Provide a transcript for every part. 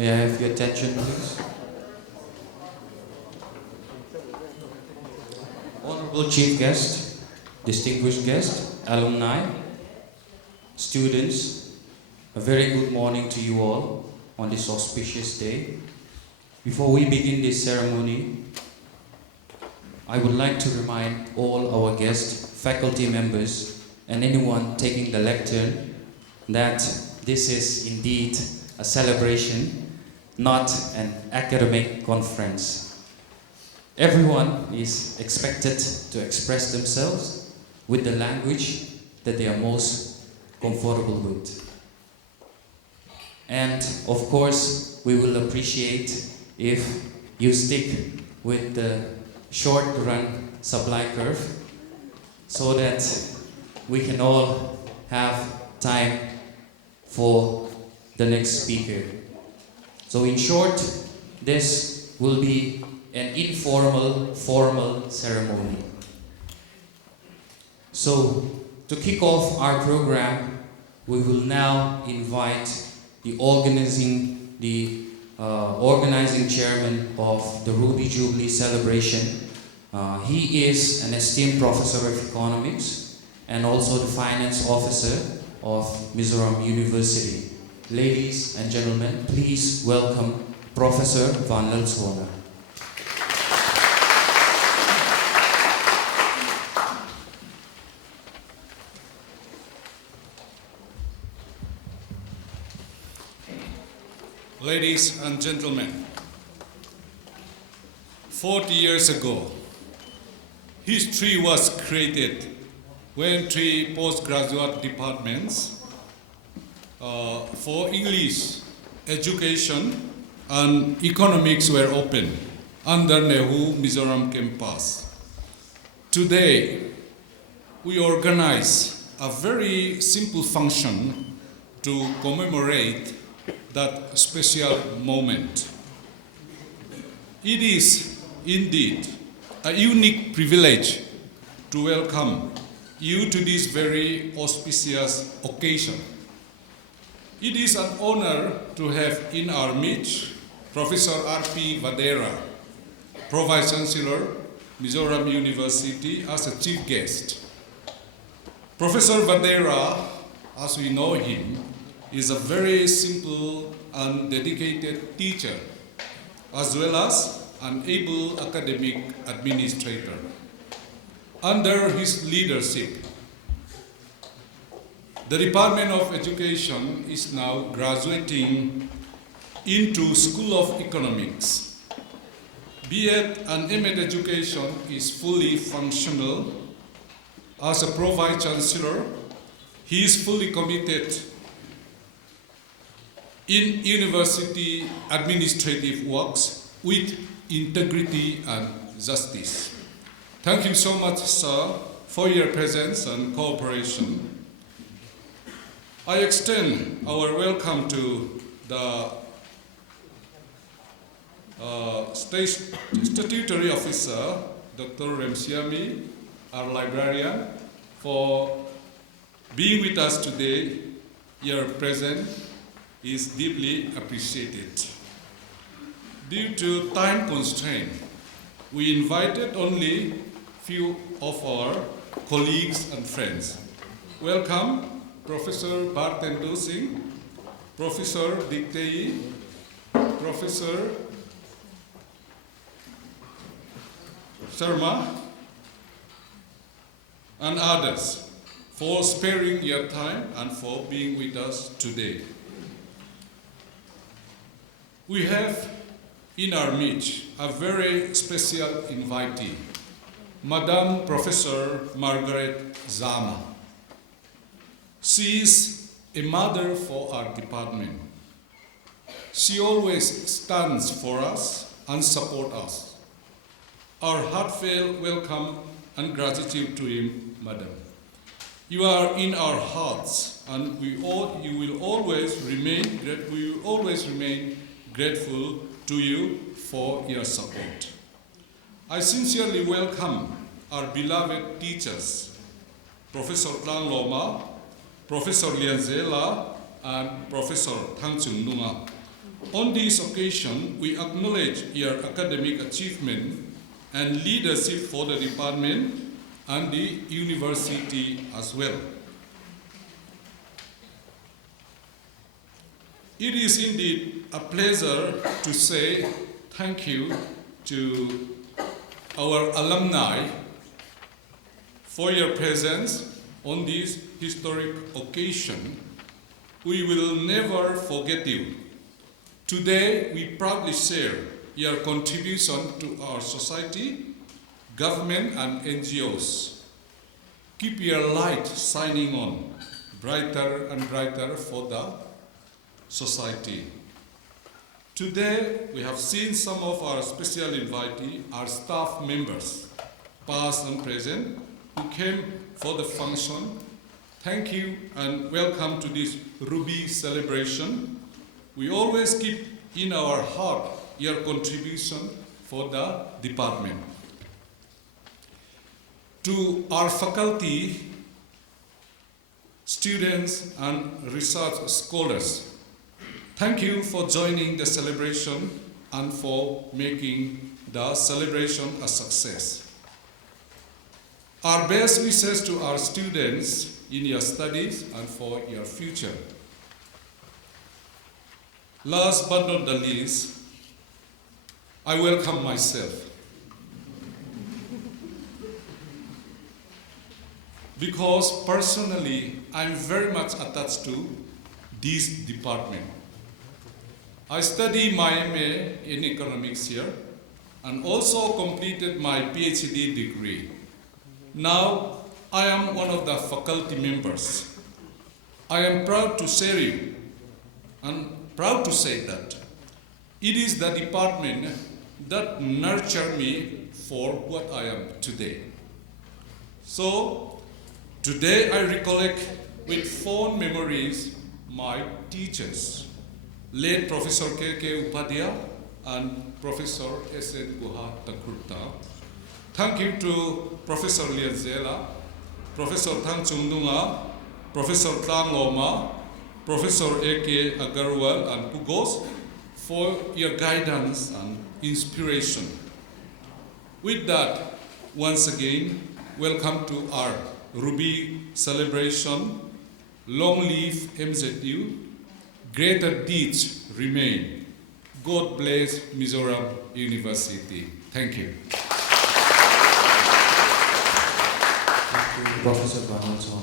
May I have your attention, please? Honorable Chief Guest, distinguished guest, alumni, students, a very good morning to you all on this auspicious day. Before we begin this ceremony, I would like to remind all our guests, faculty members, and anyone taking the lectern that this is indeed a celebration, not an academic conference. Everyone is expected to express themselves with the language that they are most comfortable with. And of course, we will appreciate if you stick with the short run supply curve so that we can all have time for the next speaker. So in short, this will be an informal, formal ceremony. So to kick off our program, we will now invite the organizing chairman of the Ruby Jubilee celebration. He is an esteemed professor of economics and also the finance officer of Mizoram University. Ladies and gentlemen, please welcome Professor Vadhera. Ladies and gentlemen, 40 years ago, history was created when 3 postgraduate departments for English, education, and economics were opened under NEHU Mizoram Campus. Today, we organize a very simple function to commemorate that special moment. It is indeed a unique privilege to welcome you to this very auspicious occasion. It is an honor to have in our midst Professor R.P. Vadhera, Prof. Chancellor, Mizoram University, as a chief guest. Professor Vadhera, as we know him, is a very simple and dedicated teacher, as well as an able academic administrator. Under his leadership, the Department of Education is now graduating into School of Economics. B.Ed and M.Ed education is fully functional. As a Prof. Chancellor, he is fully committed in university administrative works with integrity and justice. Thank you so much, sir, for your presence and cooperation. I extend our welcome to the statutory officer, Dr. Remsiami, our librarian, for being with us today. Your presence is deeply appreciated. Due to time constraint, we invited only few of our colleagues and friends. Welcome, Professor Bartendo Singh, Professor Diktei, Professor Sharma, and others for sparing your time and for being with us today. We have in our midst a very special invitee, Madam Professor Margaret Zama. She is a mother for our department. She always stands for us and supports us. Our heartfelt welcome and gratitude to you, Madam. You are in our hearts, and we will always remain grateful to you for your support. I sincerely welcome our beloved teachers, Professor Tlang Loma, Professor Lian Zela, and Professor Tang Chung Nunga, On this occasion, we acknowledge your academic achievement and leadership for the department and the university as well. It is indeed a pleasure to say thank you to our alumni for your presence on this historic occasion. We will never forget you. Today, we proudly share your contribution to our society, government, and NGOs. Keep your light shining on, brighter and brighter for the society. Today, we have seen some of our special invitees, our staff members, past and present, who came for the function. Thank you and welcome to this Ruby celebration. We always keep in our heart your contribution for the department. To our faculty, students, and research scholars, thank you for joining the celebration and for making the celebration a success. Our best wishes to our students in your studies and for your future. Last but not the least, I welcome myself. Because personally, I'm very much attached to this department. I studied my MA in economics here and also completed my Ph.D. degree. Now, I am one of the faculty members. I am proud to share you and proud to say that it is the department that nurtured me for what I am today. So, today I recollect with fond memories my teachers, late Professor K.K. Upadhyay and Professor S.N. Guha Takurta. Thank you to Professor Lianzela, Professor Thang Chungdunga, Professor Tlang Loma, Professor A.K. Agarwal and Pugos for your guidance and inspiration. With that, once again, welcome to our Ruby celebration. Long live MZU. Greater deeds remain. God bless Mizoram University. Thank you. Thank you, Professor Vanalson.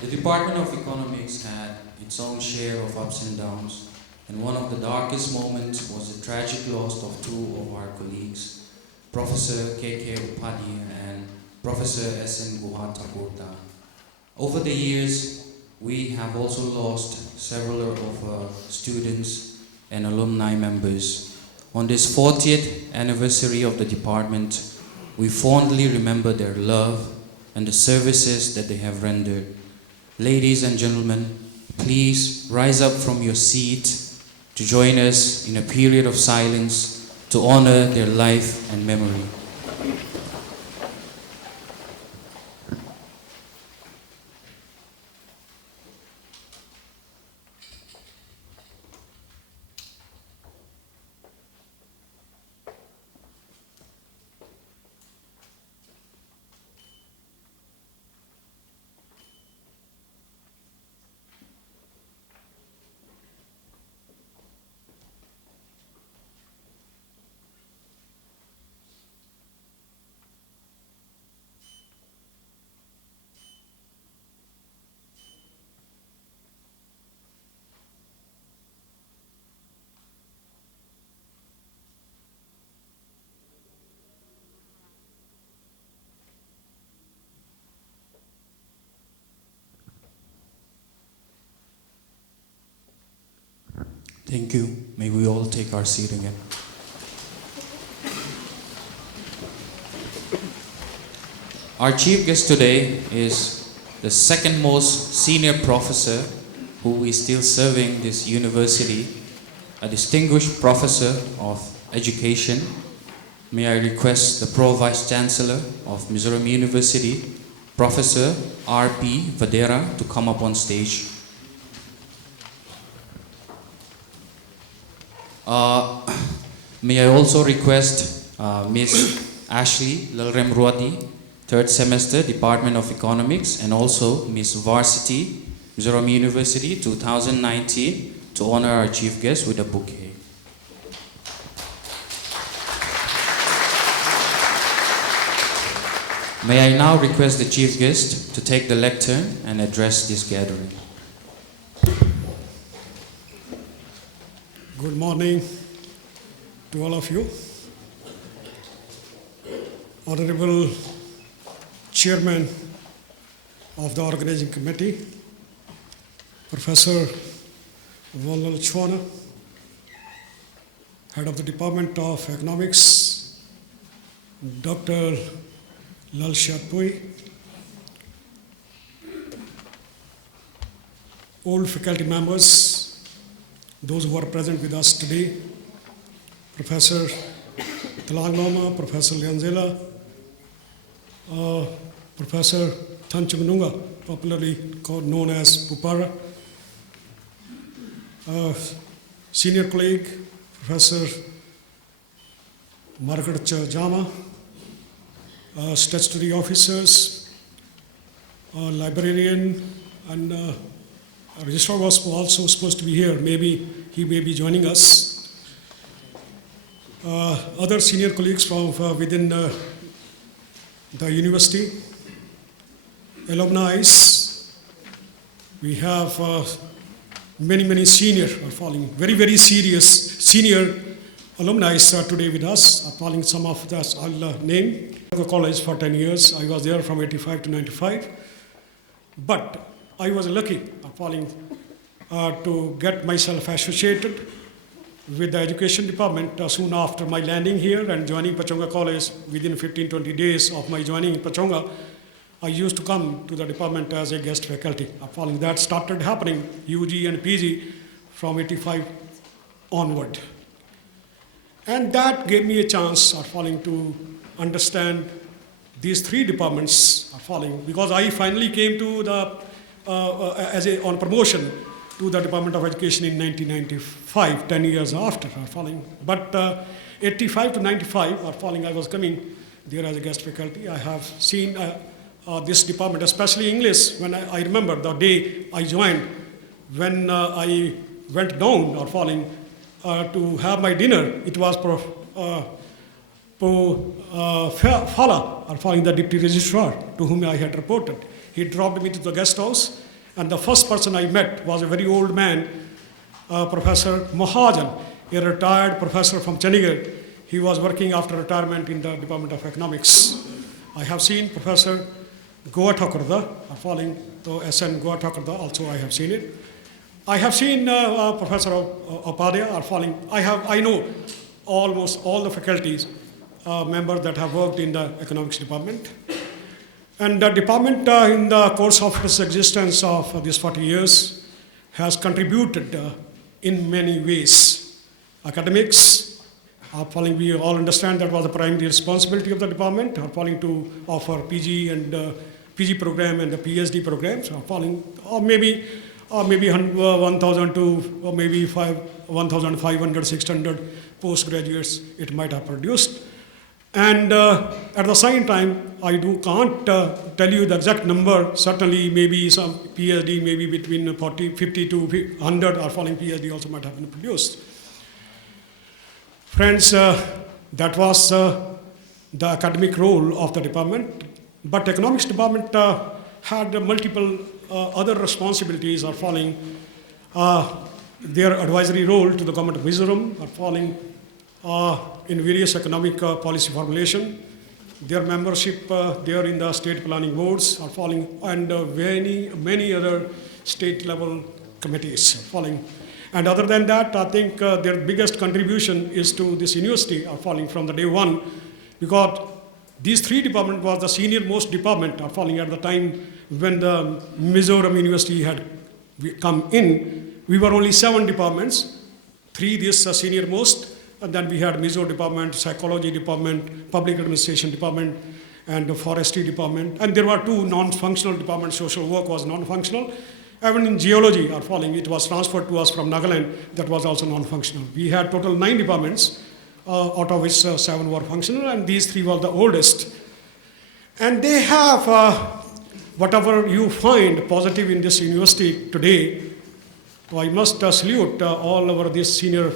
The Department of Economics had its own share of ups and downs, and one of the darkest moments was the tragic loss of two of our colleagues, Professor K.K. Upadhyay and Professor S.N. Guha Takurta. Over the years, we have also lost several of our students and alumni members. On this 40th anniversary of the department, we fondly remember their love and the services that they have rendered. Ladies and gentlemen, please rise up from your seat to join us in a period of silence to honor their life and memory. Thank you. May we all take our seat again. Our chief guest today is the second most senior professor who is still serving this university, a distinguished professor of education. May I request the Pro-Vice Chancellor of Mizoram University, Professor R.P. Vadhera, to come up on stage. May I also request Miss Ashley Lalremruati, third semester, Department of Economics, and also Miss Varsity, Mizoram University, 2019, to honor our chief guest with a bouquet. May I now request the chief guest to take the lectern and address this gathering. Good morning to all of you. Honorable Chairman of the Organizing Committee, Professor Walal Chwana, Head of the Department of Economics, Dr. Lal Shatpui, old faculty members, those who are present with us today, Professor Talangloma, Professor Lianzela, Professor Tanchumanunga, popularly known as Pupara, senior colleague, Professor Margaret Zama, statutory officers, librarian, and registrar was also supposed to be here. Maybe he may be joining us. Other senior colleagues from within the university, alumni. We have many senior, following very serious senior alumni today with us. Following some of us, I'll name. The college for 10 years. I was there from 85 to 95. But I was lucky to get myself associated with the education department soon after my landing here and joining Pachonga College. Within 15-20 days of my joining Pachonga, I used to come to the department as a guest faculty. Following that started happening UG and PG from 85 onward. And that gave me a chance to understand these three departments because I finally came to the on promotion to the Department of Education in 1995, 10 years after. But 85 to 95, I was coming there as a guest faculty. I have seen this department, especially English, when I remember the day I joined, when I went down to have my dinner. It was Prof. Fala, the deputy registrar, to whom I had reported. He dropped me to the guest house, and the first person I met was a very old man, Professor Mahajan, a retired professor from Chandigarh. He was working after retirement in the Department of Economics. I have seen Professor Goa Thakurda, to SN Goa Thakurda, also I have seen it. I have seen Professor Opadhyay, I know almost all the faculties members that have worked in the economics department. And the department in the course of its existence of these 40 years has contributed in many ways. Academics, we all understand that was the primary responsibility of the department, to offer PG and PG program and the Ph.D. programs, or maybe 1,000 to or maybe 1,500, 600 postgraduates it might have produced. And at the same time, I can't tell you the exact number. Certainly, maybe some PhD, maybe between 50 to 100 or following PhD also might have been produced. Friends, that was the academic role of the department. But economics department had multiple other responsibilities are following their advisory role to the government of Mizoram, are following in various economic policy formulation, their membership there in the state planning boards are following, and many other state level committees following. And other than that, I think their biggest contribution is to this university are following from the day one, because these three departments was the senior most department are following at the time when the Mizoram University had come in. We were only 7 departments, 3 this senior most, and then we had Mizo department, psychology department, public administration department, and the forestry department. And there were 2 non-functional departments. Social work was non-functional, Even in geology, are following, it was transferred to us from Nagaland, that was also non-functional. We had total 9 departments, out of which 7 were functional, and these 3 were the oldest. And they have, whatever you find positive in this university today, I must salute all over these senior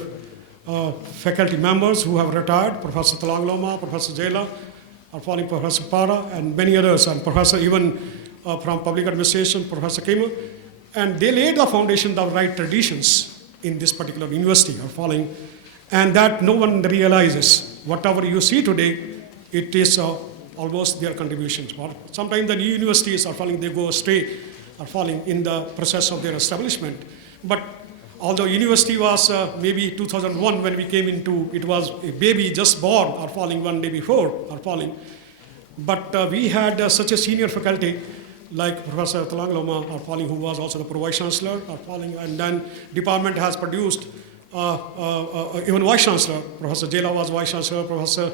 faculty members who have retired, Professor Talangloma, Professor Jela, are following Professor Para, and many others, and Professor even from Public Administration, Professor Kima. And they laid the foundation of the right traditions in this particular university, are following, and that no one realizes. Whatever you see today, it is almost their contributions. Sometimes the new universities are following, they go astray, are following in the process of their establishment. But although university was maybe 2001 when we came into, it was a baby just born, or following one day before, or following. But we had such a senior faculty like Professor Talangloma, or following, who was also the Pro-Vice Chancellor, or following, and then department has produced even Vice Chancellor. Professor Jela was Vice Chancellor, Professor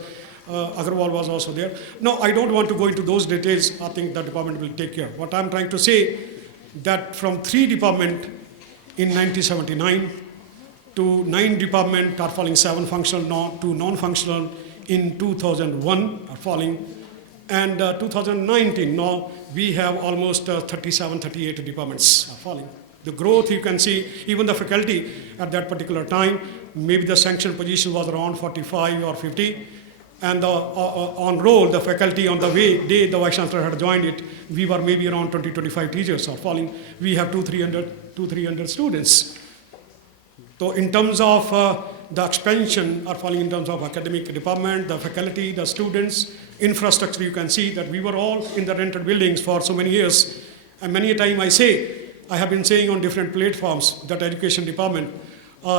Agarwal was also there. No, I don't want to go into those details. I think the department will take care. What I'm trying to say, that from 3 departments in 1979 to 9 departments are falling, 7 functional, 2 non-functional in 2001 are falling, and 2019 now we have almost 37, 38 departments are falling. The growth you can see, even the faculty at that particular time, maybe the sanctioned position was around 45 or 50, and on roll, the faculty on the day the Vice Chancellor had joined it, we were maybe around 20, 25 teachers are falling. We have 200-300 students. So in terms of the expansion are falling in terms of academic department, the faculty, the students, infrastructure, you can see that we were all in the rented buildings for so many years. And many a time I have been saying on different platforms that education department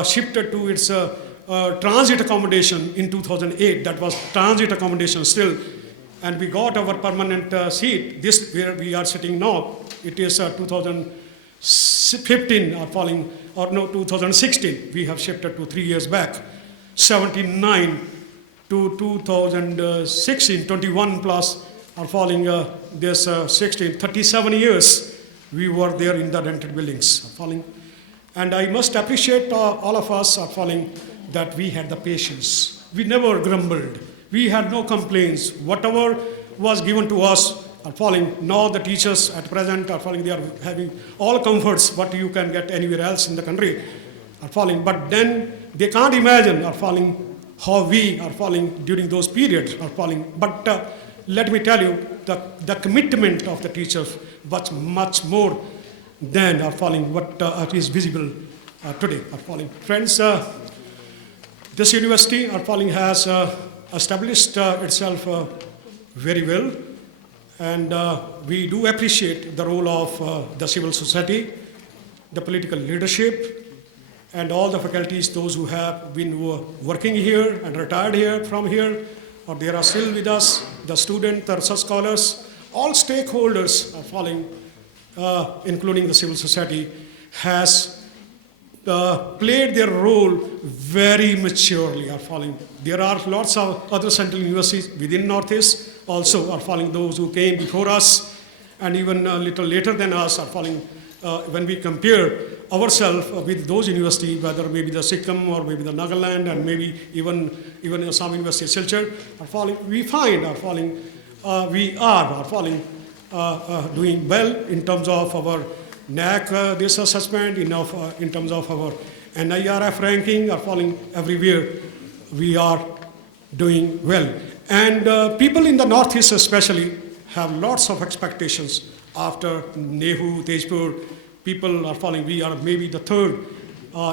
shifted to its transit accommodation in 2008. That was transit accommodation still. And we got our permanent seat, this where we are sitting now. It is 2015 or falling, or no, 2016. We have shifted to 3 years back. 79 to 2016, 21 plus are falling this 16, 37 years we were there in the rented buildings falling. And I must appreciate all of us are falling that we had the patience. We never grumbled. We had no complaints. Whatever was given to us are falling. Now the teachers at present are falling. They are having all comforts what you can get anywhere else in the country are falling. But then they can't imagine are falling how we are falling during those periods are falling. But let me tell you, the commitment of the teachers was much more than are falling what is visible today are falling. Friends, this university are falling has established itself very well, and we do appreciate the role of the civil society, the political leadership, and all the faculties, those who have been working here and retired here from here, or they are still with us, the students, the research scholars, all stakeholders are falling, including the civil society, has played their role very maturely are falling. There are lots of other central universities within Northeast also are falling, those who came before us and even a little later than us are falling. When we compare ourselves with those universities, whether maybe the Sikkim or maybe the Nagaland and maybe even Zama University Silchar are falling, we find are falling, we are falling, doing well in terms of our NAC this assessment, in terms of our NIRF ranking are falling everywhere. We are doing well. And people in the Northeast especially have lots of expectations after NEHU, Tejpur. People are falling. We are maybe the third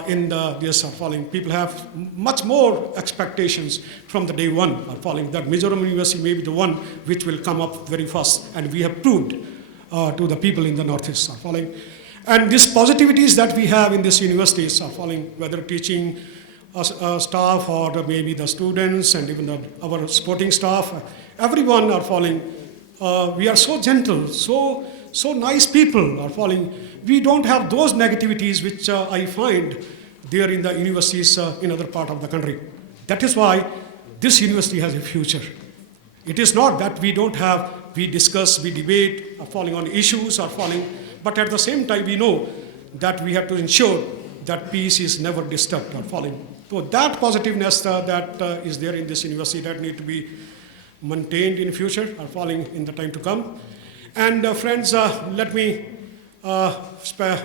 in this are falling. People have much more expectations from the day one are falling. That Mizoram University may be the one which will come up very fast. And we have proved to the people in the Northeast are falling. And these positivities that we have in this universities are falling, whether teaching staff or maybe the students and even our supporting staff, everyone are falling. We are so gentle, so nice people are falling. We don't have those negativities which I find there in the universities in other part of the country. That is why this university has a future. It is not that we don't have, we discuss, we debate, are falling on issues, are falling, But at the same time, we know that we have to ensure that peace is never disturbed or falling. So that positiveness that is there in this university that need to be maintained in future or falling in the time to come. And friends, let me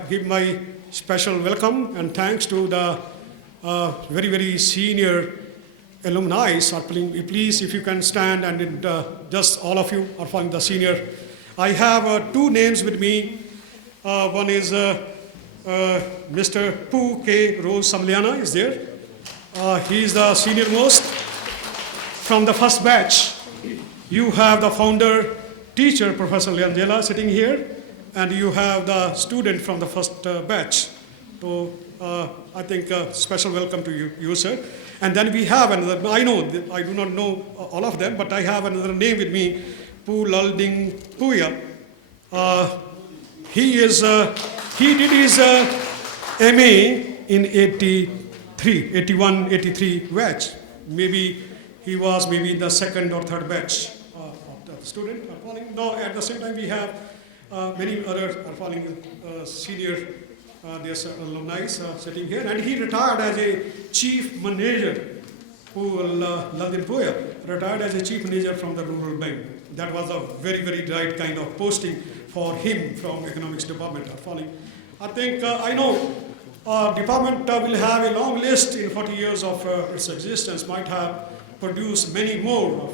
give my special welcome and thanks to the very, very senior alumni. Please, if you can stand and just all of you are following the senior. I have two names with me. One is Mr. Pu K. Rose Samliana is there. He is the senior most from the first batch. You have the founder teacher, Professor Leangela, sitting here, and you have the student from the first batch. So I think special welcome to you, sir. And then we have another, I do not know all of them, but I have another name with me, Pu Lalding Puya. He did his MA in 81, 83 batch. Maybe he was in the second or third batch of the student. No, at the same time we have many other senior alumni sitting here, and he retired as a chief manager. Laldin Puya retired as a chief manager from the rural bank. That was a very, very right kind of posting for him from economics department. I think I know department will have a long list in 40 years of its existence, might have produced many more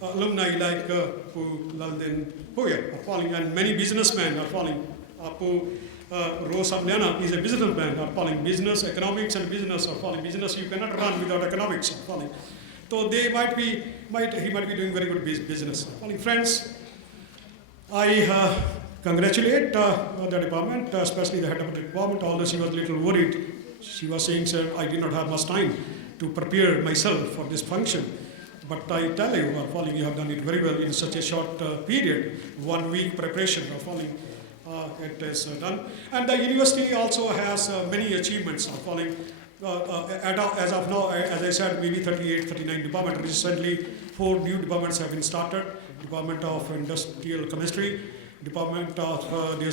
alumni like Pu Laldin Puya and many businessmen are following. Rose Samliana is a businessman are following business, economics and business are following business. You cannot run without economics are following. So they he might be doing very good business. Friends, I congratulate the department, especially the head of the department, although she was a little worried. She was saying, sir, I did not have much time to prepare myself for this function. But I tell you, you have done it very well in such a short period, 1 week preparation it is done. And the university also has many achievements as of now, as I said, maybe 38, 39 departments. Recently, 4 new departments have been started. Department of Industrial Chemistry, Department of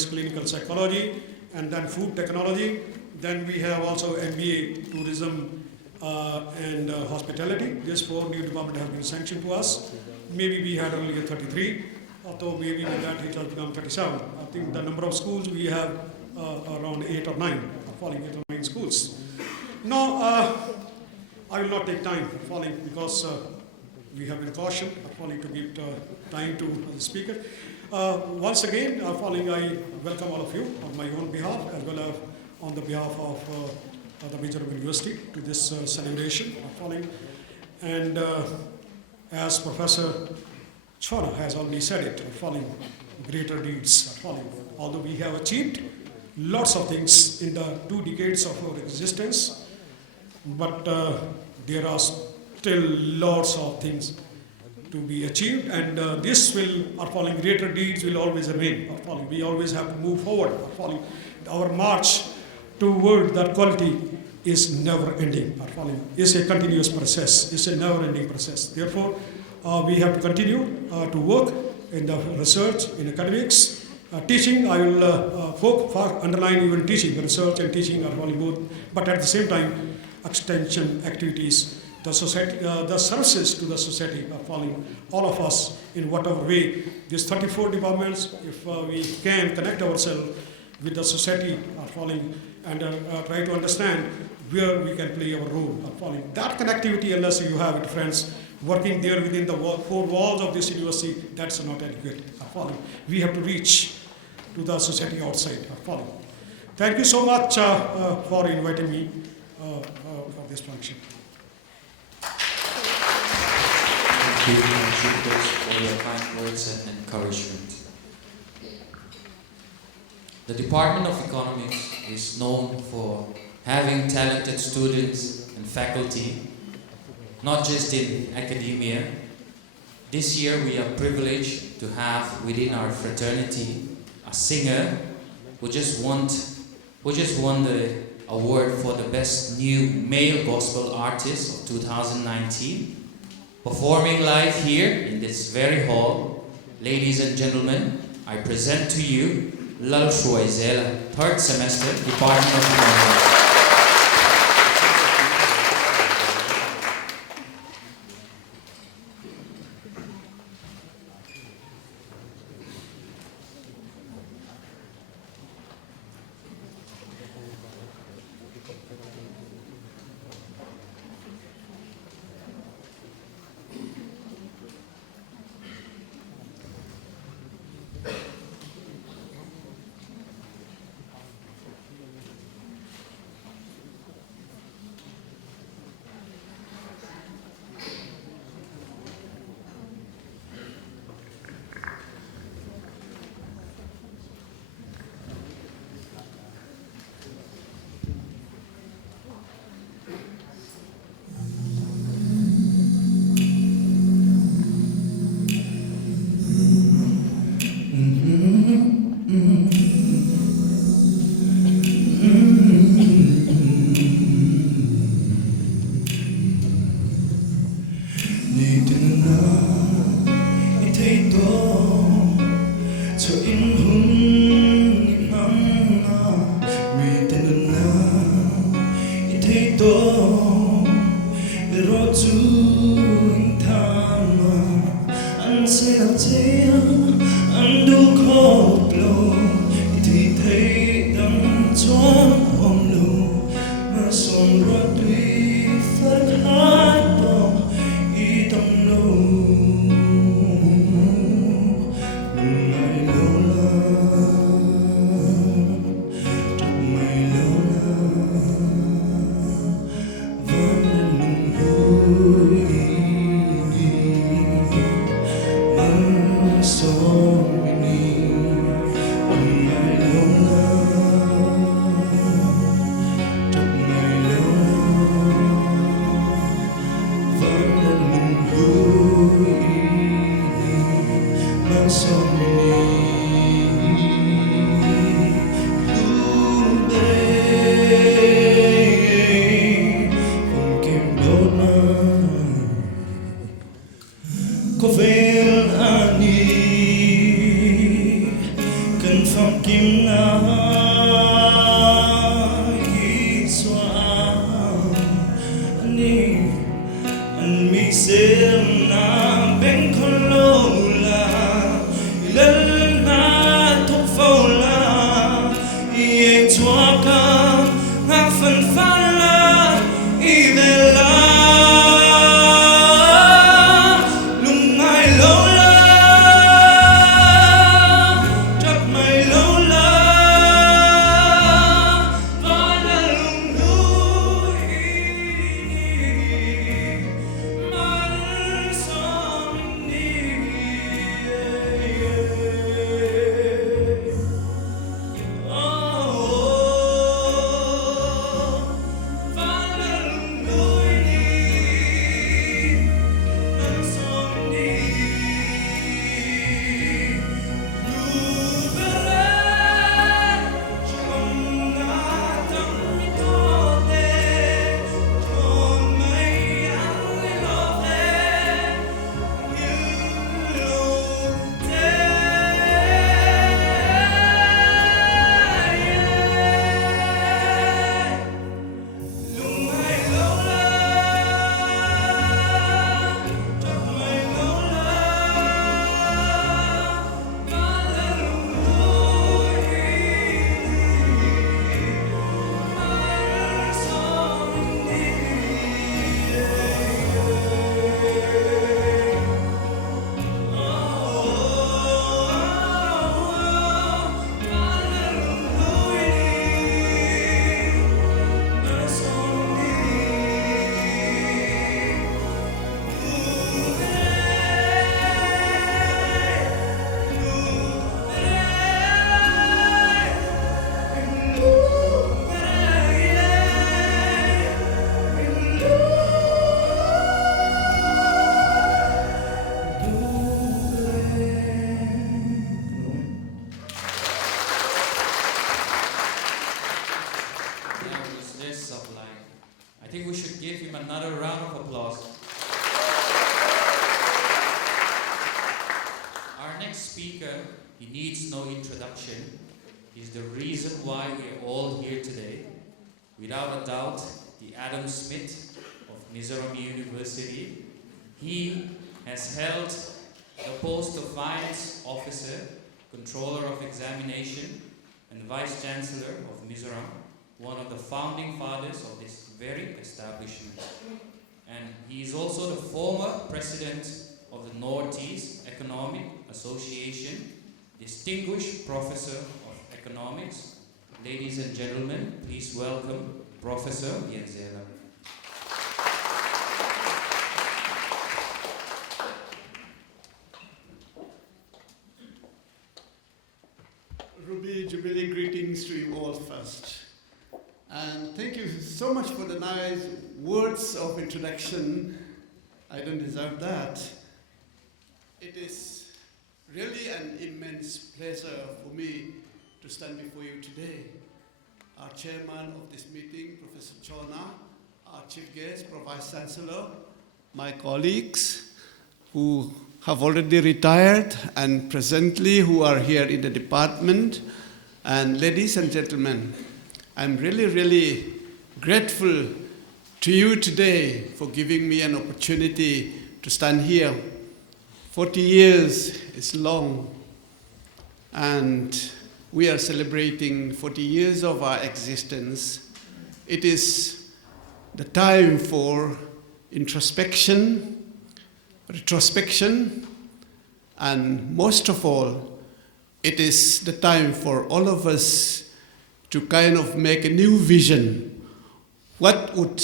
Clinical Psychology, and then Food Technology. Then we have also MBA, Tourism and Hospitality. These 4 new departments have been sanctioned to us. Maybe we had earlier 33, although maybe with that it has become 37. I think the number of schools we have around 8 or 9, 8 or 9 schools. Now, I will not take time because we have been cautioned to give time to the speaker. Once again, I welcome all of you on my own behalf as well as on the behalf of the Mizoram University to this celebration. And as Professor Chona has already said it, greater deeds. Although we have achieved lots of things in the 2 decades of our existence, but there are still lots of things to be achieved, and this will, greater deeds will always remain. We always have to move forward. Our march toward that quality is never ending. It's a continuous process. It's a never ending process. Therefore, we have to continue to work in the research, in academics, teaching. I will underline even teaching, research and teaching are both, but at the same time, extension activities, the society, the services to the society are falling, all of us in whatever way. These 34 departments, if we can connect ourselves with the society are falling and try to understand where we can play our role are falling. That connectivity, unless you have it, friends, working there within the 4 walls of this university, that's not adequate are falling. We have to reach to the society outside are falling. Thank you so much for inviting me for this function. Thank you for your kind words and encouragement. The Department of Economics is known for having talented students and faculty, not just in academia. This year we are privileged to have within our fraternity a singer who just won the award for the best new male gospel artist of 2019. Performing live here in this very hall, ladies and gentlemen, I present to you Lowe, third semester, Departmental. think we should give him another round of applause. Our next speaker, he needs no introduction. is the reason why we are all here today. Without a doubt, the Adam Smith of Mizoram University. He has held the post of Finance Officer, Controller of Examination, and Vice Chancellor of Mizoram, one of the founding fathers of this very establishment. And he is also the former President of the Northeast Economic Association, Distinguished Professor of Economics. Ladies and gentlemen, please welcome Professor Vadhera. Ruby Jubilee greetings to you all first. And thank you so much for the nice words of introduction. I don't deserve that. It is really an immense pleasure for me to stand before you today. Our chairman of this meeting, Professor Chona, our chief guest, Prof. Vice Chancellor, my colleagues who have already retired and presently who are here in the department, and ladies and gentlemen, I'm really, really grateful to you today for giving me an opportunity to stand here. 40 years is long, and we are celebrating 40 years of our existence. It is the time for introspection, retrospection, and most of all, it is the time for all of us to kind of make a new vision. What would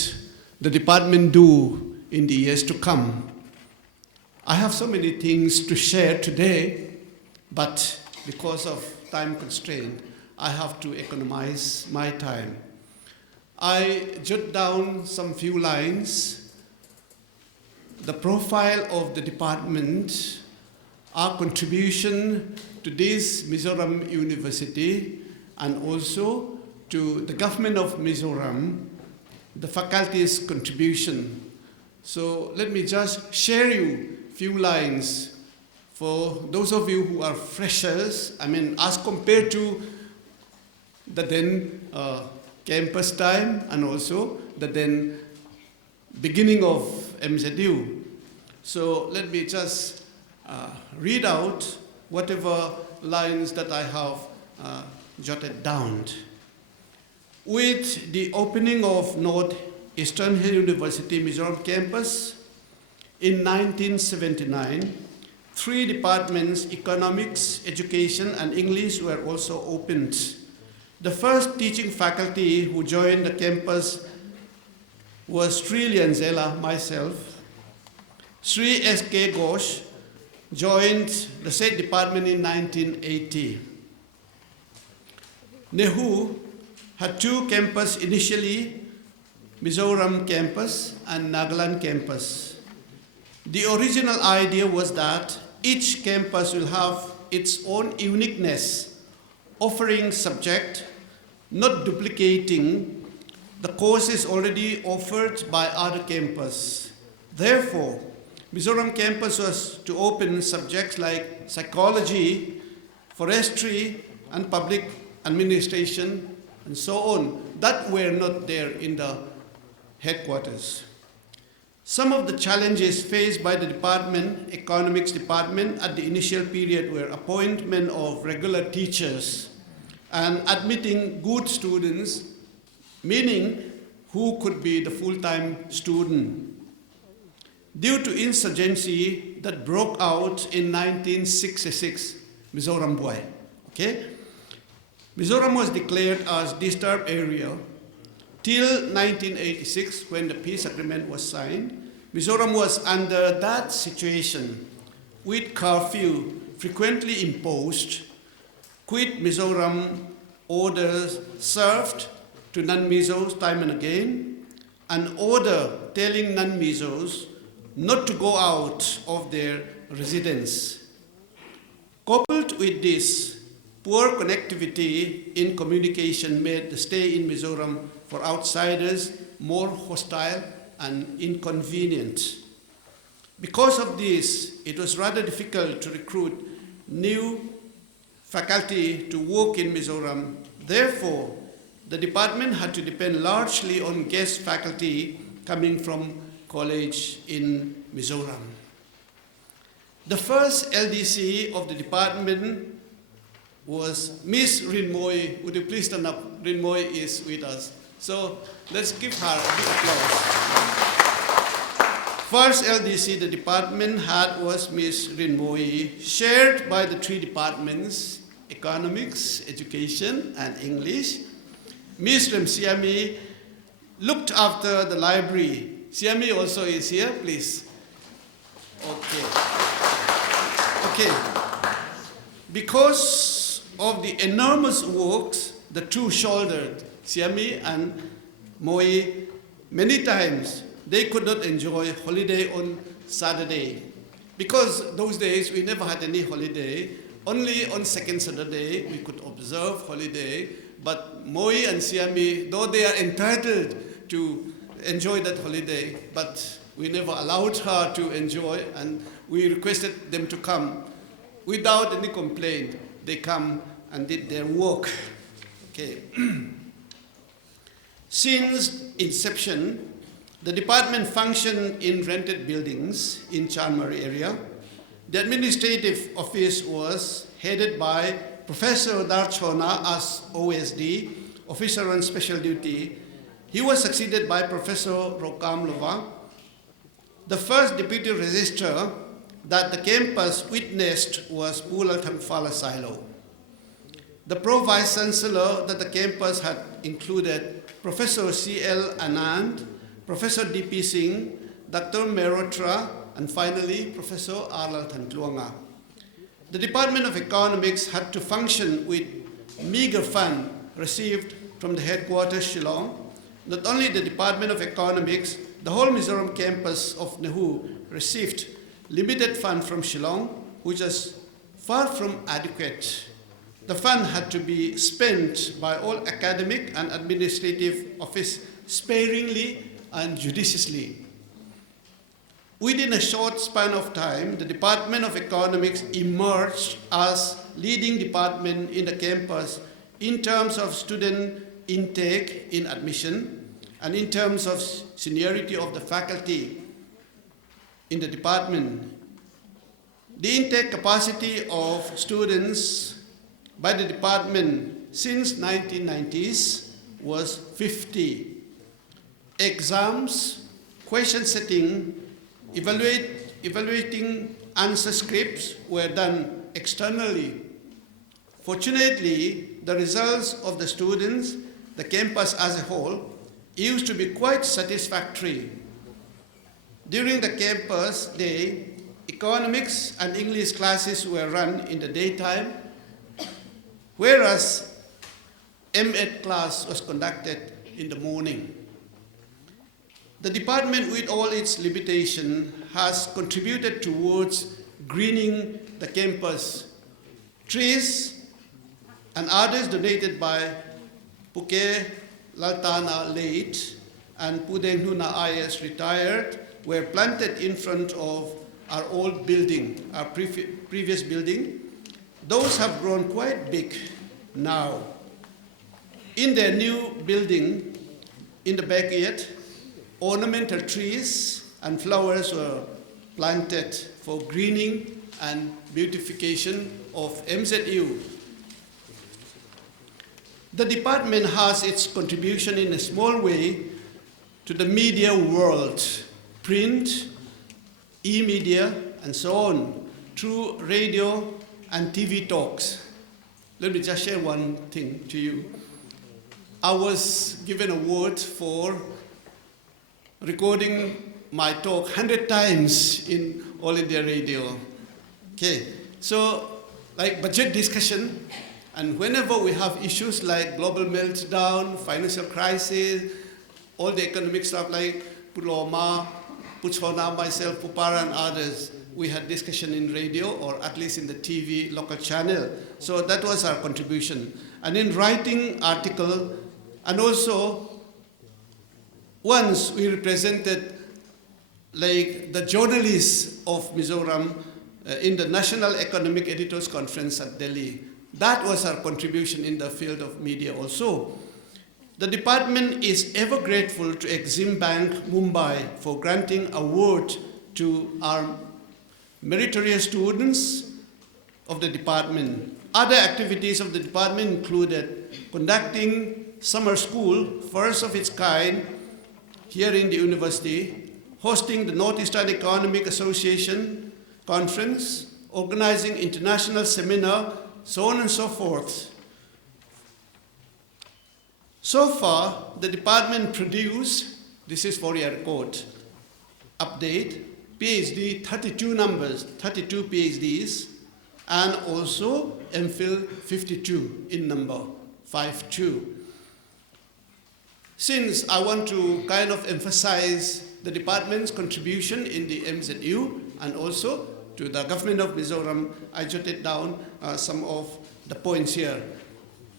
the department do in the years to come? I have so many things to share today, but because of time constraint, I have to economize my time. I jot down some few lines. The profile of the department, our contribution to this Mizoram University, and also to the government of Mizoram, the faculty's contribution. So let me just share you a few lines for those of you who are freshers. I mean, as compared to the then campus time and also the then beginning of MZU. So let me just read out whatever lines that I have jotted down. With the opening of Northeastern University Mizoram Campus in 1979, 3 departments, economics, education, and English, were also opened. The first teaching faculty who joined the campus was Sri Lianzela, myself. Sri S.K. Ghosh joined the said department in 1980. NEHU had 2 campuses initially, Mizoram Campus and Nagaland Campus. The original idea was that each campus will have its own uniqueness, offering subject, not duplicating the courses already offered by other campuses. Therefore, Mizoram Campus was to open subjects like psychology, forestry, and public administration, and so on, that were not there in the headquarters. Some of the challenges faced by the department, economics department, at the initial period were appointment of regular teachers and admitting good students, meaning who could be the full-time student. Due to insurgency that broke out in 1966, Mizoram boy, okay? Mizoram was declared as disturbed area till 1986 when the peace agreement was signed. Mizoram was under that situation with curfew frequently imposed, quit Mizoram orders served to non-Mizos time and again, an order telling non-Mizos not to go out of their residence. Coupled with this, poor connectivity in communication made the stay in Mizoram for outsiders more hostile and inconvenient. Because of this, it was rather difficult to recruit new faculty to work in Mizoram. Therefore, the department had to depend largely on guest faculty coming from college in Mizoram. The first LDC of the department was Miss Rinmoy. Would you please stand up? Rinmoy is with us. So let's give her a big applause. First LDC the department had was Miss Rinmoy, shared by the three departments, economics, education, and English. Miss Siami looked after the library. Siami also is here, please. Okay. Because of the enormous works, the two-shouldered, Siami and Moi, many times they could not enjoy holiday on Saturday. Because those days we never had any holiday. Only on second Saturday we could observe holiday. But Moi and Siami, though they are entitled to enjoy that holiday, but we never allowed her to enjoy, and we requested them to come. Without any complaint, they come and did their work. Okay. Since inception, the department functioned in rented buildings in Chanmari area. The administrative office was headed by Professor Darchona as OSD, Officer on Special Duty. He was succeeded by Professor Rokam Lova. The first deputy registrar that the campus witnessed was Pulal Thamfala Silo. The Pro-Vice Chancellor that the campus had included Professor C.L. Anand, Professor D.P. Singh, Dr. Merotra, and finally Professor Arlal Thantluanga. The Department of Economics had to function with meager fund received from the headquarters Shillong. Not only the Department of Economics, the whole Mizoram campus of NEHU received limited fund from Shillong, which was far from adequate. The fund had to be spent by all academic and administrative office sparingly and judiciously. Within a short span of time, the Department of Economics emerged as leading department in the campus in terms of student intake in admission and in terms of seniority of the faculty in the department. The intake capacity of students by the department since 1990s was 50. Exams, question setting, evaluating answer scripts were done externally. Fortunately, the results of the students, the campus as a whole, used to be quite satisfactory. During the campus day, economics and English classes were run in the daytime, whereas M.Ed class was conducted in the morning. The department, with all its limitation, has contributed towards greening the campus. Trees and others donated by Puke Laltana late and Pudeng Huna IS retired were planted in front of our old building, our previous building. Those have grown quite big now. In their new building, in the backyard, ornamental trees and flowers were planted for greening and beautification of MZU. The department has its contribution in a small way to the media world, print, e-media, and so on, through radio and TV talks. Let me just share one thing to you. I was given an award for recording my talk 100 times in All India Radio. Okay, so like budget discussion, and whenever we have issues like global meltdown, financial crisis, all the economic stuff like Puloma, Puchona, myself, Pupara, and others, we had discussion in radio or at least in the TV local channel. So that was our contribution. And in writing article, and also once we represented like the journalists of Mizoram in the National Economic Editors Conference at Delhi. That was our contribution in the field of media also. The department is ever grateful to Exim Bank Mumbai for granting award to our meritorious students of the department. Other activities of the department included conducting summer school, first of its kind here in the university, hosting the Northeastern Economic Association conference, organizing international seminar, so on and so forth. So far, the department produced, this is for your record, update, Ph.D. 32 numbers, 32 Ph.Ds, and also M.Phil 52 in number, 52. Since I want to kind of emphasize the department's contribution in the MZU and also to the government of Mizoram, I jotted down some of the points here.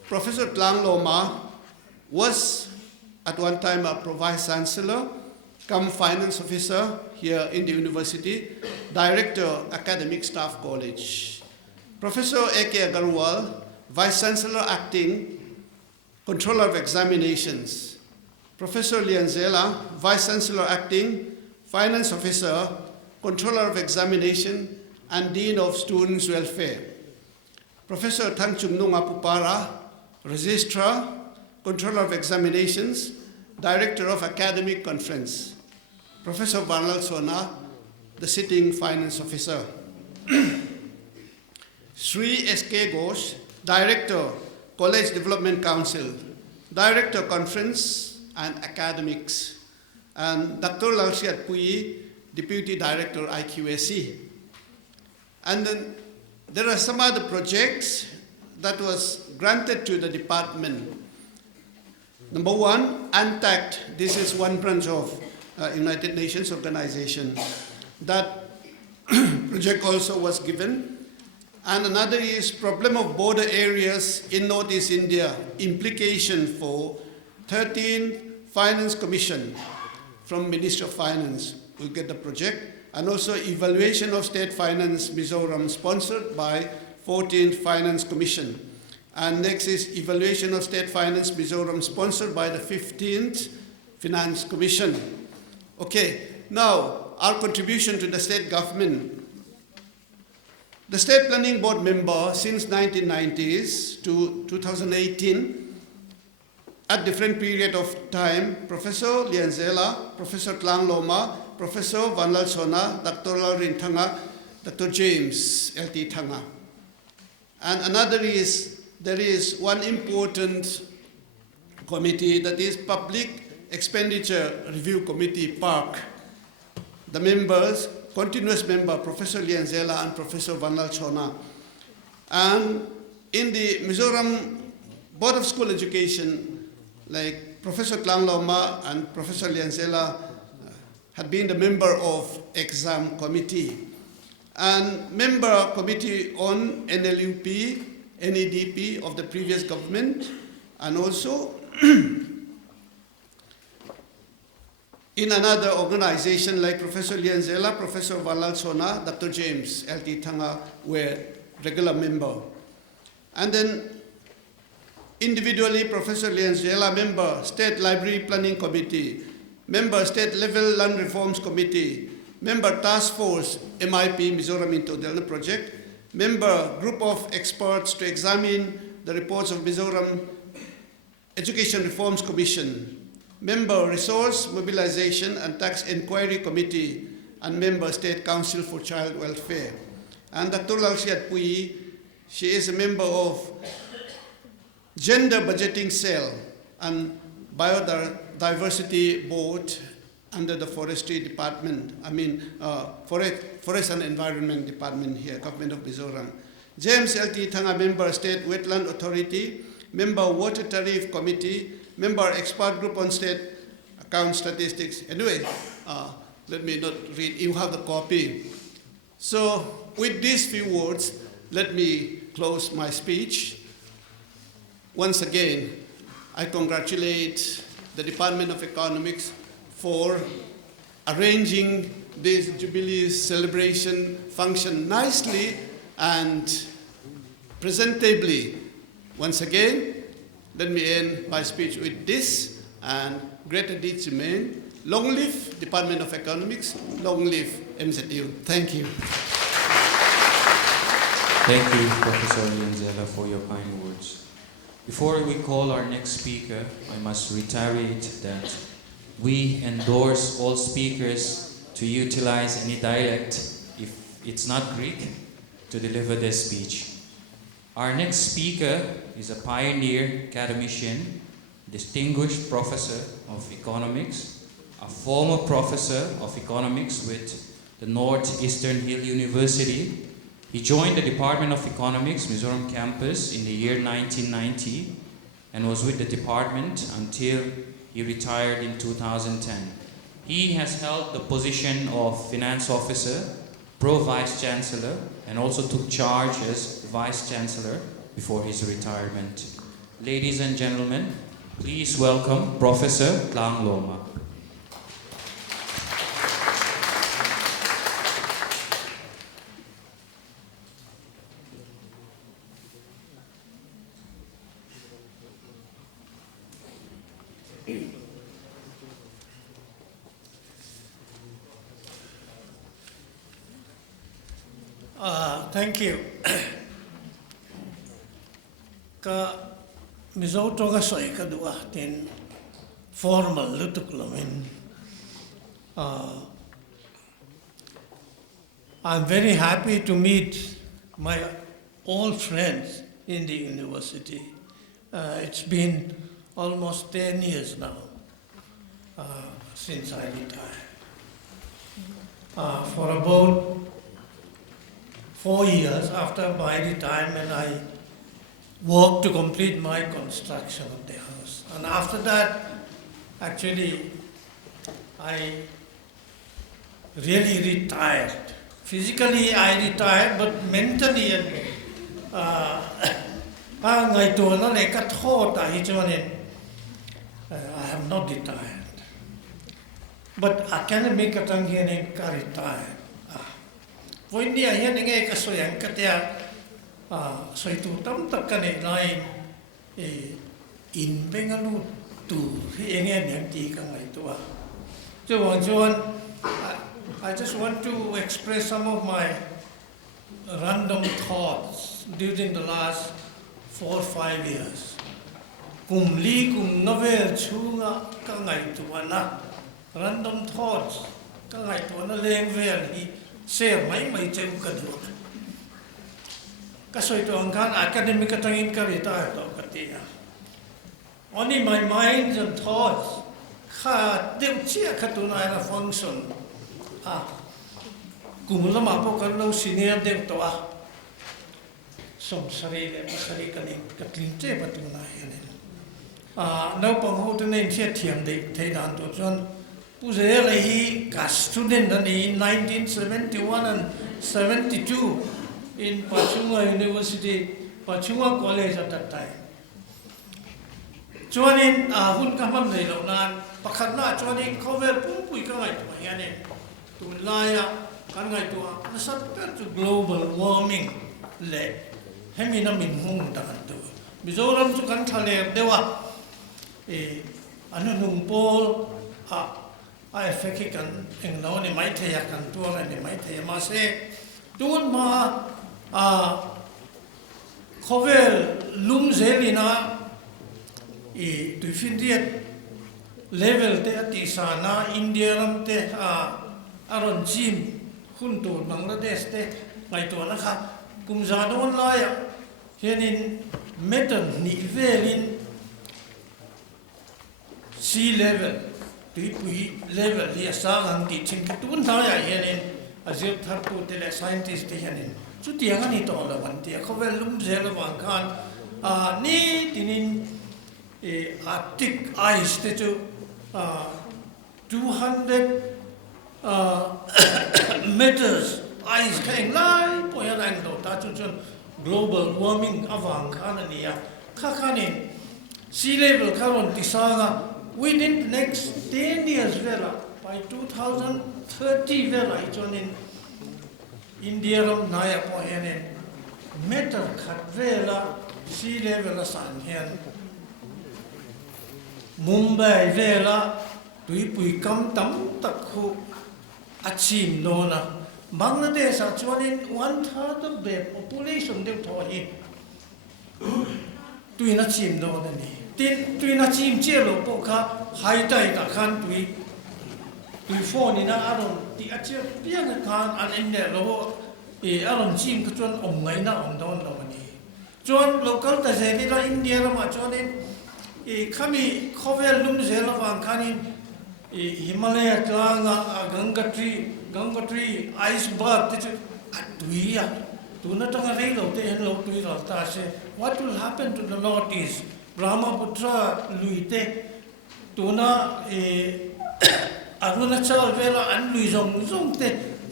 Professor Tlang Loma was at one time a Vice Chancellor, come Finance Officer here in the university, Director, Academic Staff College. Professor A.K. Agarwal, Vice Chancellor Acting, Controller of Examinations. Professor Lianzela, Vice Chancellor Acting, Finance Officer, Controller of Examination, and Dean of Students' Welfare. Professor Tangchung Nung Apupara, Registrar, Controller of Examinations, Director of Academic Conference. Professor Varnal Sona, the Sitting Finance Officer. Sri S.K. Ghosh, Director, College Development Council, Director, Conference and Academics, and Dr. Lalsiat Puyi, Deputy Director, IQAC. And then there are some other projects that was granted to the department. Number one, ANTACT. This is one branch of United Nations organization. That project also was given. And another is problem of border areas in Northeast India, implication for 13th Finance Commission from Ministry of Finance. We'll get the project. And also evaluation of state finance Mizoram sponsored by 14th Finance Commission. And next is evaluation of state finance Mizoram sponsored by the 15th Finance Commission. Okay, now our contribution to the state government. The State Planning Board member since 1990s to 2018, at different period of time, Professor Lianzela, Professor Tlang Loma, Professor Vanlal Sona, Dr. Laurin Thanga, Dr. James L.T. Thanga. And another is, there is one important committee that is Public Expenditure Review Committee, PARC. The members, continuous member, Professor Lianzela and Professor Vanlal Sona. And in the Mizoram Board of School Education, like Professor Tlang Loma and Professor Lianzela had been the member of exam committee. And member committee on NLUP, NEDP of the previous government, and also in another organization like Professor Lianzela, Professor Vanlal Sona, Dr. James L.T. Thanga were regular member. And then individually, Professor Lianzela, member, State Library Planning Committee, member, State Level Land Reforms Committee, member, Task Force, MIP, Mizoram into Delta Project, member, Group of Experts to examine the reports of Mizoram Education Reforms Commission, member, Resource Mobilization and Tax Inquiry Committee, and member, State Council for Child Welfare. And Dr. Lalsiat Puyi, she is a member of Gender Budgeting Cell and Biodiversity Board under the Forestry Department, Forest and Environment Department here, Government of Mizoram. James L.T. Thanga, member, State Wetland Authority, member, Water Tariff Committee, member, Expert Group on State Account Statistics. Anyway, let me not read, you have the copy. So with these few words, let me close my speech. Once again, I congratulate the Department of Economics for arranging this Jubilee celebration function nicely and presentably. Once again, let me end my speech with this, and greater deeds remain. Long live Department of Economics, long live MZU. Thank you. Thank you, Professor Lianzela, for your kind words. Before we call our next speaker, I must reiterate that we endorse all speakers to utilize any dialect, if it's not Greek, to deliver their speech. Our next speaker is a pioneer academician, distinguished professor of economics, a former professor of economics with the Northeastern Hill University. He joined the Department of Economics Mizoram Campus in the year 1990 and was with the department until he retired in 2010. He has held the position of Finance Officer, Pro-Vice Chancellor, and also took charge as Vice Chancellor before his retirement. Ladies and gentlemen, please welcome Professor Lang Loma. Thank you. Ka mizo toga soi ka dua tin formal lutukulamin. I'm very happy to meet my old friends in the university. It's been almost 10 years now since I retired. For about 4 years after my retirement, I worked to complete my construction of the house. And after that, actually, I really retired. Physically, I retired, but mentally, I have not retired. But academic attendees are retired. When they are here, they so young, so to tam takane line in Bengaluru to any I just want to express some of my random thoughts during the last 4 or 5 years. Kumli kum novel chunga kangai tuana random thoughts kangai tuana lengvel hi share mai cheu kadu. Kasoy to angkan academic katangin karita to katia. Only my mind and thoughts ka deutia katuna na function. Kumulama po kano senior dem to som sarili kani katlinte patuna yan. Now panghoto na siya tiam de taidan to John Puzela he ka student in 1971 and 72 in Pachunga University, Pachunga College at that time. Joining hun kamam nei lo nan pakhatna joining cover pui ka ngai to yan to laya kan ngai to nasat to global warming le hemina min hung ta to Mizoram chu kan thale dewa anu nung pol I fekikan englo ni mai thaya kan to ni mai thaya ma se tun ma cover lum zelina to findiet level te atisana India ram te aron jim hunto Bangladesh te ngai to na kha kumjadon la ya henin metan ni velin sea level pui level ya sang ti chin tun ta ya henin azil thar tu te le scientist te henin chu tiang ani to la wan ti ko vel lum zel wang khan ni tinin arctic ice te chu 200 meters ice keng lai po ya nang do ta chu chun global warming awang khan ani ya kha khanin sea level karon tisanga within the next 10 years vela by 2030 vela ichon in India ram naya po yanen meter khat vela sea level san hian Mumbai vela tui kam tam tak khu achim no na Bangladesh chuanin 1/3 of the population de tho hi tui na chim no na ni tin tui na chim che lo po kha hai tai ta khan tui phone ni na aron ti ache piang khan an in de lo e aron chim ka chuan om ngai na om don lo ni chuan local ta je ni la India la ma chuanin e khami khovel lum je la wang khanin Himalaya tlanga Ganga tree ice bath te atuia tuna tanga rei lo te hen lo tui lo ta se what will happen to the northeast Brahmaputra luite tuna Arunachal vela an lui zong te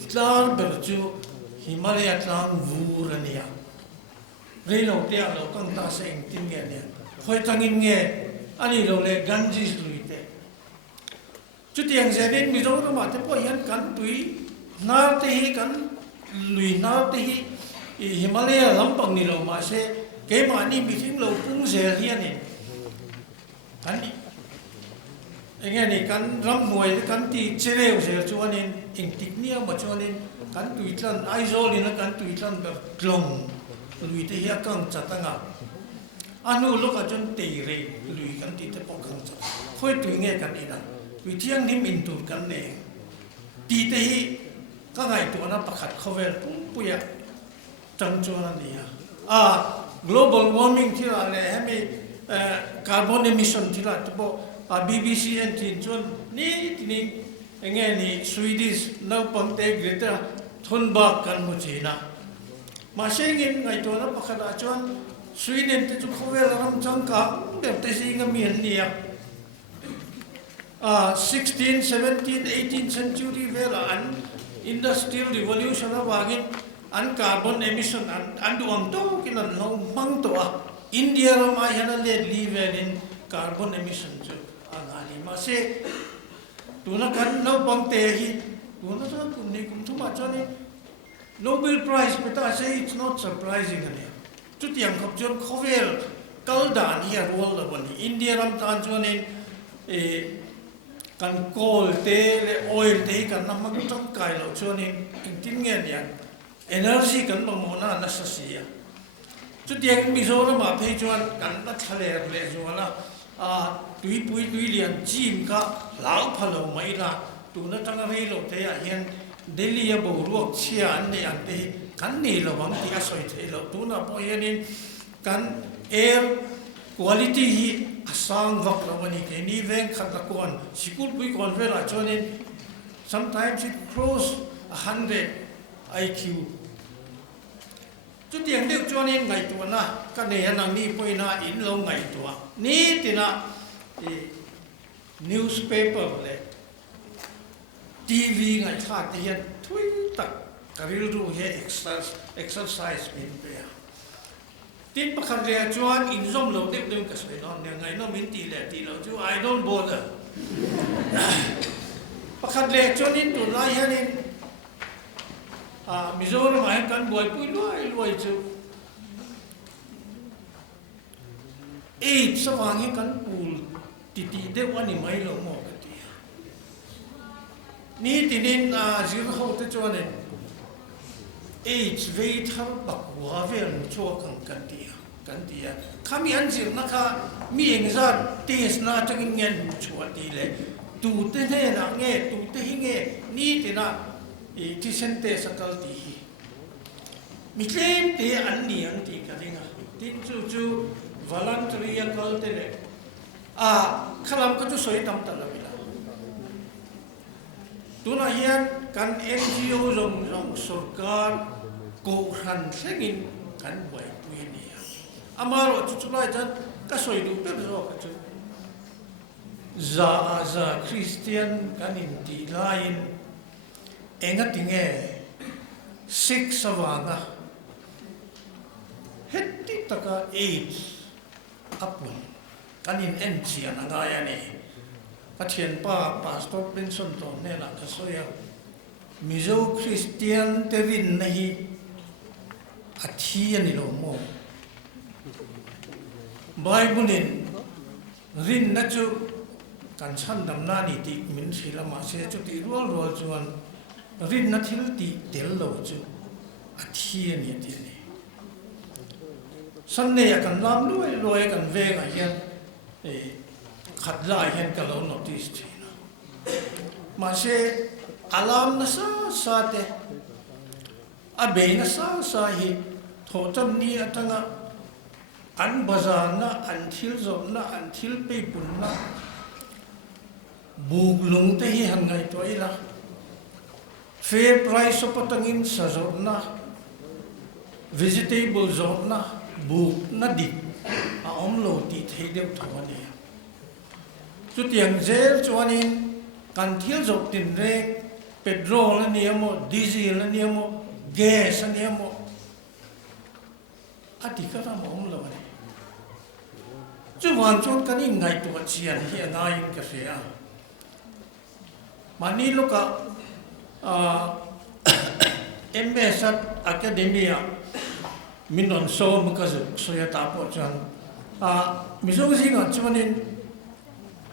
tlar berchu Himalaya tlang vurania rei lo te lo kang ta se ing tin nge ne khoi tangin nge ani lo le Ganges luite chút tiền giờ đến Mizoram mà thế bây giờ cắn túi na thế hi cắn lùi na thế hi Himalaya lắm bằng ni lâu mà sẽ cái mà ni bị tiếng lâu cũng giờ hiền này cắn anh nghe này cắn rắm mùi cắn thì chế đều giờ cho nên hình tịch nia mà cho nên cắn túi chân ai rồi thì nó cắn túi chânแบบlồng lùi thế hi căng chặt tăng à anh lúc ở trên tỉ rì lùi cắn thì thế bọc căng chặt khơi túi nghe cắn đi nào vì thiêng niệm in tụtกันเองตีเตhiก็ไงตัวนั้นประคัดเขาเวลปุยจังจวนนี่global warming ที่เราเนี่ยให้มีcarbon emission ที่เราจะบอก BBC เองที่จวนนี่ที่นี่เงี้ยนี่ Swedish นักปั่นเตะเกรดทนบักกันมุจีนะมาเช่นไงตัวนั้นประคัดจวน Sweden ที่จุเขาเวลรำจังกะแบบเตะสิงห์มีนเนี่ย16, 17, 18th century vela an industrial revolution wagin an carbon emission an duam to kinan no mang to India ma yana le level in carbon emission jo angani ma se tuna kan no bang te hi tuna sa kun ni kum thuma chani Nobel Prize peta say it's not surprising ani chu tiang khop jon khovel kal dan hi role la bani India ram tan chonin kan coal te le oil te kan namak tong kai lo chuanin tin nge nian energy kan mamona na sa sia chu tiang Mizoram ma phei chuan kan ta thale le chuala tui lian chim ka lau phalo mai la tu na tang rei lo te a hian Delhi a bo ruak chia an ne an te kan ni lo wang ti a soi the lo tu na po hianin kan air quality hi asang vak rawani ke ni veng khat la kon sikul pui kon vela chonin sometimes it cross 100 IQ chu tiang deuh chonin ngai tu na ka ne anang ni poi na in lo ngai tu ni tina newspaper le TV ngai tha te hian thui tak karil ru he exercise min pe tin pakhat le chuan in zom lo deuh ka sei non ne ngai no min ti lo chu I don't bother pakhat le chuan in tu lai hanin Mizoram ai kan boi pui loi chu sawang hi kan pul ti deuh ani mai lo mo ka ti ni tinin zir ho te chuan en vei thar bak wa vel chu kan tia khami an jir na kha mi engzar tes na tangin ngen chua ti le tu te ne na nge tu te hi nge ni te na ti sente sakal ti mi tlem te an ni an ti ka ringa tin chu voluntary kal te le khalam ka chu soi tam ta la bila tu na hian kan NGO rong sarkar ko khan thengin kan boi pui ni amaro chu lai chan ka soi du pe zo ka chu za Christian kan in ti lain enga tinge six savanga hetti taka 8 apun kan in NC ananga ya ni pathian pa pastor Benson to ne la ka soya Mizo Christian tevin nahi thi anh lo mo Bible in rin na chu kan chan dam na ni ti min thila ma se chu ti rol chuan rin na thil ti tel lo chu a thi ani ti ni san ne kan lam loi kan ve ga hian e khat la hian ka lo notice thina ma se alam na sa te a be na sa hi tho cham ni atanga an bazar na an thil zop na an thil pe pun na buk lung te hi han ngai to ila fair price of patangin sa zop na vegetable zop na buk na di a om lo ti thei deu thawani chu tiang zel chuanin kan thil zop tin re petrol ani amo diesel ani amo gas ani amo ati ka ra om lo ani chu wan chon kan in ngai to chian hi ngai in ka se a mani loka M.Phils academia minon so makazu so ya ta po chan Mizoram singa chuanin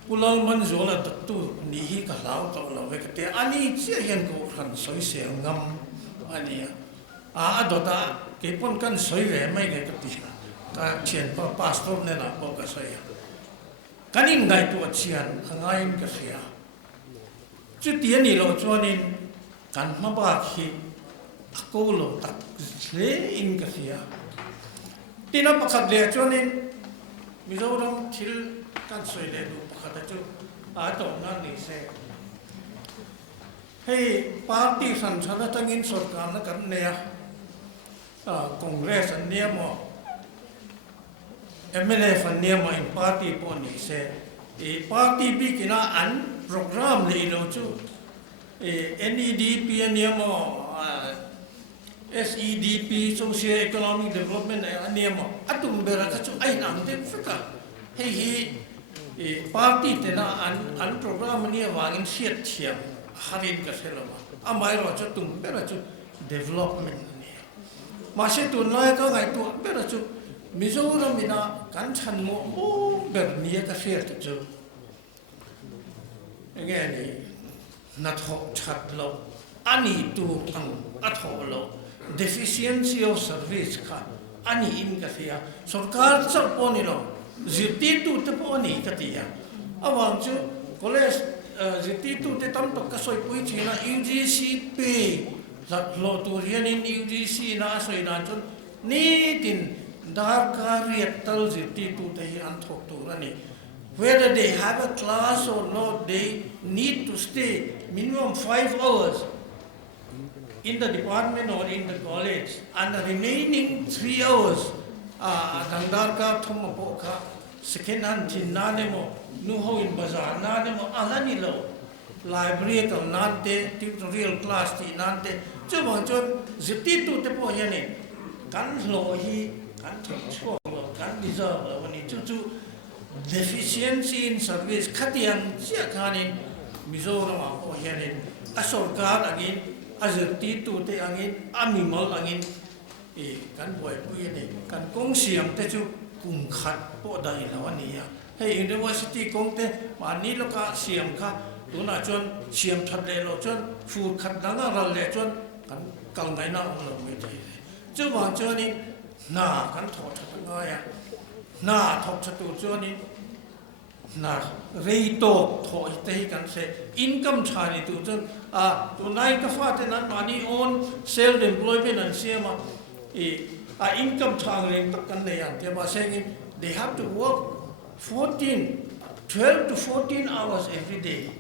pulal man zola tu ni hi ka lau to lo ve ka te ani chi hian ko khan soi se ngam ani adota ke pon kan soi ve mai ke ti ka chen pa pastor ne na po ka soi kanin ngai tu chian angai in ka sia chu ti ani lo chuanin kan ma ba khi ko lo tak le in ka sia tina pakhat le chuanin Mizoram thil kan soi le du pakhat chu to na ni se hey party san chana tangin sarkar na kan ne congress an ne mo MLA fan ne mo in party po ni se e party bi kina an program le lo chu e NEDP ne mo SEDP social economic development ne mo atum bera ka chu ai nam te fika hey hi e party te na an program ni wangin siat thiam harin ka selama amai ro chu tum bera chu development ni ma se tu nai ka ngai tu bera chu Mizoram ina kan chan mo ber ni ka siat chu nge ni na tho chat lo ani tu ang atho lo deficiency of service ka ani in ka sia sarkar sa poni lo ziti tu te poni ka tia awang chu college ziti tu te tam tok ka soi pui china UGC pe la lo tu rian in UGC na soi na chun ni tin dar ka riat tal ziti tu te hi an thok tu ani whether they have a class or not, they need to stay minimum 5 hours in the department or in the college, and the remaining 3 hours, Dandarka, Tomapoka, second hand Tinanemo, Nuho in Bazaar, Nanemo, Alanilo, library, Nante, tutorial class, Nante, Jubanjon, Zititu Tepoyane, Kan Lohi, Kan Transform, Kan deserve, when it to deficiency in service, Katian, Siakanin, Mizoram, or Yanin, Asorkar again, Azerti to the Angin, Animal Angin, Kan Boy Puyane, Kan Kong Siam Tetu, Kumkat, Poda in Lawania. Hey, University Conte, Maniloka, Siamka, Donachon, Siam Tadelochon, Food Katanga, Lechon, Kan Kalnaina, Juban Johnny, Na, Kan Totaya. Na thok chatu chuanin na reito thoi te kan se income chani tu chun tu nai ka fa te nan mani on self employment and sema income chang len tak kan le yan te ma saying they have to work 12 to 14 hours every day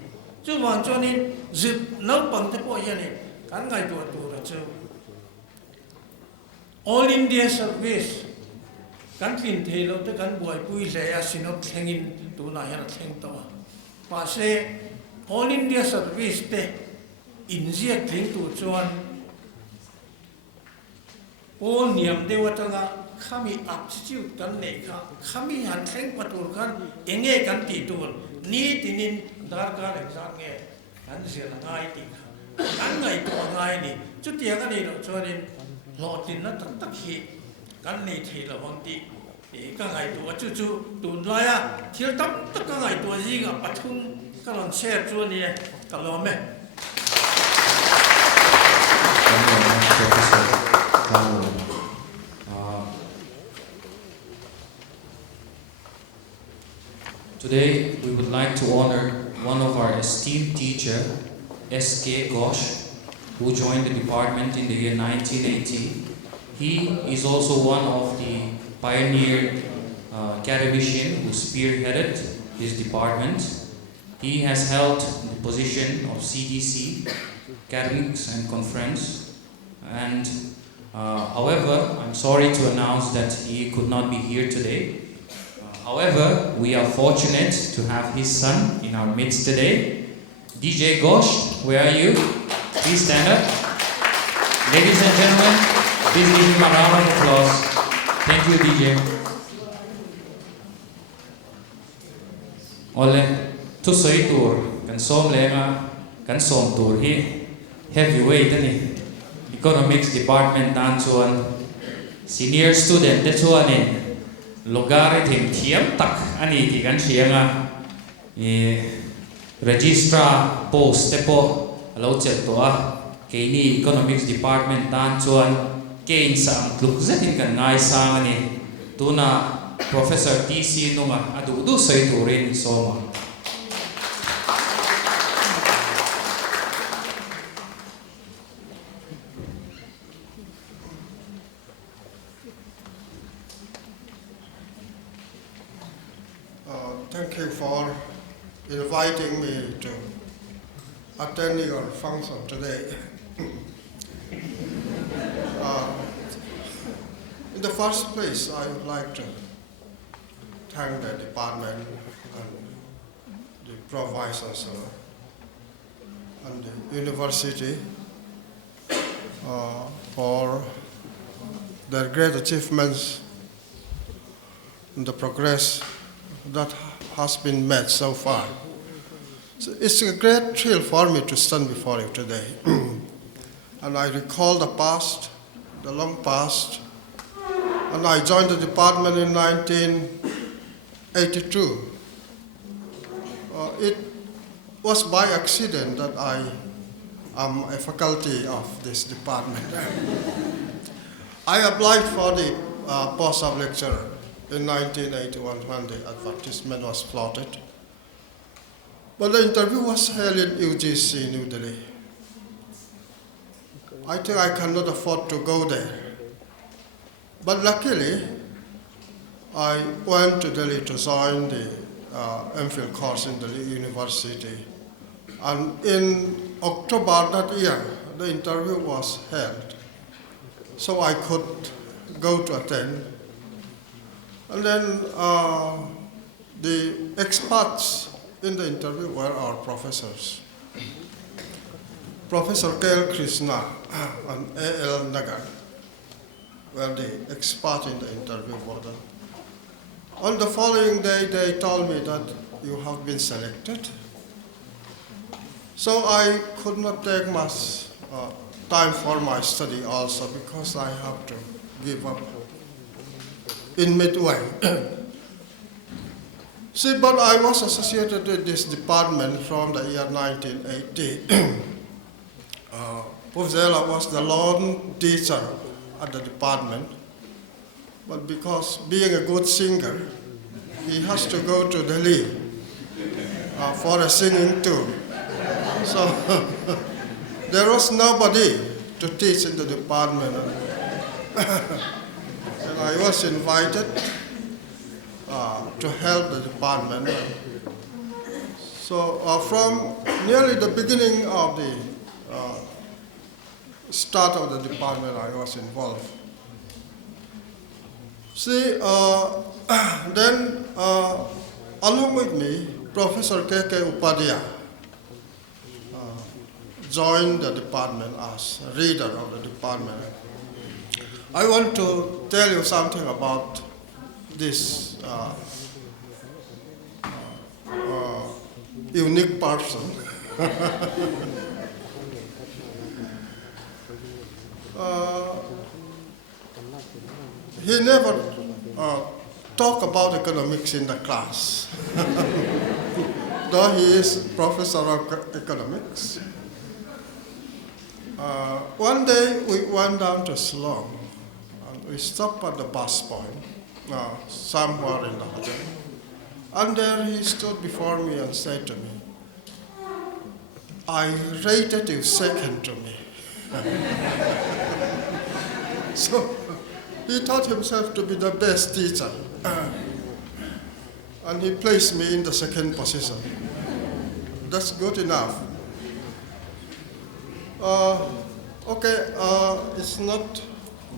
chu wan chuanin zip no pang te po yan ni kan ngai tu ra chu all India service kan tin the lo te kan boy pui le a sinop thengin tu na yan theng to pa se all India service te injia thing tu chuan all niam de watanga khami aptitude kan ne kha khami han theng patur kan enge kan ti tu ni tinin dar ka exam nge kan sia ngai ti kan ngai to ngai ni chút tiếng cái này rồi cho nên lọ tin nó tất tất khi cái này thì là vấn đề cái ngày tuổi chú tuần lại à thiếu tất tất cái ngày tuổi gì cả bắt thung cái lần xe cho này cái lo mẹ. Today, we would like to honor one of our esteemed teacher, S.K. Ghosh, who joined the department in the year 1980. He is also one of the pioneer academicians who spearheaded his department. He has held the position of CDC, Academics and Conference, and however, I'm sorry to announce that he could not be here today. However, we are fortunate to have his son in our midst today. DJ Ghosh, where are you? Please stand up. Ladies and gentlemen, please give him a round of applause. Thank you, DJ. Ole, tu soi tour, kan som lenga, kan som tour hi heavyweight ani. Economics department dan chuan senior student te chuan in logarithm thiam tak ani ti kan hrianga registrar post te po alo chet to a ke ni economics department tan chuan ke in sang tluk zetin kan ngai sang ani tuna professor TC nunga adu du sei turin soma. Thank you for inviting me to attend your function today. In the first place, I would like to thank the department and the Prof. Vice Chancellor and the university for their great achievements and the progress that has been made so far. So it's a great thrill for me to stand before you today. And I recall the past, the long past, and I joined the department in 1982. It was by accident that I am a faculty of this department. I applied for the post of lecturer in 1981 when the advertisement was floated. But the interview was held in UGC, New Delhi. I think I cannot afford to go there. But luckily, I went to Delhi to join the M.Phil course in Delhi University. And in October that year, the interview was held. So I could go to attend. And then the experts in the interview were our professors. Professor K.L. Krishna and A.L. Nagar were the experts in the interview for them. On the following day, they told me that you have been selected. So I could not take much time for my study also because I have to give up in midway. See, but I was associated with this department from the year 1980. Prof. Vadhera was the lone teacher at the department, but because being a good singer, he has to go to Delhi for a singing tour. So there was nobody to teach in the department. And I was invited to help the department. So from nearly the beginning of the start of the department, I was involved. See, then along with me, Professor K.K. Upadhyaya joined the department as a reader of the department. I want to tell you something about this unique person. he never talked about economics in the class, though he is professor of economics. One day we went down to Slough, and we stopped at the bus point, somewhere in the hotel. And there he stood before me and said to me, "I rated you second to me." So he thought himself to be the best teacher. And he placed me in the second position. That's good enough. It's not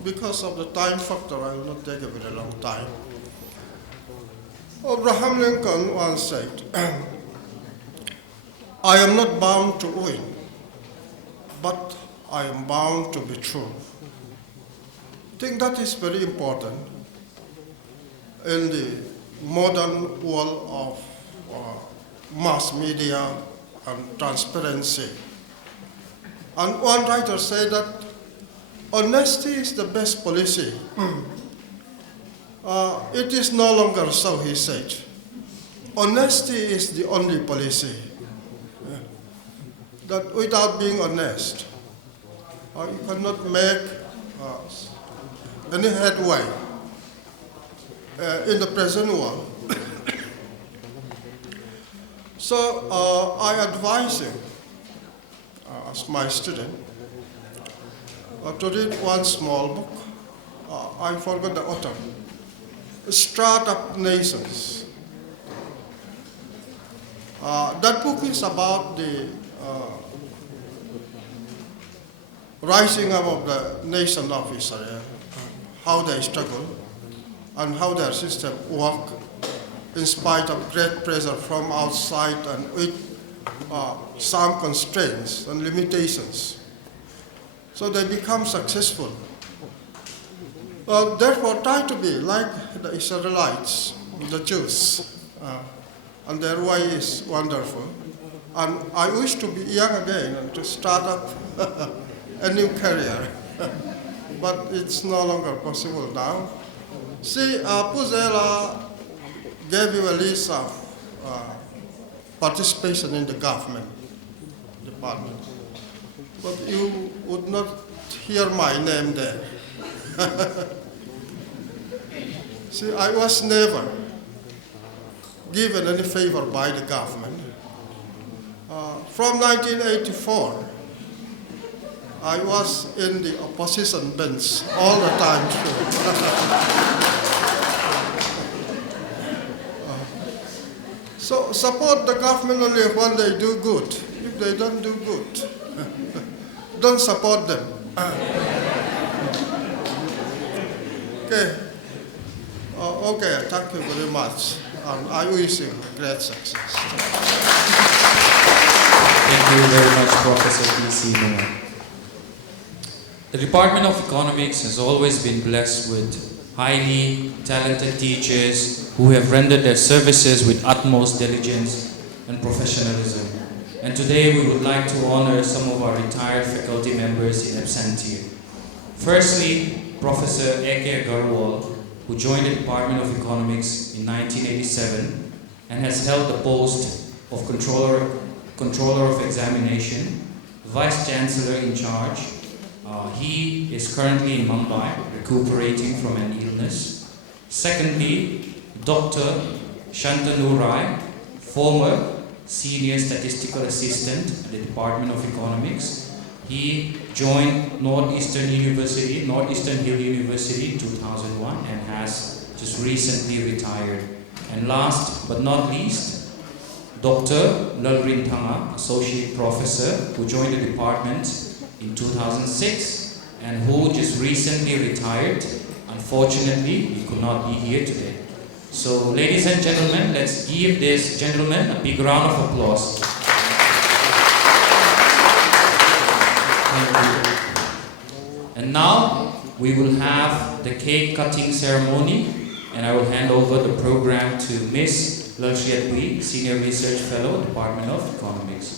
because of the time factor, I will not take a very long time. Abraham Lincoln once said, "I am not bound to win, but I am bound to be true." I think that is very important in the modern world of mass media and transparency. And one writer said that honesty is the best policy. It is no longer so, he said. Honesty is the only policy. That without being honest, you cannot make any headway in the present world. So I advise you, as my student, to read one small book. I forgot the author. Startup Nations. That book is about the rising up of the nation of Israel, how they struggle, and how their system work in spite of great pressure from outside and with some constraints and limitations. So they become successful. Therefore, try to be like the Israelites, the Jews, and their way is wonderful. And I wish to be young again and to start up a new career, but it's no longer possible now. See, Puzela gave you a list of participation in the government department, but you would not hear my name there. See, I was never given any favor by the government. From 1984, I was in the opposition bench all the time through. So support the government only when they do good. If they don't do good, don't support them. Okay, thank you very much. I wish you great success. Thank you very much, Professor P.C. Lowe. The Department of Economics has always been blessed with highly talented teachers who have rendered their services with utmost diligence and professionalism. And today we would like to honor some of our retired faculty members in absentia. Firstly, Professor Eke Garwal, who joined the Department of Economics in 1987 and has held the post of Controller of Examination, Vice Chancellor in charge. He is currently in Mumbai, recuperating from an illness. Secondly, Dr. Shantanu Rai, former Senior Statistical Assistant at the Department of Economics. He joined Northeastern Hill University in 2001 and has just recently retired. And last but not least, Dr. Lalrin Thanga, Associate Professor, who joined the department in 2006 and who just recently retired. Unfortunately, he could not be here today. So, ladies and gentlemen, let's give this gentleman a big round of applause. Thank you. And now, we will have the cake cutting ceremony, and I will hand over the program to Ms. Lalshia Dwi, Senior Research Fellow, Department of Economics.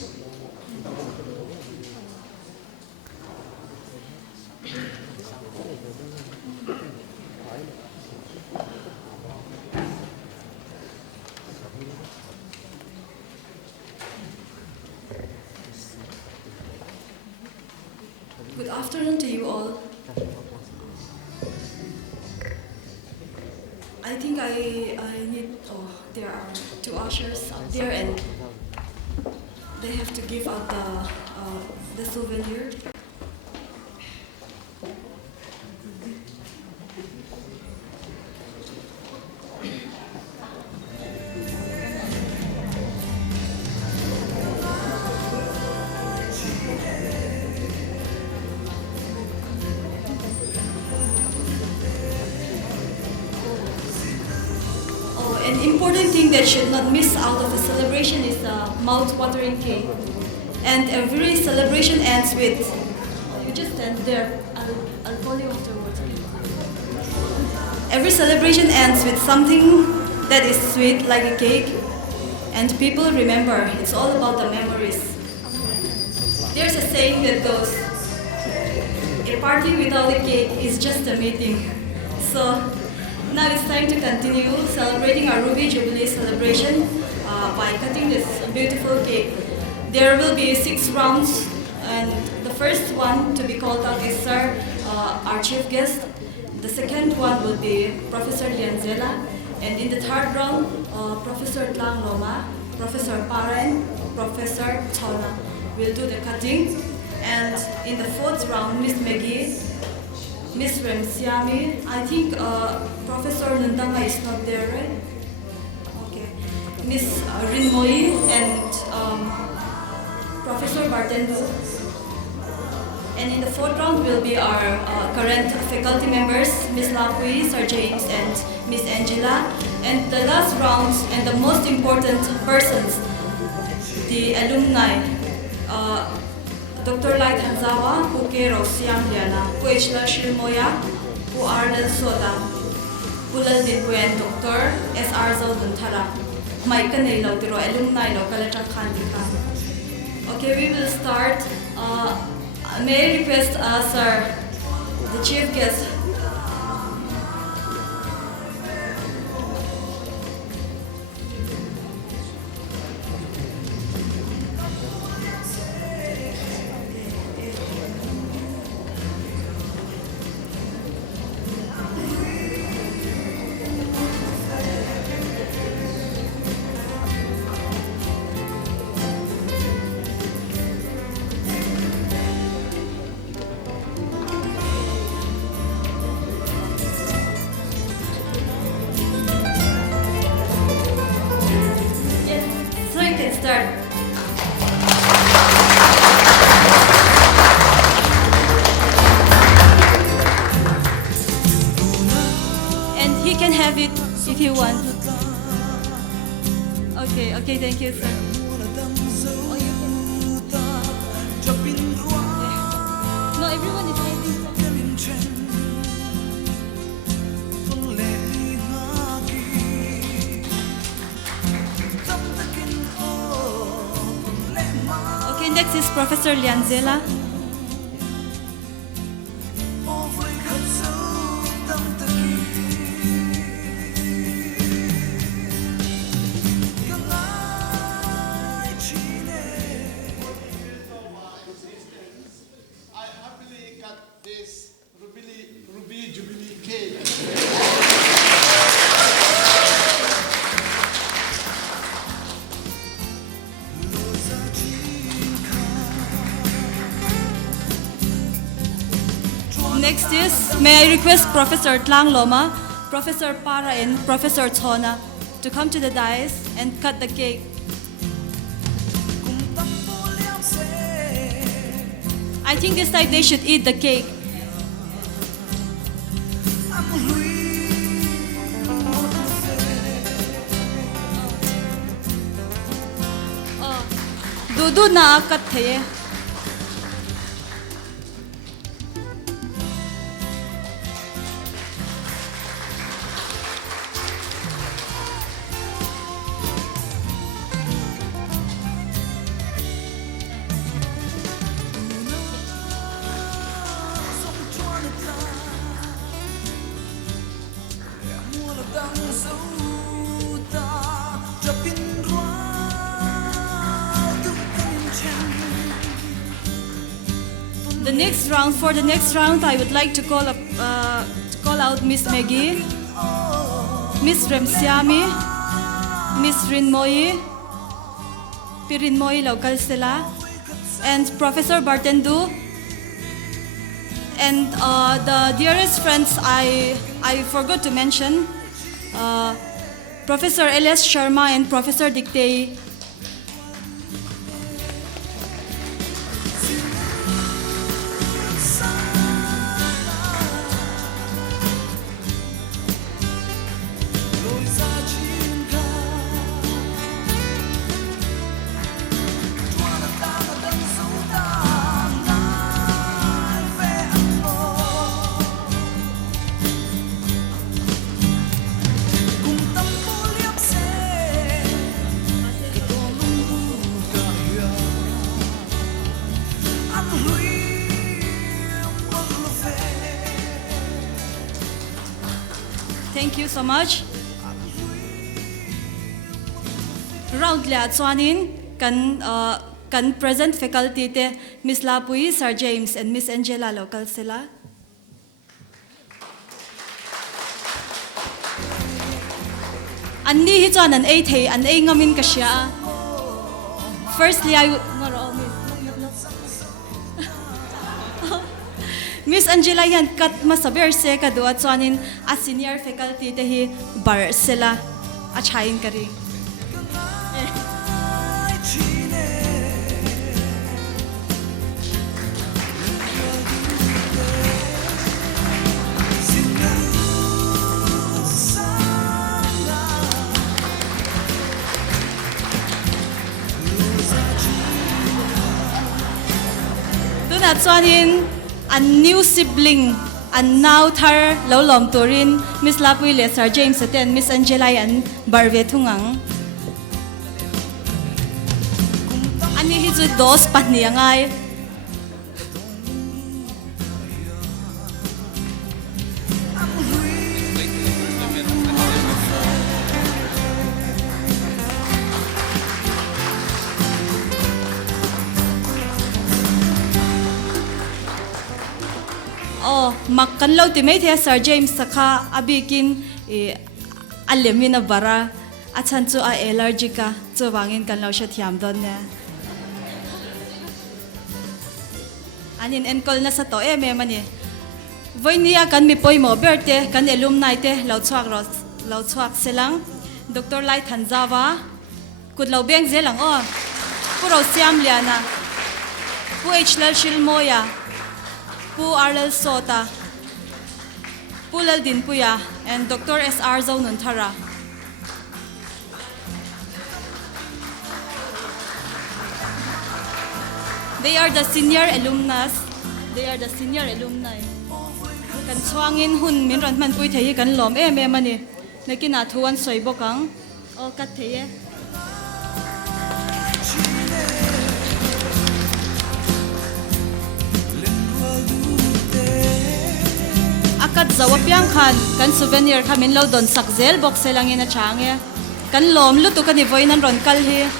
afternoon to you all. I think I need, there are two ushers up there and they have to give out the souvenir. An important thing that should not miss out of a celebration is a mouth-watering cake. And every celebration ends with, you just stand there, I'll call you afterwards. Every celebration ends with something that is sweet like a cake, and people remember, it's all about the memories. There's a saying that goes, a party without a cake is just a meeting. So, now it's time to continue celebrating our Ruby Jubilee celebration by cutting this beautiful cake. There will be 6 rounds, and the first one to be called out is Sir, our chief guest. The second one will be Professor Lianzela, and in the third round, Professor Tlang Loma, Professor Paren, Professor Chona will do the cutting. And in the fourth round, Miss Maggie, Miss Remsiami, I think Professor Nundama is not there, right? Okay. Miss Rinmoi and Professor Bartendu. And in the fourth round will be our current faculty members, Miss Lapui, Sir James, and Miss Angela. And the last round and the most important persons, the alumni, Dr. Light Hanzawa, who Kero Siang Liana, who Echla Shilmoya, who Arlen Soda, who Laldin Gwen, Dr. S.R. Zaldun Tara, Mike Kanelo, Tiro alumni, no Kalatra Khandika. Okay, we will start. May I request Sir, the chief guest. And he can have it if he wants. Okay, thank you, sir. Oh, you can. No, everyone is having. Okay, next is Professor Lianzela. Ruby Jubilee cake. Next is, may I request Professor Tlang Loma, Professor Para, and Professor Chona to come to the dais and cut the cake. I think this time they should eat the cake. Dudu na kat thaye. the next round, I would like to call out Miss Maggie, Miss Remsiami, Miss Rinmoyi, Pirinmoyi Local Sila, and Professor Bartendu, and the dearest friends I forgot to mention, Professor Elias Sharma and Professor Dikte. Thank you so much. Round le chuanin kan present faculty te Miss Lapui, Sir James and Miss Angela Local Sila. Anni hi chuan an ei thei an ei ngamin ka sia. Firstly I would Miss Angela yan kat masaber se ka do chuanin a senior faculty te hi bar sela a chain kari. Tuna chuanin a new sibling, and now thar lo lom turin Miss Lapui le Sir James aten Miss Angela and barve thungang. Ani hi chu dos pahniangai. Makan lo ti mai the Sir James sakha abikin alemina bara achan chu a allergica chu wangin kan lo sha thiam don ne anin enkol na sa to mani voinia kan mi poimo berte kan alumni te lo chuak selang Dr. Lai Thanjawa kut lo beng zelang pu ro siam liana pu hlal shilmoya pu arlal sota Pulal din puya and Dr. S.R. Zaununtara. They are the senior alumnus. Kan chuangin hun min ran man pui thei kan lom mani. Nakina thuan soibokang kat thei. Akat zawapyang kan souvenir khamin lo don sakzel box selangin a change kan lom lutu kan ivoi nan ron kal hi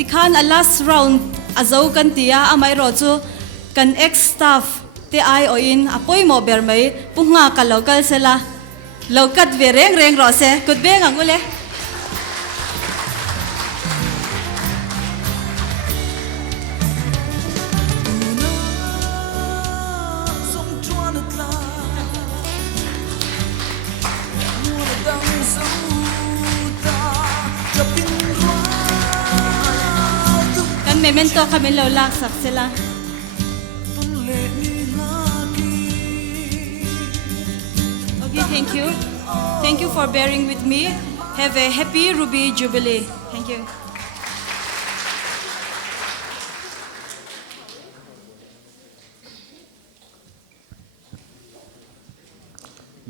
Tikhan a last round azaw kan tia amay rojo kan ex staff te ai o in apoy mo bermay punga ka local sela lokat vereng rose kutbeng ang ule memento kami lo laksak sila. Okay, thank you. Thank you for bearing with me. Have a happy Ruby Jubilee. Thank you.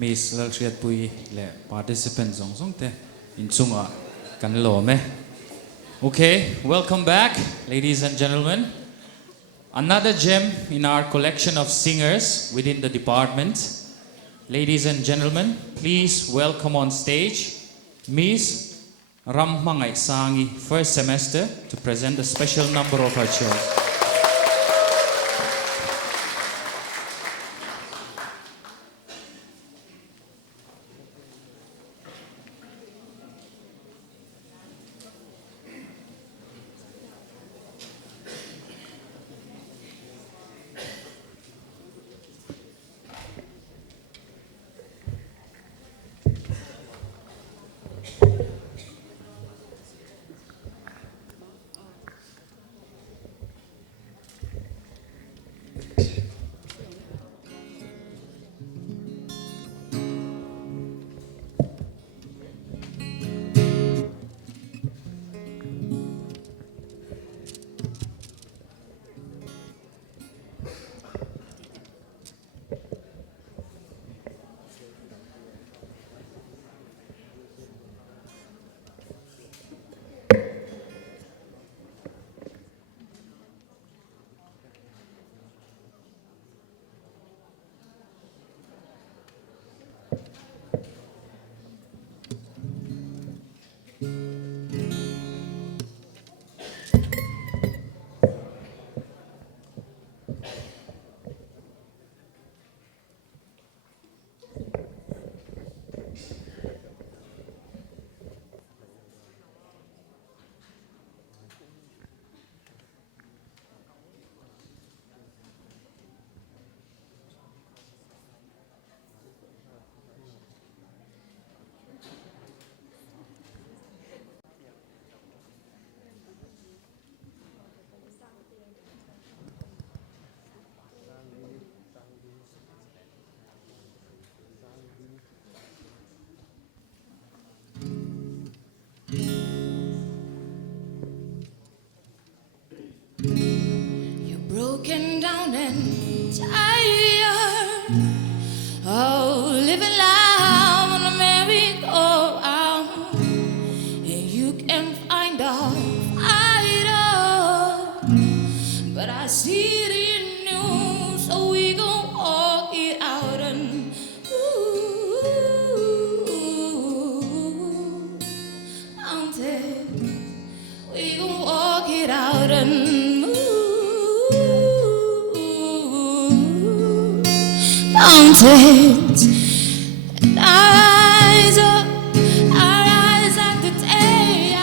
Miss Laltriat Pui le participants zong te in chunga kan lo me. Okay, welcome back, ladies and gentlemen. Another gem in our collection of singers within the department. Ladies and gentlemen, please welcome on stage Miss Rammangai Sangi, first semester, to present a special number of her choice. Broken down and tired of living life on a merry-go-round, and you can find a fighter, but I see it in you, so we gon' walk it out and mountain, we gon' walk it out and mountains, and I rise like the day, I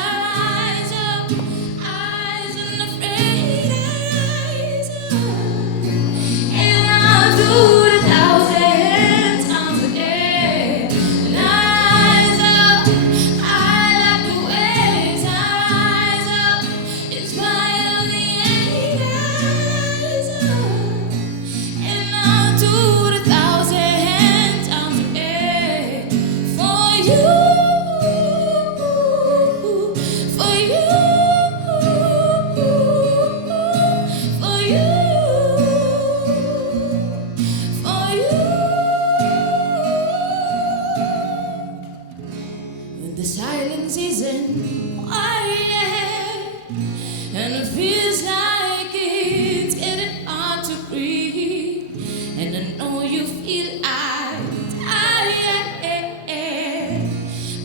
rise unafraid, I rise up, and I'll do it 1,000 times a day, and I rise up, I like the waves, I rise up, in spite of the hate, I rise up, and I'll do it 1,000 times a day for you, for you, for you, for you. When the silence isn't quiet and it feels like it's getting hard to breathe, and I know you feel I'm tired,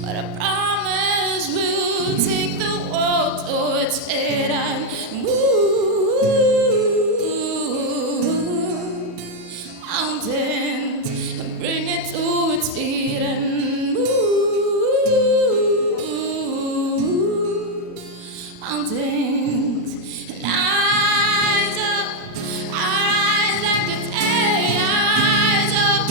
but I promise we'll take the world to its feet and move mountains and bring it to its feet and move mountains. And I rise up, I rise like the day, I rise up,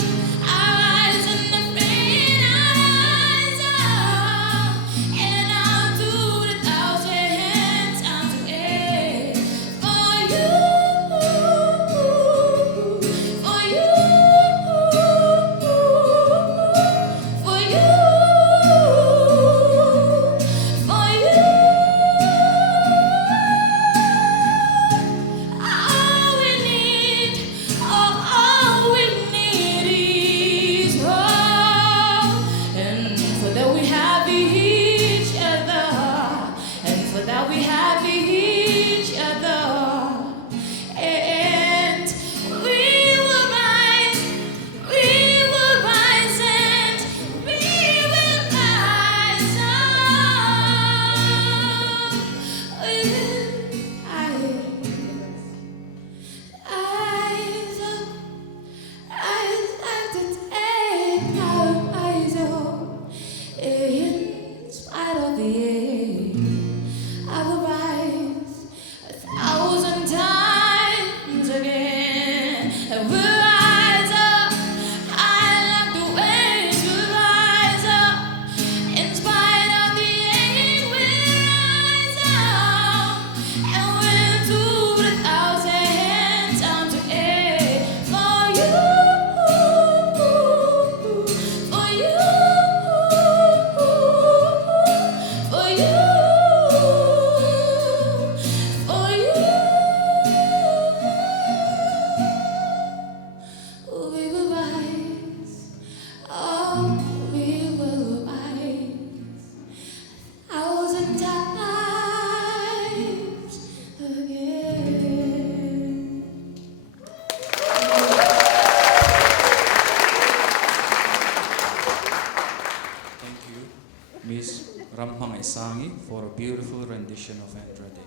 Rampang Isangi for a beautiful rendition of Andrade.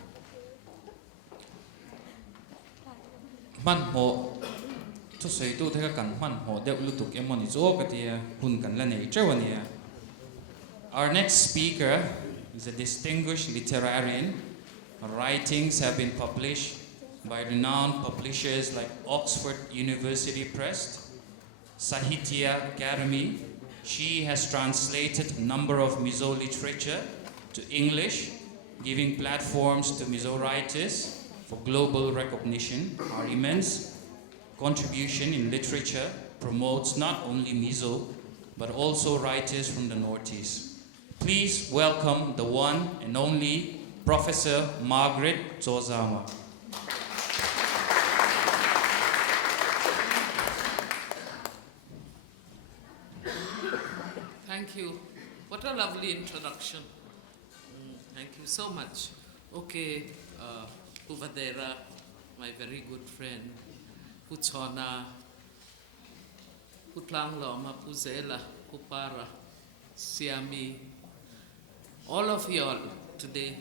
Man ho to say to take a can man ho de lutuk emoni zokatia hun kan lane trewania. Our next speaker is a distinguished literarian. Her writings have been published by renowned publishers like Oxford University Press, Sahitya Academy. She has translated a number of Mizo literature to English, giving platforms to Mizo writers for global recognition. Her immense contribution in literature promotes not only Mizo, but also writers from the Northeast. Please welcome the one and only Professor Margaret Zama. Thank you. What a lovely introduction. Thank you so much. Okay, Vadhera, my very good friend, Puchona, Putlang Loma, Puzela, Pupara, Siami, all of you all today,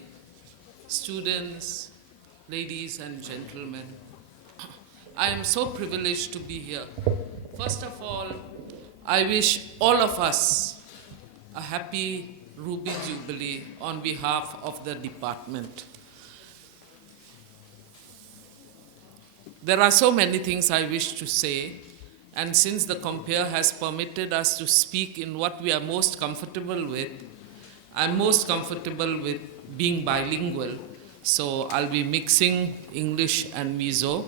students, ladies and gentlemen, I am so privileged to be here. First of all, I wish all of us a happy Ruby Jubilee on behalf of the department. There are so many things I wish to say, and since the compare has permitted us to speak in what we are most comfortable with, I'm most comfortable with being bilingual, so I'll be mixing English and Mizo.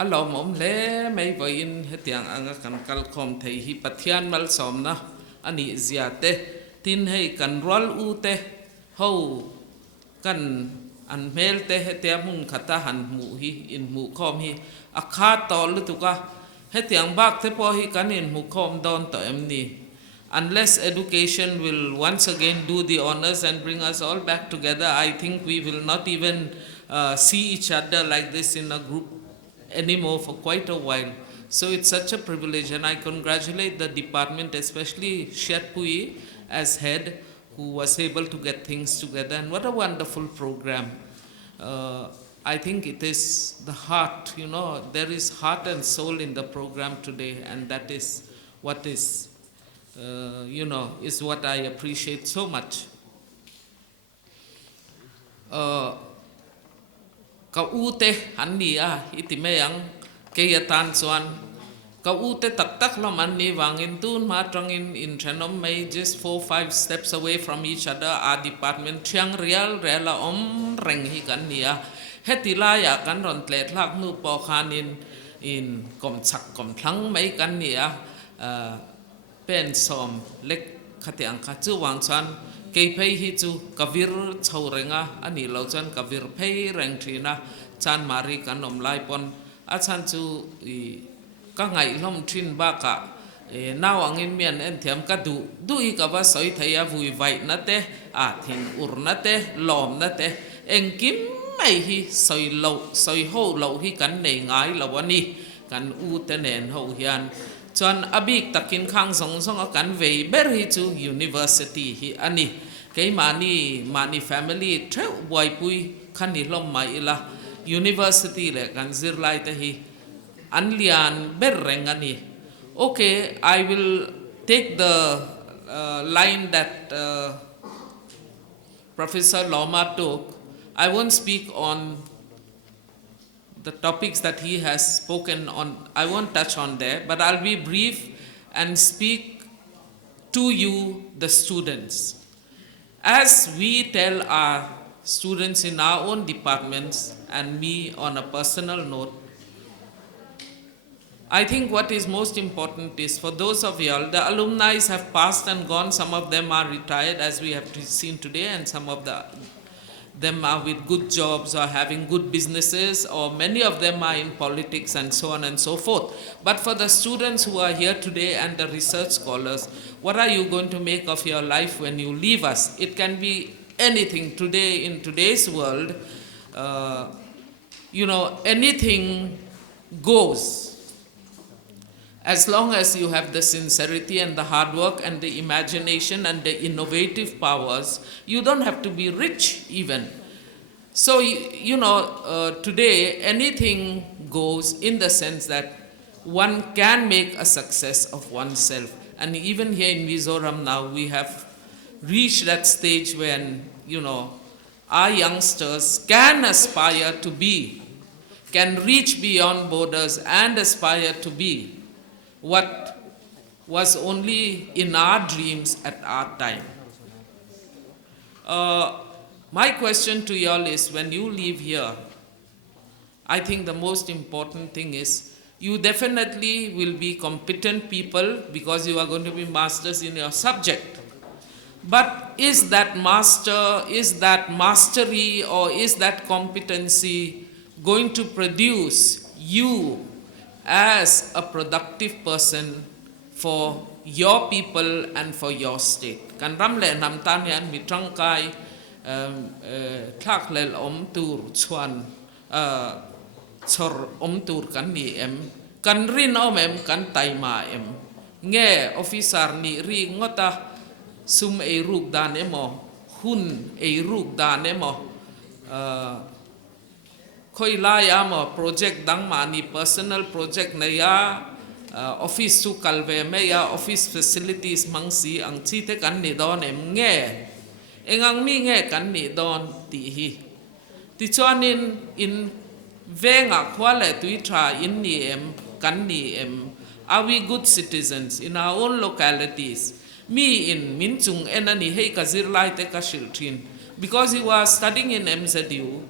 Alo mom le may vain hetiang anga kan kalkom thei hi pathian mal somna ani ziate tin hei kan rol u te ho kan an mel te hetia mun khata han mu hi in mu khom hi akha tol tuka hetiang bak te po hi kan in mu khom don to emni. Unless education will once again do the honors and bring us all back together, I think we will not even see each other like this in a group anymore for quite a while. So it's such a privilege, and I congratulate the department, especially Shetpui as head, who was able to get things together. And what a wonderful program. I think it is the heart, there is heart and soul in the program today, and that is what is, is what I appreciate so much. Ka ute hanni iti meyang kayatan swan ka ute tak laman ni wangin tun matrangin in Chenom may just 4-5 steps away from each other. Our department chiang real rela reng hi kan niya hetilaya kan ron tlet lak nu po kanin in kom sak kom thlang may kan niya pen som lek khatiang ka chu wang chan kay pay hi chu kavir chaurenga ani lo chan kavir pay reng trina chan mari kanom lai pon a chan chu ka ngai lom thin ba ka naw angin mian en thiam ka du i ka ba soi thaya vui vai na te a thin ur na te lom na te eng kim mai hi soi ho lo hi kan nei ngai lo ani kan u te nen ho hian chon abik takin khang song kan vei ber hi chu university hi ani kay mani family treu boy pui khani lom mai la university le kan zir lai te hi anlian ber reng ani. Okay, I will take the line that Professor Loma took. I won't speak on the topics that he has spoken on. I won't touch on there, but I'll be brief and speak to you, the students. As we tell our students in our own departments and me on a personal note, I think what is most important is for those of y'all, the alumni have passed and gone. Some of them are retired, as we have seen today, and some of them are with good jobs or having good businesses, or many of them are in politics and so on and so forth. But for the students who are here today and the research scholars, what are you going to make of your life when you leave us? It can be anything today in today's world. Anything goes. As long as you have the sincerity and the hard work and the imagination and the innovative powers, you don't have to be rich even. So, today anything goes in the sense that one can make a success of oneself. And even here in Mizoram now, we have reached that stage when, our youngsters can aspire to be, can reach beyond borders and aspire to be what was only in our dreams at our time. My question to y'all is, when you leave here, I think the most important thing is you definitely will be competent people because you are going to be masters in your subject. But is that mastery, or is that competency going to produce you as a productive person for your people and for your state? Kan ramle nam tan yan mi trangkai thak lel tur chuan chor tur kan ni kan rin kan tai ma nge officer ni ri ngota sum ruk dan hun ruk dan khoi la ya project dang ma ni personal project na ya office su kalve me ya office facilities mangsi ang chi te kan ni don nge engang mi nge kan ni don ti hi ti chuanin in venga khwale tui tra in ni kan ni are we good citizens in our own localities? Me in Minchung enani hei kazir lai te kashiltrin, because you are studying in MZU,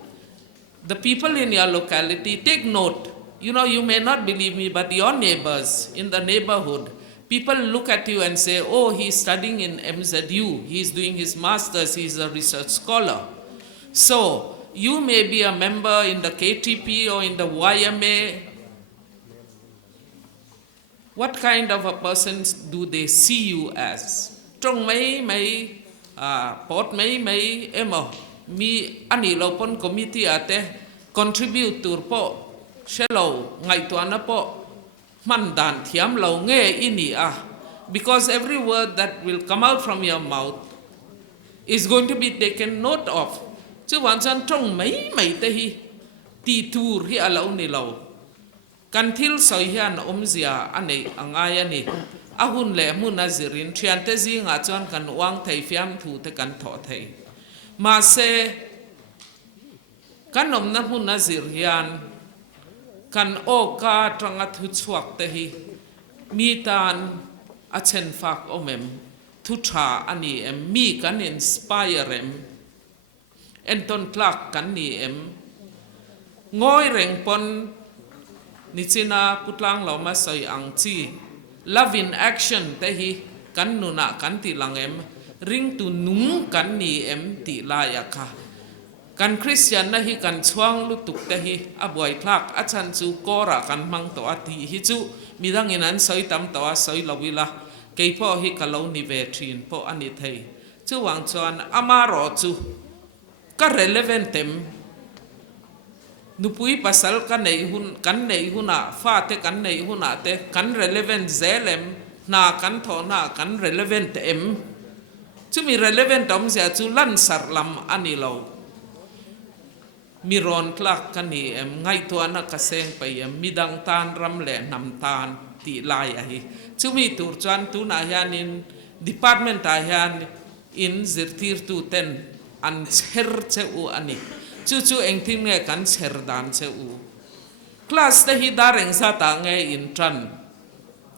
the people in your locality, take note. You may not believe me, but your neighbors in the neighborhood, people look at you and say, oh, he's studying in MZU, he's doing his master's, he's a research scholar. So, you may be a member in the KTP or in the YMA. What kind of a person do they see you as? Trong mấy pot mấy emo mi ani lo pon committee ate contribute tur po shallow ngai tuana po mandan thiam lo nge ini because every word that will come out from your mouth is going to be taken note of. Chu wan chan trong mấy te hi ti tur hi alo ni lo kan thil soi hian zia anei angaya ni ahun le mu nazirin thiante zi nga chuan kan wang thei fiam thu te kan tho thei ma se kan na mu nazir hian kan o ka tanga thu chuak te hi mi tan a chen fak thu tha ani mi kan inspire enton tlak kan ni ngoi reng pon nichina putlang lo ma soi ang chi love in action te hi kan nuna kan ti lang ring tu nung kan ni ti la ya kha kan Christian na hi kan chuang lu tuk te hi aboi thlak a chan chu kora kan mang to ati hi chu midang in an soi tam to a soi lawila ke po hi kalo ni ve thin po ani thei chu wang chuan amaro chu ka relevant nupui pasal kan nei huna fa te kan nei huna te kan relevant zelem na kan tho na kan relevant chu mi relevant sia chu lan sar lam ani lo mi ron tlak kan ni ngai to na ka seng pa midang tan ram le nam tan ti lai hi chu mi tur chuan tu na hian in department hian in zirtir tu ten an cher che u ani chu eng thing nge kan cher dan che u class te hi dareng sa ta nge in tran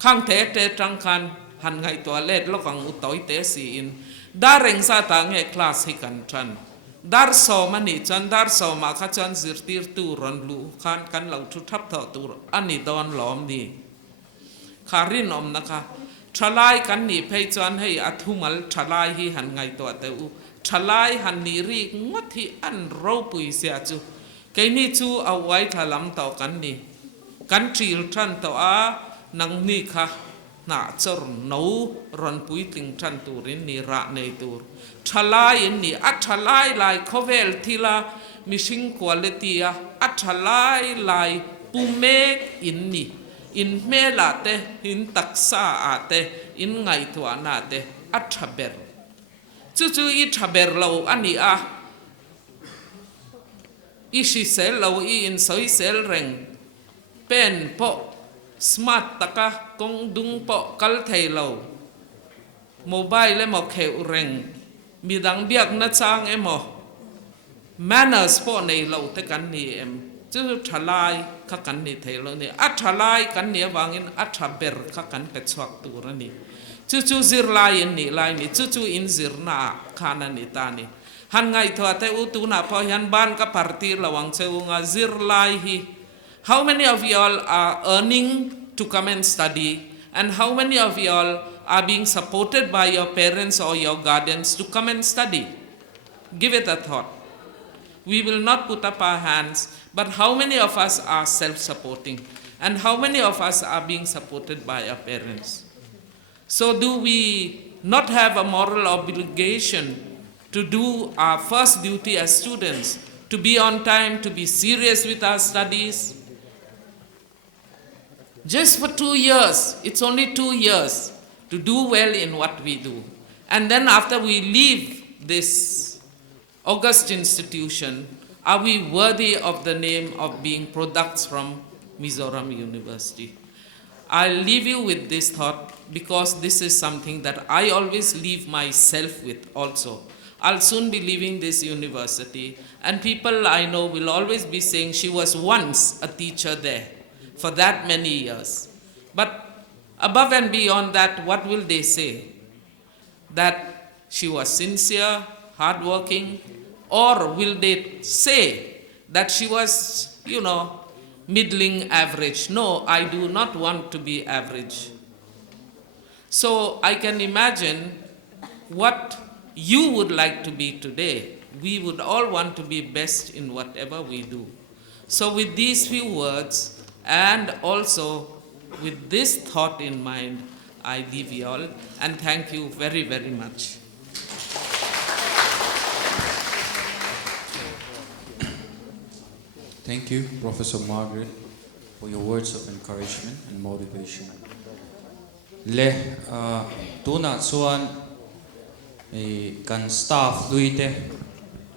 khang te tang khan han ngai toilet lo kang u toi te si in dareng sa ta nge class hi kan tran dar so mani chan dar so ma kha chan zirtir tu ron lu khan kan lo thu thap tho tur ani don lom ni kharin na kha thalai kan ni phei chan hei athumal thalai hi han ngai to te u thalai han ni ri ngot hi an ro pui sia chu ke ni chu a wai thalam to kan ni kan tril tran to a nang ni kha na chor no ron pui ting tran turin ni ra nei tur thalai ni a thalai lai khovel thila missing quality a thalai lai pumek in ni in melate, in taksa ate, in ngaituanate, at chaber. Chuchu I chaber low ani Ishi sel low in soy sel ring. Pen po, smart taka kong dung po kaltay low. Mobile mo ke ring. Midang biak na chang emo. Manners po nei low te kan ni Chu chalai ka kan ni thelo ni chalai kan ni wangin chaber ka kan pe chwak tur ni chu zir lai ni lai ni chu in zir na khana ni ta ni han ngai thwa te u tu na pho yan ban ka party lawang cheu nga zir lai hi. How many of y'all are earning to come and study, and how many of y'all are being supported by your parents or your guardians to come and study? Give it a thought. We will not put up our hands, but how many of us are self-supporting? And how many of us are being supported by our parents? So do we not have a moral obligation to do our first duty as students, to be on time, to be serious with our studies? Just for 2 years, it's only 2 years, to do well in what we do. And then after we leave this august institution, are we worthy of the name of being products from Mizoram University? I'll leave you with this thought because this is something that I always leave myself with also. I'll soon be leaving this university, and people I know will always be saying she was once a teacher there for that many years. But above and beyond that, what will they say? That she was sincere, hardworking, or will they say that she was, middling average? No, I do not want to be average. So I can imagine what you would like to be today. We would all want to be best in whatever we do. So with these few words, and also with this thought in mind, I leave you all, and thank you very, very much. Thank you, Professor Margaret, for your words of encouragement and motivation. Tuna chuan kan staff luite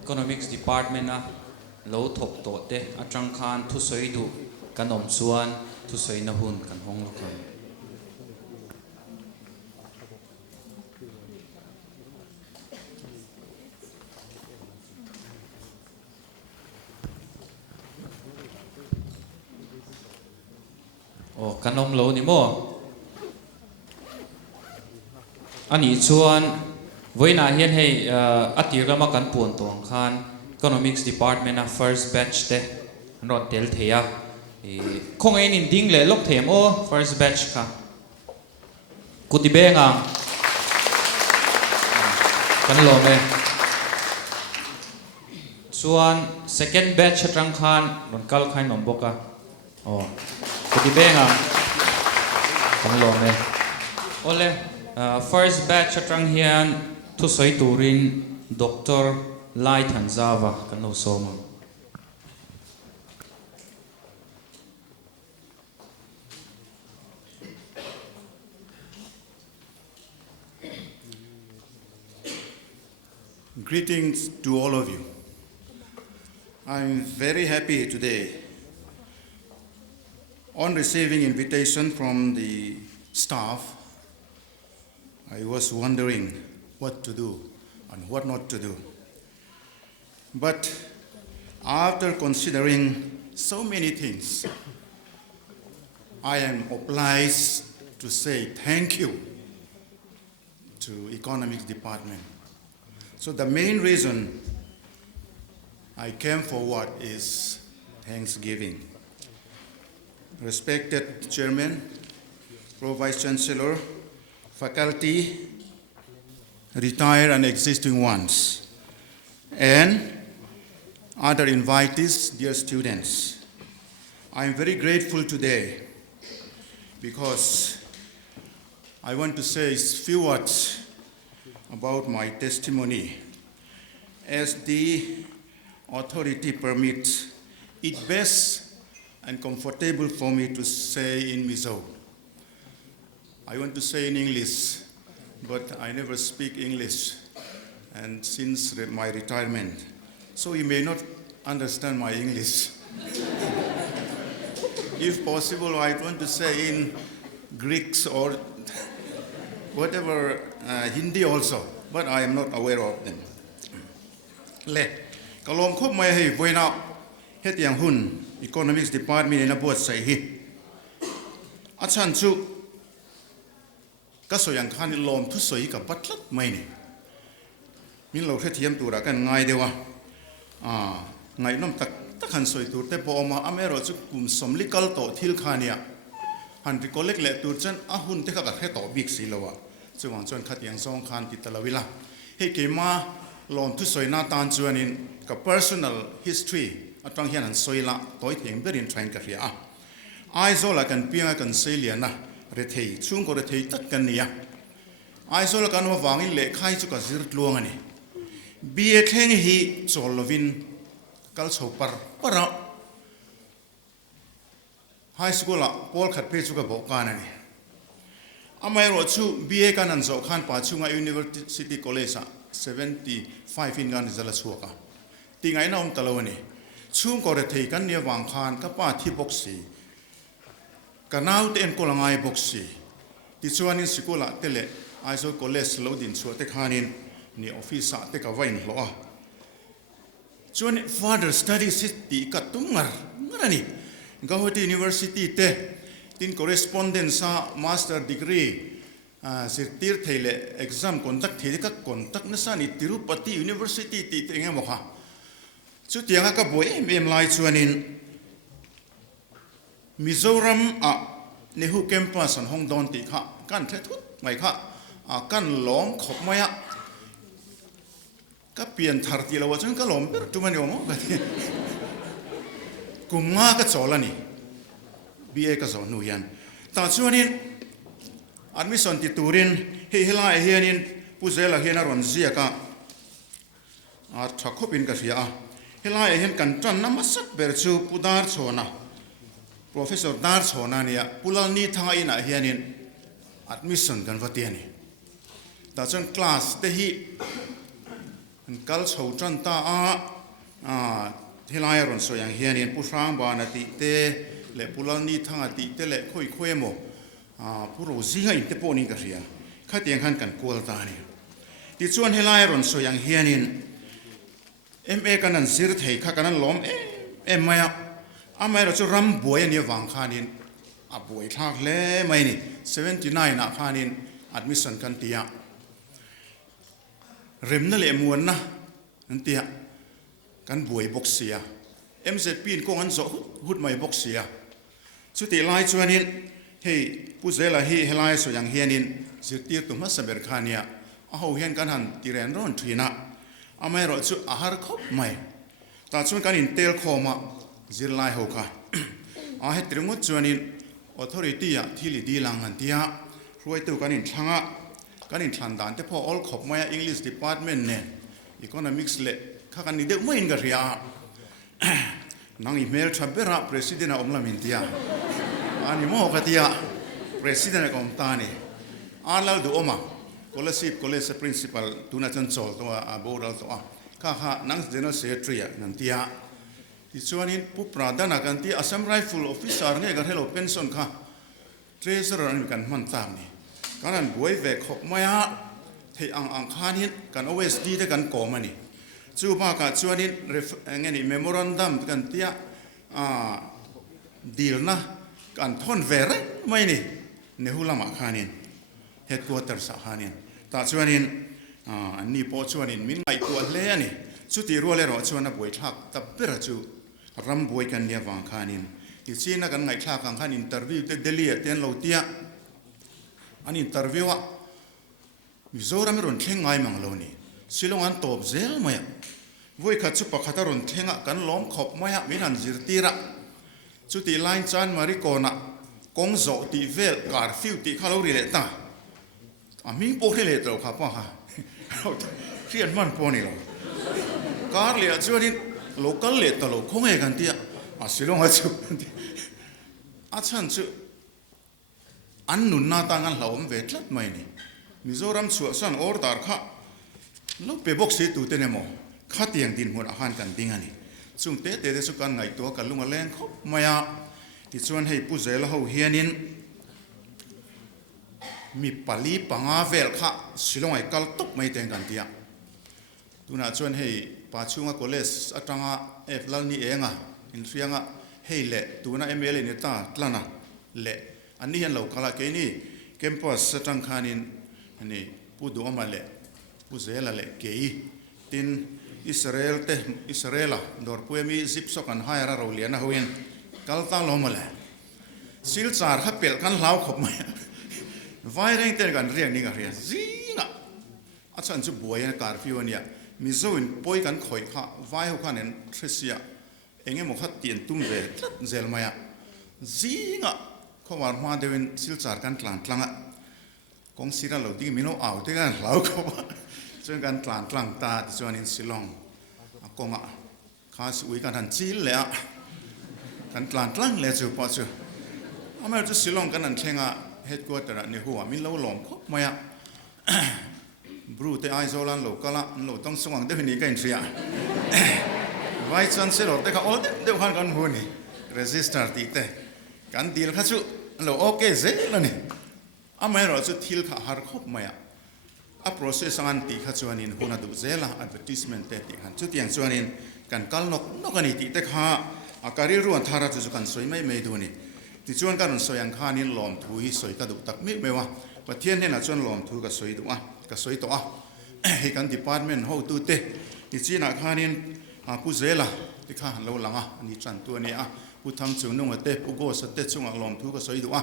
economics department na lo thok to te atang khan thu soi du kanom chuan thu soi na hun kan hong lo kan. Kanom lo ni mo ani chuan voina hian hei atirama kan puan tong khan economics department na first batch te not tel theya khong ein in ding le lok them o first batch ka kutibenga kan lo me chuan second batch atang khan ron kal khain nom boka kutibenga kan lo me ole first batch atang hian thu soi turin Dr. Lai Zava kan lo soma. Greetings to all of you. I'm very happy today on receiving invitation from the staff. I was wondering what to do and what not to do. But after considering so many things, I am obliged to say thank you to Economics Department. So the main reason I came forward is Thanksgiving. Respected Chairman, Prof. Vice Chancellor, faculty, retired and existing ones, and other invitees, dear students. I am very grateful today because I want to say a few words about my testimony. As the authority permits, it best and comfortable for me to say in Mizo. I want to say in English, but I never speak English, and since my retirement, so you may not understand my English. If possible, I want to say in Greeks or whatever, Hindi also, but I am not aware of them. Le, kalom khop mai hei voina het yang hun economics department in a board say hi. Achan chu kaso yang khan lom thu soi ka batlat mai ni. Min lo the thiam tura kan ngai dewa. Ngai nom tak takhan soi tur te po ma amero chu kum somlikal to thil khania. Han recollect le tur chan ahun te ka ka he to big si lowa. Chu wang chon khat yang song khan ti talawila. He ke ma lom thu soi na tan chuanin ka personal history atang hian an soi la toy theng berin train ka ria. Ai zo la kan pianga kan selia na re thei chung ko re thei tak kan nia. Ai zo la kan wa wangin le khai chu ka zir tluang ani. Bia thleng hi cholovin kal chopar para high school la pol khat pe chu ka bo kan ani. Amai ro chu BA kan an zo khan pa chunga University College 75 in gan zala chuaka. Tingai na talawani. Chung ko re thei kan nia wang khan ka pa thi boxi. Kanau te en ko langai boxi. Ti chuanin sikola tele aiso college lo din chu te khanin ni office a te ka vain lo a. Chuan further studies ti ka tungar ngarani. Gauhati University te tin correspondence sa master degree sirtir theile exam contact thei ka contact na sa ni Tirupati University ti tenga mo kha. Chu tianga ka boy em lai chuanin Mizoram NEHU Campus an hong don ti kha kan the thut mai kha kan lom khop maya ka pian thar ti lo chun ka lom per tu mani mo ka ti kumnga ka cholani BA ka zo nu yan ta chuanin admission ti turin he hela hianin puzela hian ron zia ka thakopin ka sia hela hian kan tran na masak ber chu pudar chona professor dar chona nia pulal ni thanga ina hianin admission kan vatiani ta chon class te hi kal chho tran ta hela ron so yang hianin pusang ba na ti te le pulal ni thanga ti te le khoi khoi mo puro zinga in te poni ka ria khatiang han kan kol ta ni ti chuan helai ron so yang hianin MA kanan sir thei kha kanan lom maya amai ro chu ram boy ani wang khanin a boy thak le mai ni 79 a khanin admission kan tia rem na le muan na an tia kan boy boxia MZ pin ko an zo hut mai boxia chu ti lai chuanin hei puzela hi helai so yang hianin zirtir tu ma saber khania a ho hian kan han tiren ron thina amai ro chu ahar khop mai ta chun kan in tel khoma zir lai ho kha a he tringot chuanin authority ya thili di lang han tia roi tu kan in thanga kan in thlan dan te pho all khop mai English department ne economics le kha kan ni de mai in ga ria nang email chabera president omla min tia ani mo ka tia president ka omtani alal du oma college principal tuna chan chol to a boral to a kha nang general secretary nan tia ti chuanin pu pradana kan ti assam rifle officer nge ga hello pension kha treasurer an kan man tam ni kanan buai ve khop maya thei ang khanin kan OSD te kan ko mani chu ba ka chuanin ngeni memorandum kan tia deal na kan thon vere mai ni NEHU lama khanin headquarters sa khanin ta chuanin ni po chuanin min ngai ko le ani chu ti ro le ro chuana boi thak ta pera chu ram boi kan nia wang khanin ti china kan ngai thak kan khan interview te Delhi ten lo tia an interview a Mizoram ron thleng ngai mang lo ni silong an top zel maya voi kha chu pakhata ron thlenga kan lom khop maya min an zir tira chu ti line chan mari kona kong zo ti vel kar fiu ti khalori le ta ami po le to kha pa ha khian man po ni lo kar le chuanin local le to lo khong e kan tia a silong a chu อาจารย์จุอันนุนนาตังอันเหล่าเวทลัดไม่นี่มิโซรัมชัวสันออร์ดาร์ข้าลูกไปบอกสิตูเตเนโมข้าเตียงดินหัวอาหารกันดิ้งอันนี้ซุ่มเตะสุกันไงตัวกันลุงมาแรงเขาไม่อะที่ชวนให้ผู้เจริญเขาเฮียนินมีปลีปังอาเวลข้าสิลงไอ้กัลตุกไม่เต็งกันเตียตัวน่าชวนให้ปัจจุบันก็เลสอัตราลานี่เองอ่ะอินเสียงอ่ะให้เละตัวน่าMLนี่ตาตลานะเละอันนี้เห็นเราคลาเกนี่แคมปัสสตังคานินนี่ผู้ดูมาเละผู้เจริญเละเกย์ตินอิสราเอลล่ะดอร์พวยมีซิปสกันให้เราเลียนนะเว้นกัลตังลงมาเลยสิลจาร์ขับเปิลกันเหลาขบมาไว้เร่งเต้นกันเรียงนี่กันเรียนจีน่ะอาจารย์จะบวยในการฟิวเนี่ยมิโซอินป่วยกันข่อยข้าไว้เขาข้าเนี่ยเสียเองมันขัดเตียนตุ้มเจลมาจีน่ะเขาว่ามาเดินสิลจาร์กันกลางอ่ะกองศิลาเราดีมิโนเอาที่กันเหลาเขาว่าจนกันกลางตาจนอินสิลองกองอ่ะข้าสวยกันทันจีเลยอ่ะกันกลางเลยจู่พอจู่ทำไมจะสิลองกันนั่นเช่งอ่ะเฮดกวอเตอร์นี่หัวมิเล่าหลงคบมาอ่ะบรูเตไอโซลันโลก็ละโลต้องสว่างเดี๋ยวนี้กันเสียไว้จนเสร็จแล้วแต่เขาเดี๋ยวขันกันหัวนี่ resistor ตีเตกันดีลข้าจู่โลโอเคเสร็จแล้วนี่อาไม่เราจะทิลข้าหาคบมาอ่ะa process an ti kha chuanin huna du zela advertisement te ti han chu tiang chuanin kan kal nok ani ti te kha a career ruan thara chu kan soi mai du ni ti chuan kan soyang kha nin lom thu hi soi ka du tak mi mewa pathian he na chuan lom thu ka soi du a ka soi to a he kan department ho tu te ti china kha nin a pu zela ti kha han lo langa ani chan tu ni a pu thang chu nung te pu go sa te chunga lom thu ka soi du a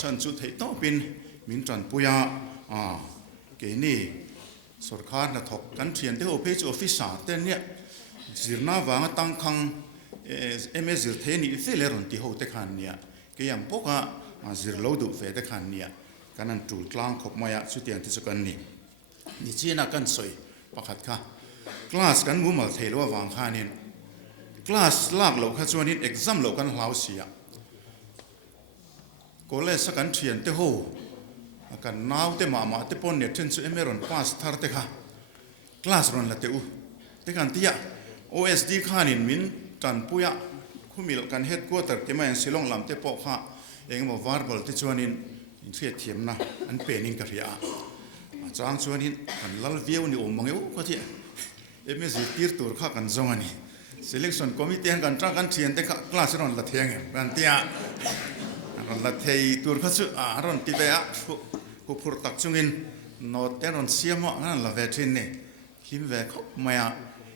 chan chu thei to pin min chan puya aเกนี่สุรคาร์นัทกกันเทียนที่โอเพจออฟฟิศเต้นเนี่ยจิรนาวางตั้งคังจิรเทนี่ฟิเลรอนที่โฮเตขันเนี่ยเกี่ยมพวกจิรโลดูเฟเตขันเนี่ยกันนั่นจูดกลางขบมายสุดที่อันที่สุกันนี่นี่จีน่ากันสวยประคัดค่ะคลาสกันงูมาเทลว่าวางขานินคลาสลากเราข้าชวนินเอ็กซัมเรากันเหลาเสียก็เลยสักกันเทียนที่โฮกันน้าวเตมาเตปนเนี่ยเช่นสุเอเมรอนพาสทาร์เตค่ะคลาสรอนละเตอุเตกันที่อะ OSD ข้านินมินจันปุยะคู่มีกันเฮดกัวเตอร์ที่มาอย่างสิลงลำเตปอกค่ะเองมาวาร์บอลที่ชวนินเทียเทียมนะอันเป็นนิงกะเรียจางชวนินกันลัลวิวนี่อมมังเอวก็ที่MSc ตีร์ตัวข้ากันจงอันนี้ selection committee กันจ้างกันเทียนเตค่ะคลาสรอนละเทียงกันที่อะละเทียตัวข้าศึกรอนที่เตะผู้พูดตักจุงินโนเตรอนเสียมนั่นละเวทินนี่คิมเวกไม่อะ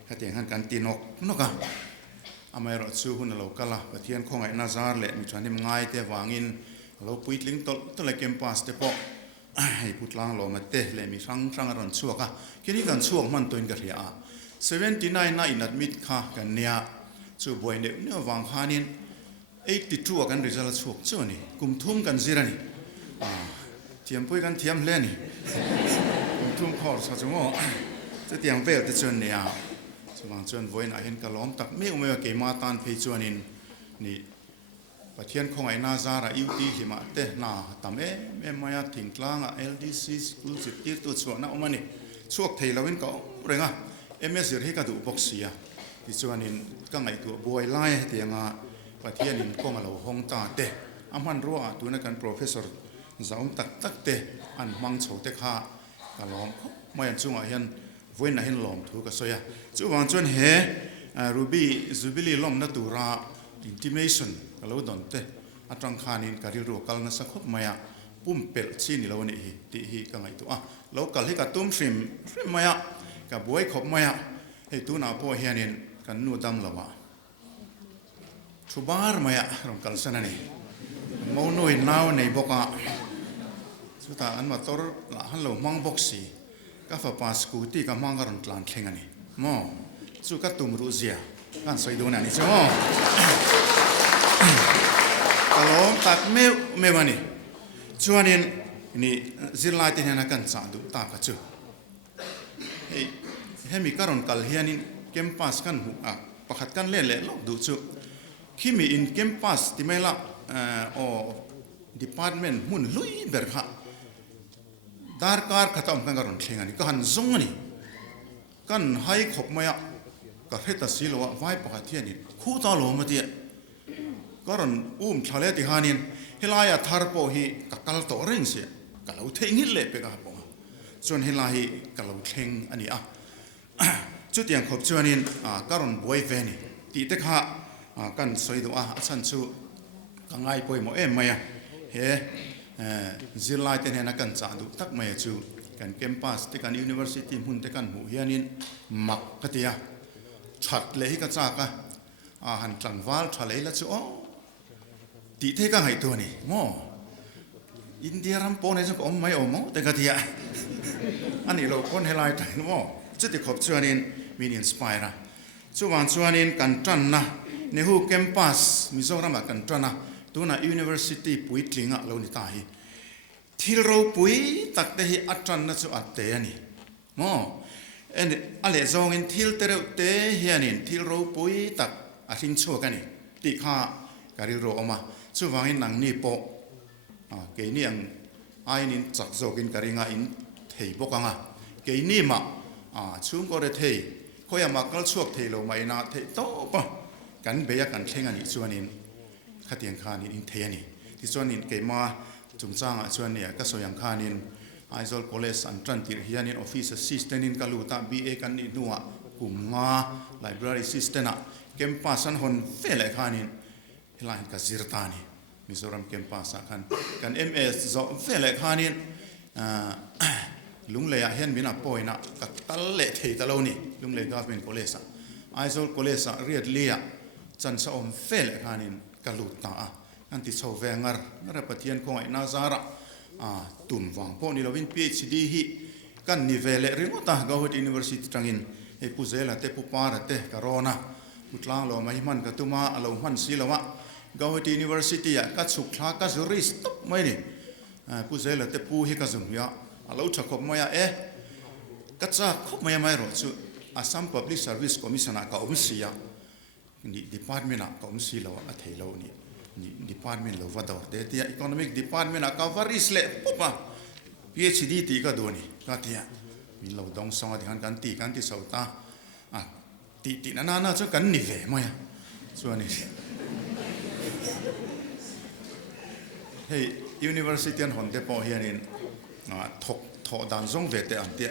เหตุการณ์การตีนกอะอเมริกาสู้หุ่นเราก็ละประเทศของไอ้นาซาร์เละมีชนิดง่ายแต่วางินเราปุยลิงตัวเล็กเกมพาสเตปอกให้พูดล่างเรามาเตะเลยมีช่างรอนชั่วกะแค่นี้กันชั่วมันตัวนี้ก็เรีย79น่าอินัดมิดค่ะกันเนี่ยสู้บ่อยเนี่ยวางขานิน82กันริซาลชั่วชั่วนี่กุมทุ่มกันซีรันี่เทียมปุยกันเทียมเล่นนี่ทุ่มคอร์สจังว่าจะเตียงเวลที่ชนเนี่ยสว่างชนไว้น่ะเห็นกระล้อมตักไม่เกี่ยมาตานเพจชนินนี่ประเทศของไอ้นาซาระอิวตีหิมะเตน่าทำไม่มาถึงกลางLDC สกูลสิตีตัวส่วนน่ะมันนี่ช่วงเทเลวินก็เร่งMS ให้กระดูกบ็อกซี่ที่ชนินก็ไงตัวบวยไล่เตียงประเทศนินก็มาเราห้องตาเตอามันรัวตัวนักการ Professorจะอุ้มตักเตะอันมังโฉเตะข้ากะล้อมไม่ยันจุงเห็นเว้นเห็นล้อมถูกกระสอยจู่วางจนเฮRuby Jubileeล้อมนัตุระ intimation กะเราดอนเตะอัตรังคานินการิโรกัลนัสขบมายปุ่มเปิลชีนี่เราเนี่ยที่ฮีกังไงตัวเรากัลให้กับตุ้มฟิมมายกับบวยขบมายให้ตัวน่าพ่อเฮียนินกันนูดำละวะทุบาร์มายรองกัลสนันนี่มองนุ่ยนาวในบกสุดท้ายอันมาตัวละฮัลโหลมังบ็อกซี่ก็ฟ้าปัสกูตีก็มังการันตลาดเข่งอันนี้มอสุดก็ตุ่มรู้เสียกันสวยดูนั่นนี่ใช่ไหมตลอดตักไม่วันนี้ชวนนี่จิลไลที่เนี่ยนักการจัดดูตากระจุเฮ้มีการันกัลเฮียนี่แคมปัสกันประคัดกันเล่นๆลองดูจุคิมีอินแคมปัสที่ไม่ละ โอ department มุ่นลุยเบอร์ค่ะดาร์การขัดอมกันการุนเชียงอันนี้ก็หันซงนี่กันให้ขบมาอ่ะก็ให้ตัดสินว่าไว้ปกตินี่คู่ตาโลมาเดียก็รันทะเลที่หานินเฮลายาทาร์โปฮีกักลตัวเร่งเสียกัลเราเทงิเล็บไปกับผมส่วนเฮลายกัลเราเทงอันนี้จุดอย่างขบชวนินก็รันบวยเวนี่ตีเด็กฮะกันสวยดูสันชูกังไงป่วยหมอไม่เฮจิลไลเตนเฮนักกันจ่าดูตักไม่ชูกันแคมปัสที่กัน University หุ่นที่กันหูเฮียนินมักกะเตียชัดเลยก็จากะหันจังวาลทะเลละชูตีเทก็ให้ตัวนี่โมอินเดียรัมโปในสังคมไม่โอโมแต่กะเตียอันนี้เราคนให้ไลท์โมจุดที่ขบชวนินมีอินสไปร์ชวนนินกันจันนะNEHU Campus Mizoramกันจันนะตัวน่ะ University ปุยกลิงเรานี่ตายที่เราปุยตักแต่ให้อัจฉริยะสุดเตะนี่โมเอ็นอะไรจงอินทิลเตอร์เตะเฮียนินที่เราปุยตักอาทิตย์ชั่วกันนี่ตีข้าการิโรออกมาช่วงนี้นังนี่โปเกนี่ยังไอ้นินจักโจกินการิงาอินเทยปกังเกนี่มาช่วงก็ได้เทยเขาอยากมาก็ช่วงเทยเราไม่น่าเทยโตปะกันเบียกันเท่งอันนี้ส่วนนี้ขัดยังขานินอินเทียนี่ที่ส่วนนี้เกี่ยมาจุ่มจ้างส่วนนี้ก็ส่วนยังขานินไอโซลคอลเลจอันตรันติเฮียนินออฟฟิศแอสซิสแตนต์นินกัลูตาบีเอกันนินัวกลุ่มงาไลบรารีซิสเตนะเกมปัสสันหอนเฟลเลยขานินเฮลันกัซิรตานีมิโซรัมเกมปัสสันกันเอ็มเอสจะเฟลเลยขานินลุงเลยเห็นมีนักป่วยนะกัตลเลเทตะโลนี่ลุงเลยก็เป็นคอลเลจไอโซลคอลเลจเรียดเลียจันทร์อมเฟลขานินกัลูตาอันที่ชาวเวงัรนั่นแหละประเทศของไอ้นาซาระตุ่มวังพวกนี้เราเป็น Ph.D ฮีกันนิเวลเรื่องต่างก็หัว University ตรังอินไอ้ผู้เจริญเตะผู้ปาร์เตะกโรนามุตลางเราไม่มันก็ตัวมาเราหันสีเราว่าก็หัว University ก็สุขลาก็สุริสต์ไม่นี่ผู้เจริญเตะผู้ฮิก็สุ่มยาเราจะขบมาก็จะขบมาไม่รู้สุAssam Public Service Commission ก็อุ้มเสียนี่ Department ก็อุ้มเสียเราอัฐิเรานี่Department เราวัดเดีย Economic Department ก็วาริสเล่ปุ๊บPhD ตีก็โดนนี่ก็เดียมีเราดองสองที่กันตีกันที่สาวตาตีนั่นจะกันนิเวไหมส่วนนี้เฮ้ย University อันหอนเดปอเฮียนินถอดันซงเวทอันเดีย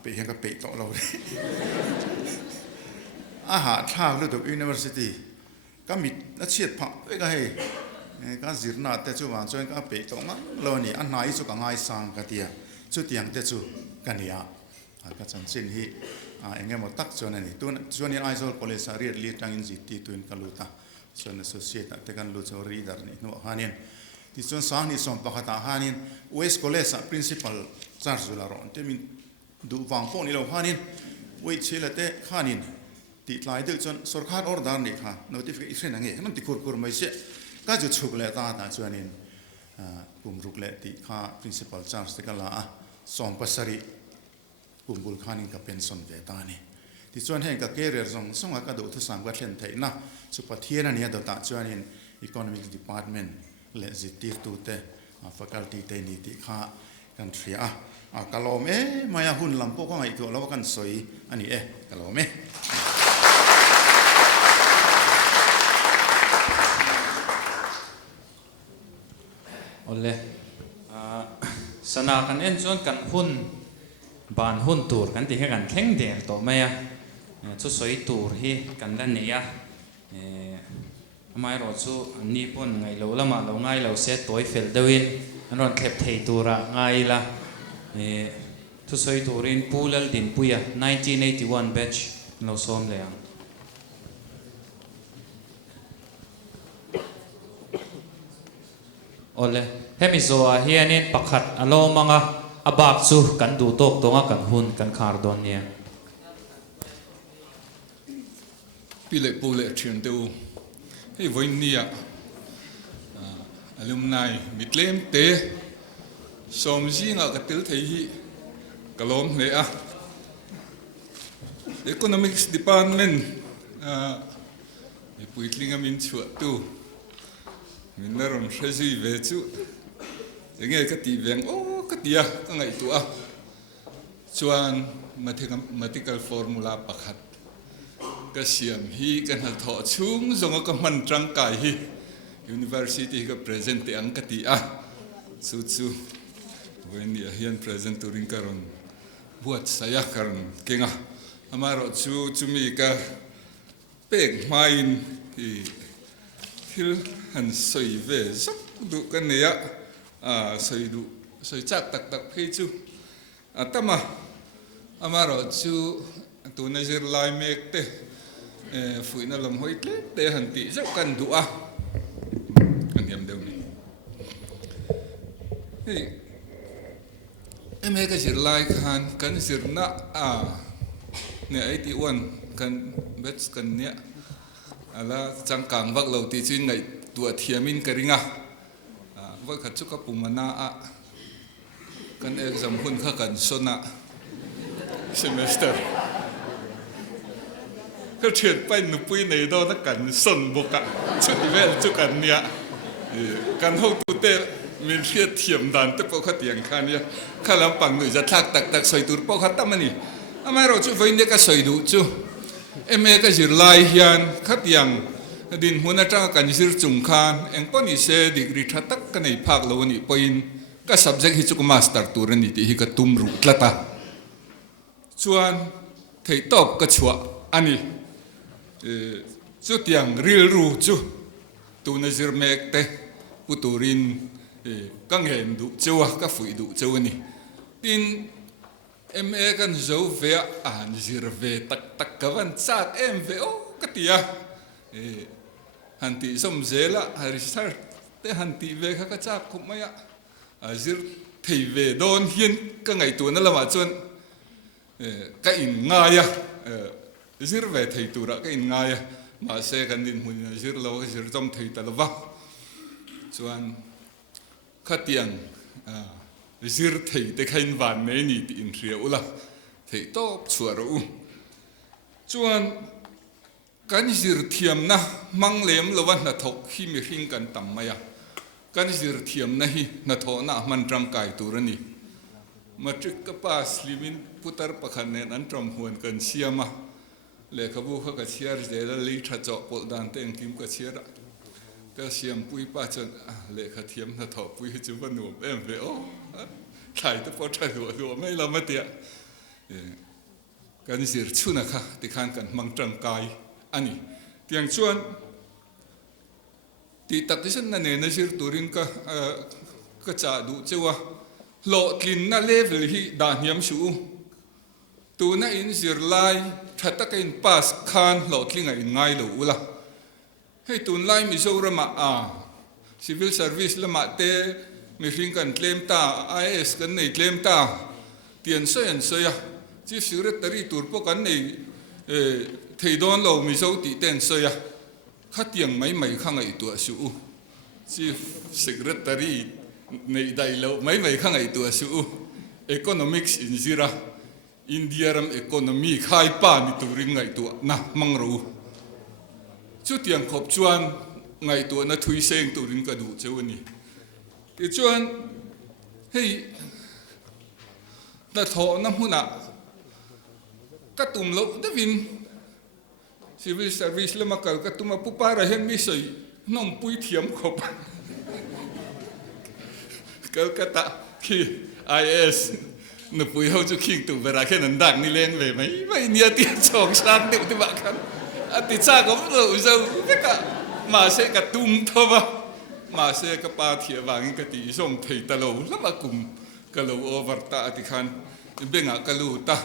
ไปเห็นก็ไปต่อเราเลยอาหารทางฤดู University ก็มีนักเชียดผักก็ให้ก็จิรนาแต่จู่วันช่วยก็ไปตรงนั้นเรานี่อันไหนจู่ก็ง่ายสังกัดเดียจู่เตียงแต่จู่กันเนี่ยก็จันทร์สิ่งที่เองก็หมดตักส่วนนี้ตัวส่วนนี้ไอโซลคอลเลจเรียนเรียนจังอินสิตีตัวกันลุตาส่วน associate แต่กันลุตจะรีดาร์นี่นัวฮานินที่ส่วนสองนี่ส่วนปกติฮานิน West College principal จาร์จุลาร์แต่มีดูฟังพวกนี้เราฮานินวิเชลเตฮานินติดหลายเดือนจนสุรคาร์ออร์ดาร์นี่ค่ะ notification นั่งเองนั่นติดคุรไม่เสียก็จะฉุกเละตาแต่ส่วนนี้กลุ่มรุกเละติค่ะ principal charge ที่กันละสองภาษาริกลุ่มบุลคานินกับเป็นส่วนเวทานี่ที่ส่วนแห่งกับเกเรร์ส่งก็ดูทุกสังกัดเล่นไทยนะสุปฏิเนนี่ดูตาส่วนนี้ economic department และจิตติร์ตูเตfaculty เตนิติค่ะกันเสียกะโลเมมายาหุ่นลำโพก็ไงตัวเรากันสวยอันนี้กะโลเมโอเลสนากันเอ็นจนกันหุ่นบานหุ่นตูร์กันที่ให้กันแข่งเดียร์ต่อมาชุดสวยตูร์ฮีกันด้านนี้ไม่รอดสู้อันนี้ปุ่นไงเราละมาเราง่ายเราเซตตัวเฟลเดวินอันนั้นเก็บเทตูระง่ายละทุกส่วนตัวเรียนปูเลดินปุย1981 batch เราซ้อมเลยโอ้เลยเฮมิโซอาเฮียนี่ปักขัดอารมณ์มังอาบักซูกันดูโต๊ะตรงกันหุ่นกันคาร์ดอนเนี่ยปีเล็กปูเล็กเชียนดูให้วันนี้Alumni มิดเลมเตะสมศรีงากติลเทียกลมเนี่ยEconomics Department ปุยลิงามินชัวตู mình nói rằng sẽ gì về chú thế nghe cái tỷ vàng cái tỷ cái ngày tuổi chuan mathematical formula pakhat cái xiêm hi cái hạt thọ chung giống cái man trăng cài hi university cái present ang cái tỷ chú when you hian present to ring karon buat saya karon kenga amaro chú mi ka pek main thì thil han soi ve sok du kan ne ya soi chak tak phei chu atama amaro chu tu na jir lai mek te fui na lam hoi te han ti zau kan du kan yam deu ni hey em hay cái jir lai kan jir na ne ai ti wan kan bet kan ne ala changkang vak lo ti chin ngai tua thiamin karinga vak khat chu ka pumana kan exam hun kha kan sona semester ka thian pai nu pui nei do na kan son boka chu ti vel chu kan nia kan ho tu te min thiat thiam dan te po kha tiang khan ya khalam pang nu ja thak tak soi tur po kha tamani amai ro chu voin de ka soi du chu em cái gì lai hiền khát yang din muốn ra cái gì chung khan em có ní xe degree thắt tắc cái này phạc lâu ní point cái subject hi chuk master tu ren ní thì cái tum ru tlata chuan thầy top cái chua ani chu tiang real ru chu tu na zir mek te puturin cái nghen du chua cái phui du chua ní tin em kan zo ve an zir ve tak kavan chat em ve cái tia han ti som zela harisar te han ti ve kha ka chak khum maya zir thei ve don hian ka ngai tu na lama chon ka in nga ya zir ve thei tu ra ka in nga ya ma se kan din hun zir lo zir tom thei ta lawa chuan khatiang zir thei te khain van nei ni ti in ria ula thei top chuaru chuan kan zir thiam na manglem lawan na thok hi mi hing kan tam maya kan zir thiam na hi na tho na man tram kai turani matric ka pass limin putar pakhan nen an tram huan kan siama le khabu kha ka chiar je la li tha cho pol dan te kim ka chiara ka siam pui pa chon le kha thiam na tho pui chu vanu em ve khai te po tha lu mai la ma tia kan zir chuna kha ti khan kan mang tram kai ani tiang chuan ti takisen na ne na sir turin ka cha du chewa lo tlin na level hi da hiam su tu na in zir lai thata ka in pass khan lo tlinga in ngai lo ula hei tun lai Mizoram civil service lama te mi ring kan claim ta IS kan nei claim ta tian so ya chief secretary tur po kan nei thầy đón lâu Mizo tỷ tên soi à khát tiếng mấy khang ấy tuổi sưu chief secretary này đại lâu mấy khang ấy tuổi sưu economics in zira Indiaram economy khai pa ni turin ngày tuổi na mang ru chút tiếng khop chuan ngày tuổi na thui seng turin ka du cheu ni ti chuan hey na tho na huna ka tum lo da vin civil service le makal ka tuma pupara hen mi soi nom pui thiam khop Kolkata ki IS no pui ho chu king tu vera khen an dak ni len ve mai nia ti chong sang ti ba khan ati cha ko lo zo ka ma se ka tum thowa ma se ka pa thia wang ka ti som thei ta lo lama kum ka lo over ta ati khan benga ka lu ta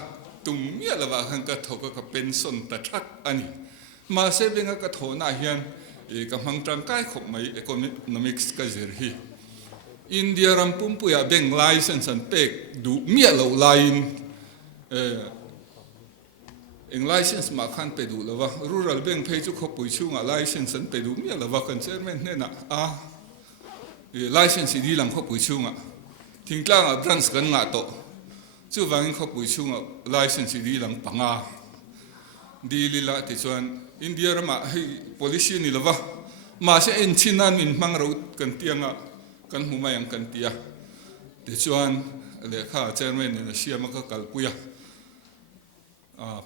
tum mia la wa khan ka thok ka pension ta thak ani ma se benga ka thona hian ka mang tang kai khop mai economics ka zir hi India ram pumpuya beng license an pek du mia lo line eng license ma khan pe du lawa rural bank phe chu khop pui chunga license an pe du mia lawa kan chairman ne na license di lam khop pui chunga thingtlang a branch kan nga to chu wang khop pui chunga license di lam panga di lila ti chuan India rama hei policy ni lawa มาเสียอินชินันอินมังเรากันเตียงกันหูมายังกันเตียแต่ชวนเลขาเจ้าแม่เนี่ยเสียมันก็กัลปุย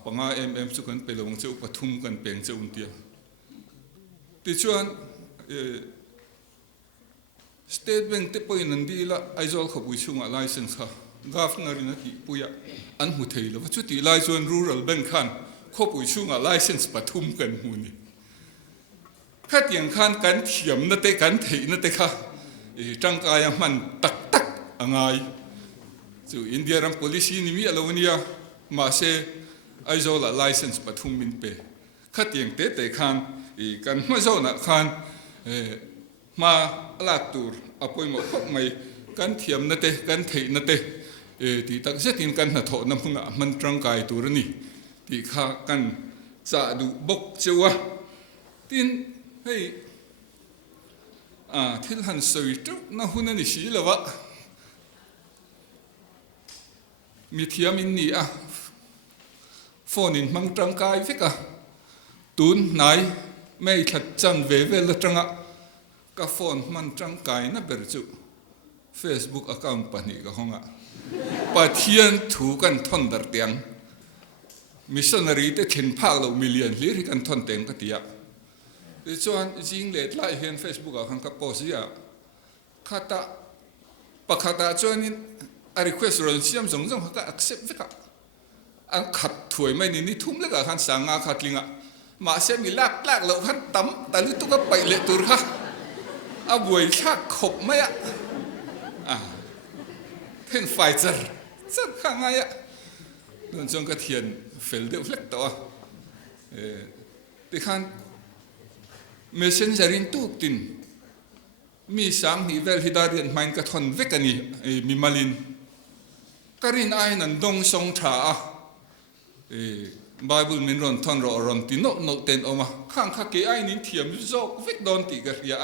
ปังM.Philsสุกันไปลงเจ้าปทุมกันเปลี่ยนเจ้าอุ่นเตียแต่ชวนสเตทแบงค์เตปอยนันดีละไอจอลขบุยช่วงไลเซนส์ค่ะกราฟงารินติปุยอันหูเทยแล้วว่าชุดที่ไลจวนรูรัลแบงค์ขันขบุยช่วงไลเซนส์ปทุมกันหูนี่ข้าเตียงขันกันเทียมนั่นเตกันเทยนั่นเตค่ะจังกายมันตักอ่างไงจู่อินเดียรัม policy นี่มีอะไรวะเนี่ยมาเสไอจอลไลเซนส์ปทุมมินเปข้าเตียงเตะขันกันมาโซนักขันมาลาตูร์อภัยมาพบไม่กันเทียมนั่นเตกันเทนั่นเตที่ตั้งเสตินกันหน้าถอดน้ำพึ่งมันร่างกายตัวนี้ที่ข้ากันจะดูบกเจ้าที่ให้ที่หันสวยจุกน่าหุ่นนี่สีเลยวะมีเทียมอินนี่โฟนินมันร่างกายฟิกตุนไหนไม่ขัดจันเวลจังก็โฟนมันร่างกายน่ะเปิดจุ Facebook account ปนิก็ห้องปะเทียนถูกันทนดัดเตียงมิชชันนารีเตเข็นภาคเรามิลเลียนลีกันทนเตียงก็เตียดิฉันจริงเลยไล่เห็น Facebook account กับโพสต์ข้าตาปะข้าตาจวนนี้request เราเชื่อมส่งเขาก็ accept ฟิกอันขัดถวยไม่นี่ทุ่มเลยกับขันสังอาขัดลิงมาเสียมีลากแล้วขันตั้มแต่ลุตุก็ไปเละตัวค่ะเอาบวยชักขบไหมเห็นไฟเจอร์สักข้างไงโดนจงกระเทียนเฟลเดอร์เล็กตัวที่ขันเมสเซนเจอรินตุกตินมีสังนิเวลฮิดารินมันกระทนเวกันนี่มีมาลินกรินไอนันดงทรงชาBible มินรอนทอนรอรอนติโนโนเตนออกมาข้างข้าเกไอนินเทียมโจกเวกดอนติกะยา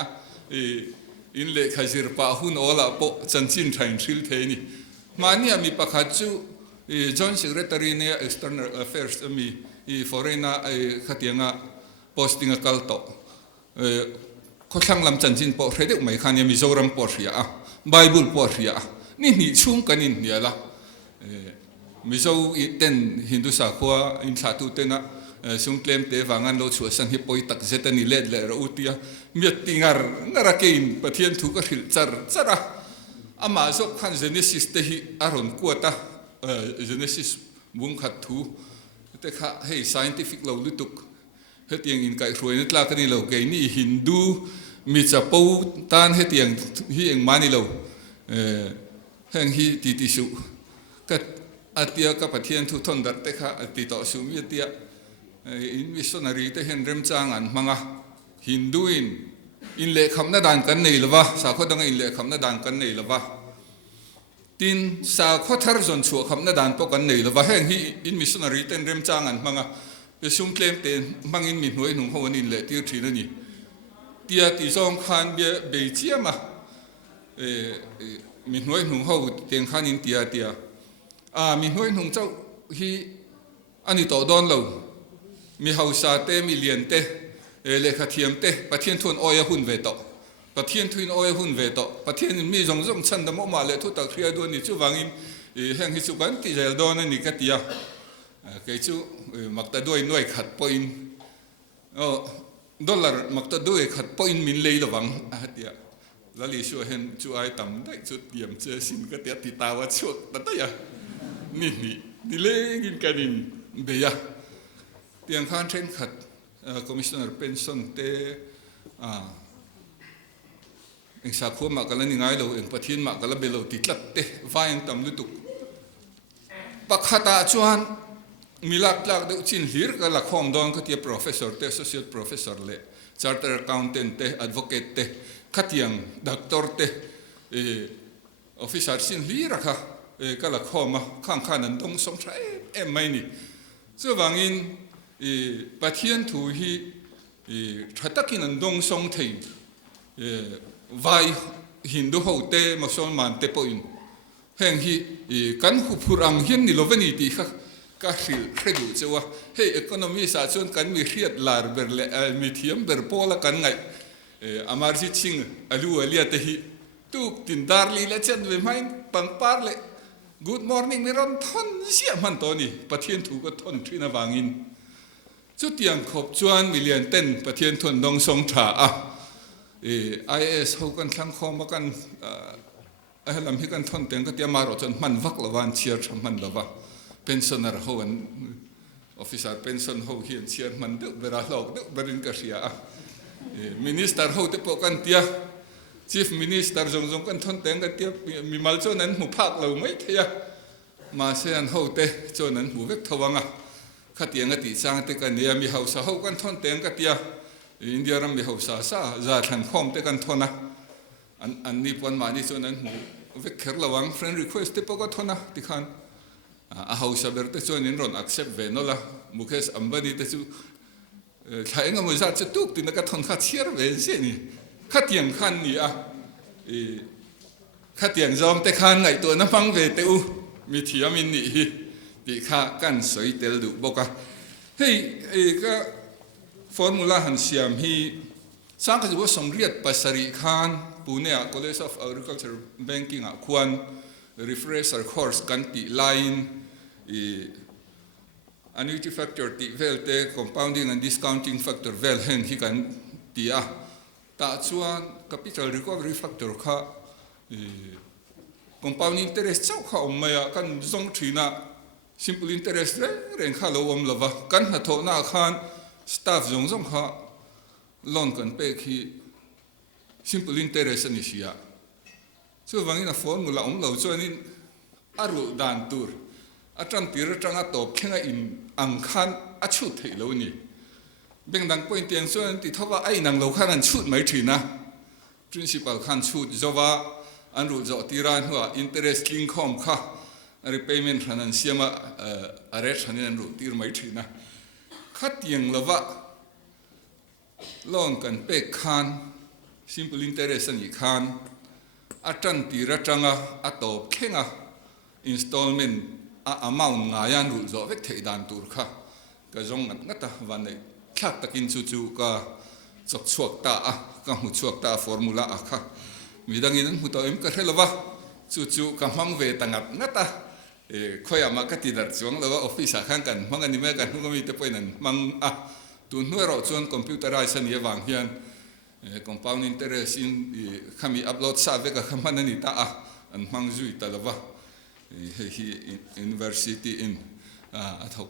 อินเล่ขจิรปะหุ่นโอละปจันจินไทน์ชิลเทนี่มาเนี่ยมีปะขัดจูJoint Secretary เนี่ย External Affairs มีForeign ขัดยังposting กัลโตเขาช่างลำจันจินปอเรดไม่ขันยังมีโจรัมปอเรียBible ปอเรียนี่ชุ่มกันนี่เนี่ยละมิโซอีเต็นฮินดูสาขัวอินชาตุเตนะสุ่มเคลมเตฟังอันโลชัวสันฮิปอยตักเซตันิเลดเลระอุติยามีติงาร์งาระเกินปะเทียนทุกข์หิลจาระอามาจบขันเจเนซิสเตหิอารอนกัวตาเจเนซิสบุ้งขัดทูแต่ข้าให้ scientific เราลุตุกเฮตียงอินไก่รวยนิดลากันนี่เราเกนี่ฮินดูมีจะปูตานเฮตียงฮีเองมานี่เราแห่งฮีติติสุก็อาทิตย์กับปะเทียนทุกทนดัดแต่ข้าอาทิตย์ต่อสู้มีอาทิตย์อินวิสนารีแต่เห็นเริ่มจางอันมังฮินดูอินเล่คำนาดานกันนี่หรือวะสาวคนดังอินเล่คำนาดานกันนี่หรือวะตินสาวคนทาร์จนชัวคำนาดานปกันนี่หรือวะแห่งฮีอินวิสนารีแต่เริ่มจางอันมังไปซุ่มเคลมเต็นมังอินมีหน่วยหนุ่มเขาวันอินเล่ที่ทีนั่นนี่เตียติจงขันเบียเจียมามีหน่วยหนุ่มเขาเตียงขันอินเตียมีหน่วยหนุ่มเจ้าฮีอันนี้ต่อดอนเรามีเฮาซาเตมีเลียนเตเลขาเทียมเตปะเทียนทุนออยหุ่นเวตปะเทียนทุนออยหุ่นเวตปะเทียนมีจงชันดมอมาเลทุตตะเครียดด้วยนี่จู่วังอินแห่งฮิสุกันที่เจลดอนนี่กัตยาเกี่ยจู่มักตะด้วยหน่วยขัดปอยน์ดอลลาร์มักตะด้วยขัดปอยน์มินเลยระวังอาทิตย์แล้วลิชัวเห็นจู่ไอต่ำได้จุดเยี่ยมเจอสินกัตยาติตาวชุดแต่ตัวอย่างนี่ดิเลกินกันอินเบียเตียงข้างเช่นขัดCommissioner Pension เตเองสาขัวมากันแล้วนี่ไงเราเองประเทศมากันแล้วเบลล์ติดลัดเตวายังต่ำลุตุกปักขัดจวนมีหลักเดือดจินหิร์กันหลักห้องดองก็เทีย Professor เต Associate Professor เล่ Charter Accountant เต Advocate เตขัดยัง Doctor เตOfficer จินหิร์ค่ะก็หลักห้องมาข้างนั้นต้องสงสัยไม่นี่ส่วนบางอินปะเทียนถูฮีทัดตะกินันดงสงเทยวายหินดูเขาเตมาสอนมันเตปอินแห่งฮีกันหุบรังเฮียนนิโลเวนีตีค่ะก็สิลเรดูเจ้าว่าเฮ้อีโคโนมีสาชนกันมีเรียดลาร์เบอร์เลมีเทียมเบอร์โพละกันไง amarsi ching alu alia te hi tuk tin darli la chen ve main pang par le good morning mi ron thon sia man to ni pathian thu ko thon thina wangin chu tiang khop chuan million ten pathian thon dong song tha a is ho kan thlang khom kan lam hi kan thon teng ka tia maro chon man vak lawan chiar tham man lawa pensioner ho an officer pension ho hian chiar man de bera lok de berin ka sia a minister ho te po kan tia chief minister jong kan thon teng ka tia mi mal chon an mu phak lo mai thia ma se an ho te chon an mu vek thawanga khatianga ti chang te kan ne mi hausa ho kan thon teng ka tia India ram mi hausa sa za than khom te kan thona an ni pon ma ni chon an mu vek kher lawang friend request te po ka thona ti khan a hausa ber te chon in ron accept ve no la mukesh ambani te chu thainga mo za tuk tin ka thon kha chiar ve se ni khatiang khan ni a khatiang zom te khan ngai to na pang ve te u mi thiamin ni hi ti kha kan soi tel du boka hei ka formula han siam hi sang ka ju somriat pasari khan Pune College of Agriculture Banking a kwan refresher course kan ti line annuity factor ti velte compounding and discounting factor vel hen hi kan ti a ta chuan capital recovery factor kha compound interest chau kha maya kan zong thina simple interest ren kha lo om lova kan na tho na khan staff zong kha loan kan pe khi simple interest ni sia so wangin a formula lo chuanin aru dan tur atram tir atanga top khenga in ang khan a chu thei lo ni beng dang point tiang chuan ti thowa ai nang lo khan an chut mai thina principal khan chut zowa an ru zo tiran huwa interest king khom kha repayment hanan siama arrest hanin an ru tir mai thina khatiang lova loan kan pe khan simple interest ani khan atran tira tanga atop khenga installment a amount nga yan ru zo vek thei dan tur kha ka zong ngata wanai thak takin chu ka chok chuak ta a ka hu chuak ta formula a kha midangin hu to em ka helova chu ka mang ve tangat ngata khoya ma ka ti dar chuang lawa office a khan kan mangani me kan hu mi te poinan mang a tu nuero chuan computerization ye wang hian compound interest in kami upload sa veka khamanani ta a an mang zui talawa hi university in athok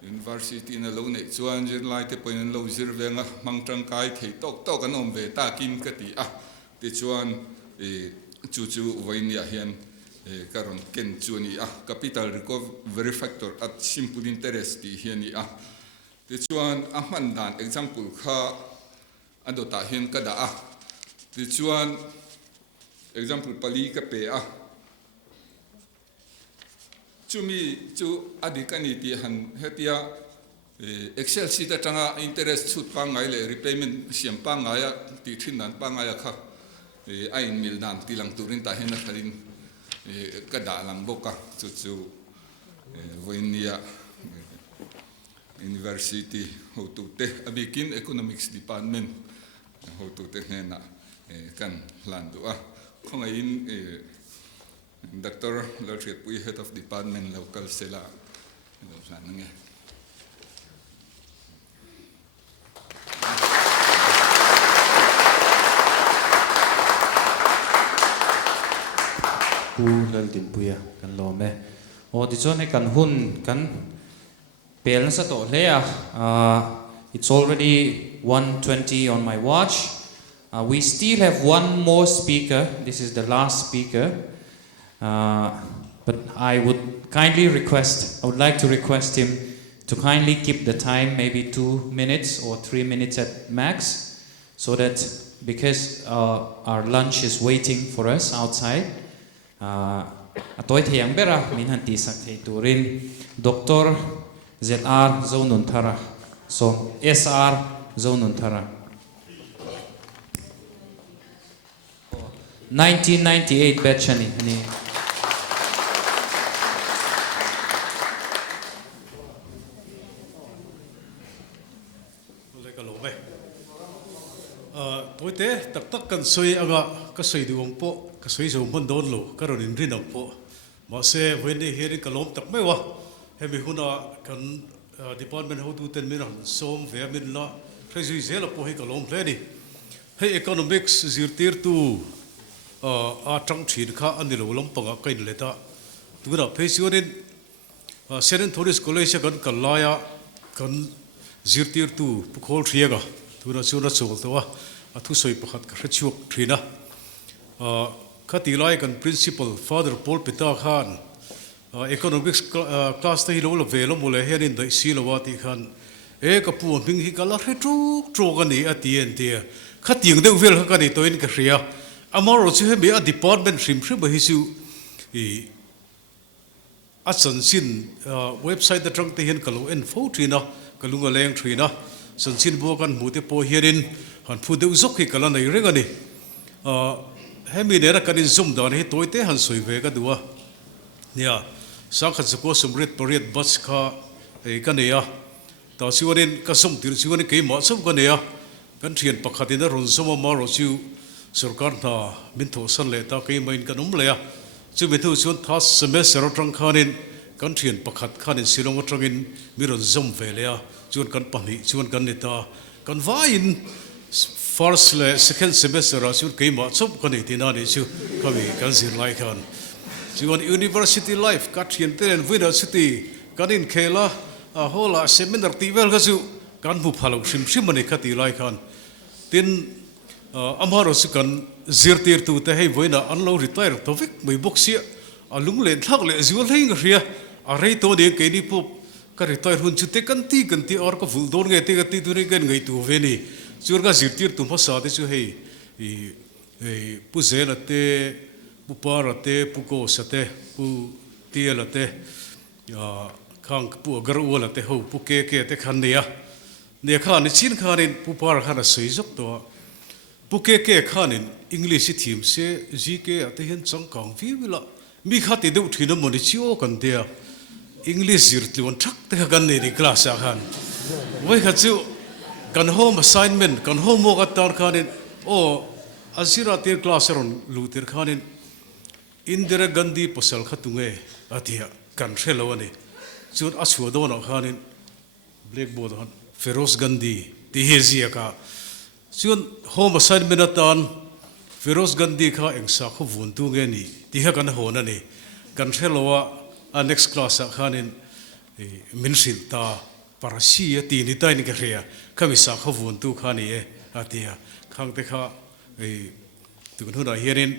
university na lo nei chuan jin lai te poin lo zir venga mangtang kai thei tok an om ve ta kin ka ti a ti chuan chu voinia hian karon ken chuani a capital recovery factor at simple interest ti hiani a ti chuan a man dan example kha adota hian ka da a ti chuan example pali ka pe a chumi chu adikani ti han hetia excel sheet atanga interest chut pa ngai le repayment siam pa ngai ya ti thin nan pa ngai kha ain mil dan tilang turin ta hen khalin ka da lang boka chu voinia university ho tu te abikin economics department ho tu te na kan landu a khonga in Dr. Lotriat Pui, head of department local sela nge pu lal din puya kan lo me o di chone kan hun kan pel sa to le it's already 1:20 on my watch. We still have one more speaker. This is the last speaker. But I would like to request him to kindly keep the time, maybe 2 minutes or 3 minutes at max, so that because our lunch is waiting for us outside. Atoy theyang bera min han ti sak thei turin Dr. ZR Zonun Thara, so SR Zonun Thara. 1998 batch ani. กันสวยอ่ะก็สวยดูองปะก็สวยสมบูรณ์โดนโลก็เราดินรินองปะมาเซ่เว้นได้เห็นก็ล้มตักไม่วะเฮ้ยมีคนอ่ะกันDepartmental เขาดูเต็มมิรันส้มเวียมินละใครจะเสียละพอให้ก็ล้มเลยนี่เฮ้ย economics จิตติร์ตูจังชีนข้าอันนี้เราล้มปังกันเลยตาตัวน่ะเพย์ซิวนินเซนต์โทริสคอลเลจกันลายกันจิตติร์ตูพวกเขาเรียกตัวน่ะส่วนน่ะส่งตัวทุกส่วนประคัดกระชิวทีนะข้าตีไล่กัน principal father Paul ปิตาขาน economics class ที่เราเวลมุเลยเห็นได้สิลวัติขันกับผู้มิงฮิกัลเรจูกันนี่อันที่เดียข้าตีงเดือดเวลกันนี่ตัวนี้ก็เรียอามาเราจะเห็นมีdepartment ริมริมไปฮิซูอัศสินเว็บไซต์ตรงที่เห็นกัลเอ็นโฟทีนะกัลงแรงทีนะสันสินบวกกันหมู่ที่พอเห็นหันผู้เดือดซุกฮิกัลในเรื่องนี้ให้มีเนี่ยกันอินซุ่มดอนให้ตัวเตะหันสวยเวกันดูว่าเนี่ยสังขัดสกุลสมฤทธิ์ปริยัติบัสข้ากันเนี่ยต่อสิวันนี้ก็สมติสิวันนี้เกี่ยมสมกันเนี่ยกันเทียนปกตินะรุ่นสมมาเราชิวสุรการท่ามินโทสันเลยตาเกี่ยมอินกันนุ่มเลยชิวมินโทส่วนทัศเมสเราตรังขานินกันเทียนปกติขานินสิลงตรังอินมีรุ่นสมเวเลยชวนกันปนิชวนกันนิตากันว่าอิน first เลย second semester เราชิวเกี่ยมสมกันนี่ที่นั่นนี่ชิวก็มีกันสิไล่กันส่วน university life กัดเขียนเตือน university กันอินเคล่าโหล่ะ seminar ตีเวลก็สู่การบุพพาลงชิมมันอีกตีไล่กันตินอามาเราสึกันจิตติร์ตูแต่ให้ไว้น่ะอันเรา retire ตัววิกไม่บุกเสียลุงเล่นทักเล่นจิวเล่นก็เรียอะไรตัวเดียวแค่นี้ปุ๊บก็ retire หุ่นจุดเตกันตีอร์ก็ฟูลโดนไงตีกันตีตัวนี้กันไงตัวเวนี่ส่วนก็จิตติร์ตูภาษาที่จู่ให้ผู้เจริญเตผู้ปาร์เตผู้โกสเตผู้เตียลเตข้างผู้กระวัวเตหูผู้เกเตขันเนี่ยข้านี่ชินข้านี่ผู้ปาร์ข้าน่ะสวยจักตัวผู้เกข้านี่อังกฤษทีมเสจีเกเตเห็นสังกังฟิวละมีข้าติดอุทินมันชิโอกันเดียอังกฤษจิตวันชักเตกันนี่ในคลาสกันไว้ข้าจิวกันโฮม assignment กันโฮมโมกัตตาร์ข้านี่โอ้อาศิราเตอร์คลาสรอนลูเตอร์ข้านี่อินเดรกันดีภาษาขัดงเออาทิตย์กันเชลวันนี้ส่วนอาชัวโดนอ่ะข้านี่เบล็กบอร์ดฮันเฟโรสกันดีที่เฮซีอาข้าส่วนโฮมไซน์เมนัตันเฟโรสกันดีข้าเองสักขบุนตุงเอนี่ที่ข้ากันโหนั่นนี่กันเชลว่าอัน next class ข้านี่มินสิลตาปาราชีตีนิตัยนี่กันเรียข้ามีสักขบุนตุข้านี่อาทิตย์ข้างเตข้าตุกันหุ่นเฮียนิน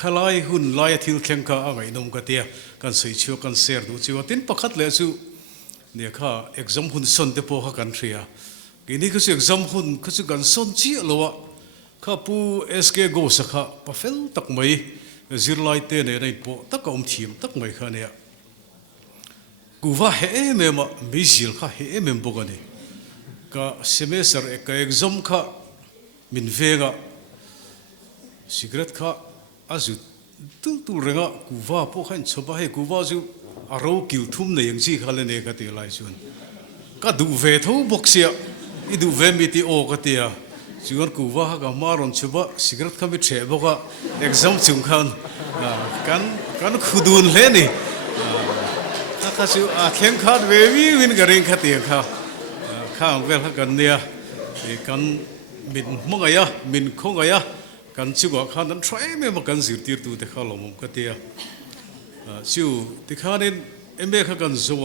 ขลายหุ่นลายทิลเข่งข้าอะไรนุ่มกันเตียกันใส่ชิวกันเสียดูชิวตินประคัดเลยชิวเนี่ยข้า exam หุ่นส่วนเตปข้ากันเรียกินี่คือ exam หุ่นคือกันส่วนเชี่ยเลวะข้าปู SK โกสักข้าปะเฟลตักไม่จิรไลเตเนี่ยในปอตักอมทีมตักไม่ข้าเนี่ยกูว่าเฮเมมไม่จิลข้าเฮเมมบุกันนี่ก็ semester ก็ exam ข้ามินเวกะcigarette ข้าอาจุดตู้เรื่องกูว่าพวกขันชอบให้กูว่าจู่อารมณ์กิวทุ่มในยังจีข้าเล่นเองก็ตีไล่ชวนก็ดูเวทูบกเสียอีดูเวมิติโอก็ตีอ่ะชวนกูว่าก็มารอนชอบcigarette ข้าไม่เฉยบอกว่า exam จุงขันกันขุดูนเล่นนี่ข้าจู่เข่งขัดเววีวินกระเริงข้าตีข้าเวลกันเนี่ยกันมินมงไงอ่ะมินคงไงอ่ะกันชิวข้านั้นใช้ไม่มากันสิติร์ตูแต่ข้าลงมุมก็เตียชิวที่ข้านี่ข้ากันชัว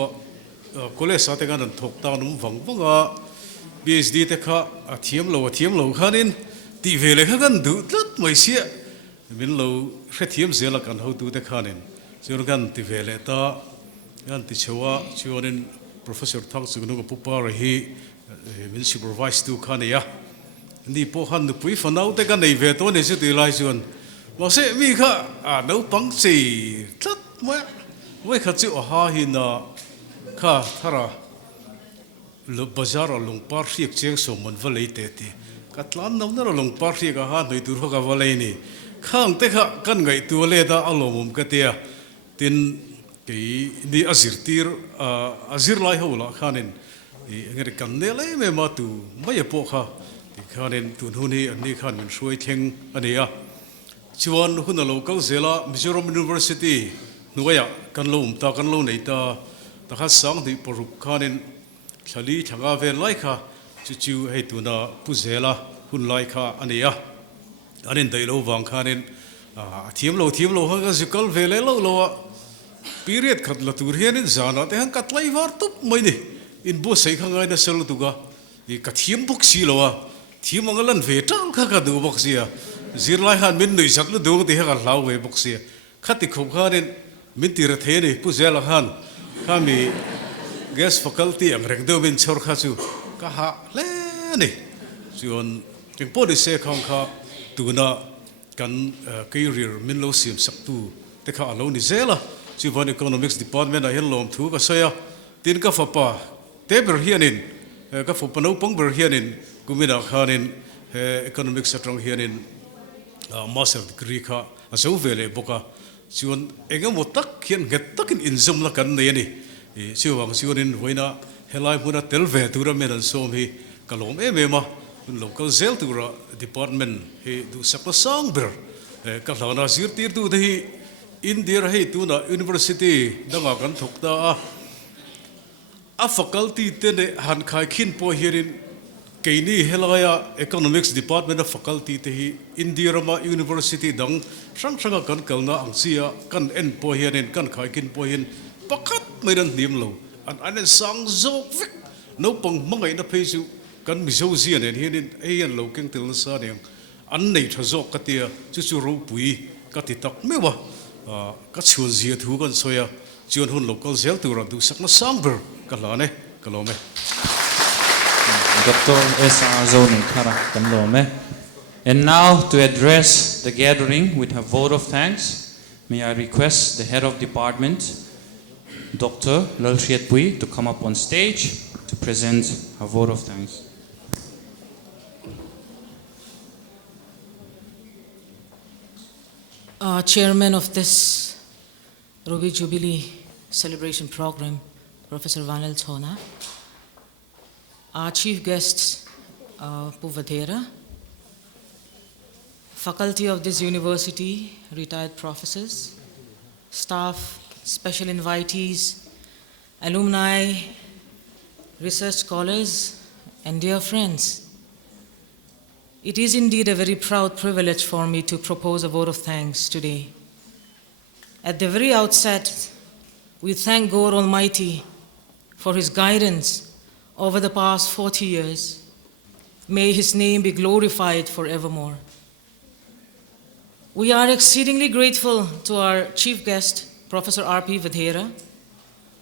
คอลเลจสัตย์กันนั้นถกตานุ่มฟังว่า Ph.D แต่ข้าเทียมเราข้านี่ตีเวลข้ากันดูดัดไม่เสียมินเราแค่เทียมเสียละกันเขาดูแต่ข้านี่ชิวกันตีเวลตากันที่ชัวนี่ professor ทั้งสุกุนกับผู้ปาร์ฮีมิน supervise ดูข้านี่นี่พวกฮันดูปุยฟันเอาแต่กันในเวทตัวนี้สุดที่ไล่ชวนว่าเสมีข้าดูปังสีทัดไม่ข้าจะหาหินาข้าทาระลบบาจาร์ลงปาร์ชีกเชียงสมมันวลัยเตติกัตลันน้ำนั่นลงปาร์ชีกหาหน่อยตัวเขากับวลัยนี่ข้างแต่ข้ากันไงตัวเล่ดาอารมณ์กันเตียตินนี่อาซิร์ไล่หัวละข้านินนี่เงี้ยกันเนี่ยเลยไม่มาตัวไม่พวกข้า khanin tun huni ani khan min shroi theng ania chuan hun lo kal zela Mizoram University nuaya kan lo umta kan lo nei ta ta kha sang di poruk khanin thali thanga ve lai kha chu hei tuna pu zela hun lai kha ania anin dai lo wang khanin thiam lo ha ga zikal ve le lo period khat la tur hianin zana te han kat lai war tup mai ni in bo sei khangai na sel tu ga I ka thiam buk si lo thiam angalan ve tang kha du bok sia zir lai han min nei sak lu du te ha lau ve bok sia khati khop khanin min ti ra the ni pu zela han kami guest faculty ang rek do min chor kha chu ka ha le ni chuan king po de se khang kha tu na kan career min lo sim sak tu te kha alo ni zela Chief Economics Department a helom thu ka saya tin ka fapa te ber hianin ka fapa no pang ber hianin kumina khanin economics strong hianin master degree kha aso vele boka chuan engam tak hian get takin inzum la kan nei ni chiwang chuanin voina helai huna telve tura men som hi kalom ma local zel tura department he du sakla sang ber ka hlana zir tir tu hi India hei tuna university danga kan thokta a faculty tene han khai khin po hirin keini helaya economics department of faculty te hi India Rama University dang sang kan kalna angsia kan en po hirin kan khai khin po hin pakat mairan dim lo an sang zo no pang mangai na phesu kan mizo zian en hirin eian lo keng tel sa ne an nei thazok katia chu ro pui katitak mewa ka chun zia thu kan soya chuan hun local zel tu ra du sakna sangber kalane kalome Dr. S.R. Zoning Khara Kanlome. And now to address the gathering with a vote of thanks, may I request the head of department, Dr. Lalshiet Pui, to come up on stage to present a vote of thanks. Chairman of this Ruby Jubilee celebration program, Professor Vadhera, our chief guests, Vadhera, faculty of this university, retired professors, staff, special invitees, alumni, research scholars, and dear friends. It is indeed a very proud privilege for me to propose a vote of thanks today. At the very outset, we thank God Almighty for His guidance over the past 40 years. May His name be glorified forevermore. We are exceedingly grateful to our chief guest, Professor R.P. Vadhera,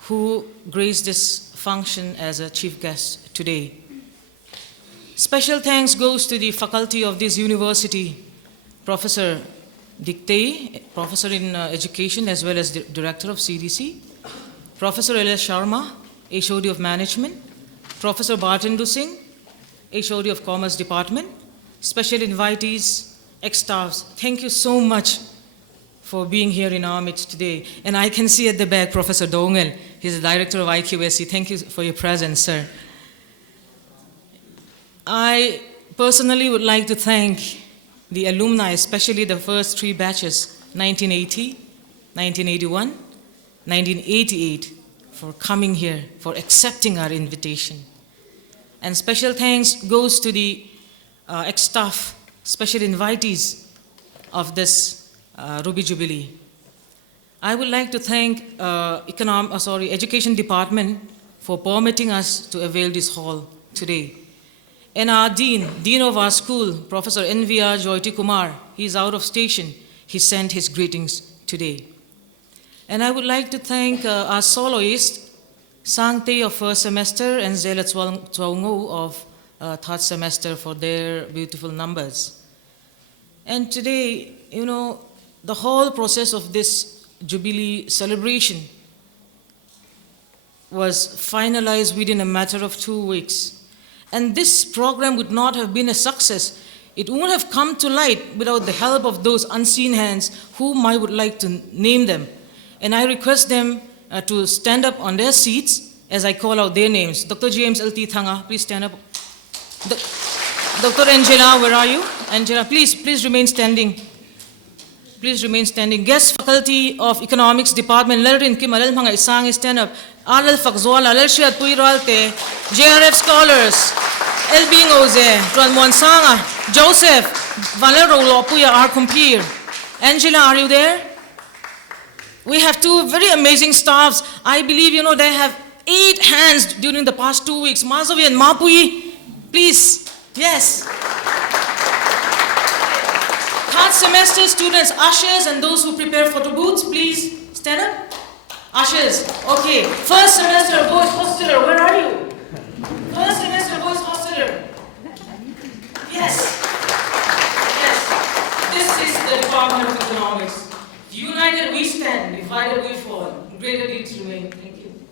who graced this function as a chief guest today. Special thanks goes to the faculty of this university, Professor Dikte, Professor in Education as well as Director of CDC, Professor L.S. Sharma, HOD of Management, Professor Bhartendu Singh, HOD of Commerce Department, special invitees, ex-staffs, thank you so much for being here in our midst today. And I can see at the back Professor Dongel, he's the Director of IQSC. Thank you for your presence, sir. I personally would like to thank the alumni, especially the first three batches, 1980, 1981, 1988, for coming here, for accepting our invitation. And special thanks goes to the ex-staff, special invitees of this Ruby Jubilee. I would like to thank Education Department for permitting us to avail this hall today. And our Dean of our school, Professor N.V.R. Joyti Kumar, he's out of station. He sent his greetings today. And I would like to thank our soloist, Sangte of first semester and Zela Tswaungo of third semester for their beautiful numbers. And today, the whole process of this Jubilee celebration was finalized within a matter of 2 weeks. And this program would not have been a success. It wouldn't have come to light without the help of those unseen hands, whom I would like to name them. And I request them to stand up on their seats as I call out their names. Dr. James L.T. Thanga, please stand up. Dr. Angela, where are you? Angela, please remain standing. Please remain standing. Guest faculty of Economics Department, Lalrin Kim Alal Manga Isang stand up. Alal Fakzwal, Alal Shiat Puiralte, JRF scholars, Elbing Oze, Juan Mwansanga, Joseph, Valero Lopuya, our compeer. Angela, are you there? We have two very amazing staffs. I believe, they have 8 hands during the past 2 weeks. Mazovi and Mapui, please. Yes. Third semester students, ushers, and those who prepare photo booths, please stand up. Ushers, okay. First semester boys hosteler, where are you? First semester boys hosteler. Yes. Yes. This is the Department of Economics. United we stand, divided we fall. Greater deeds remain. Thank you.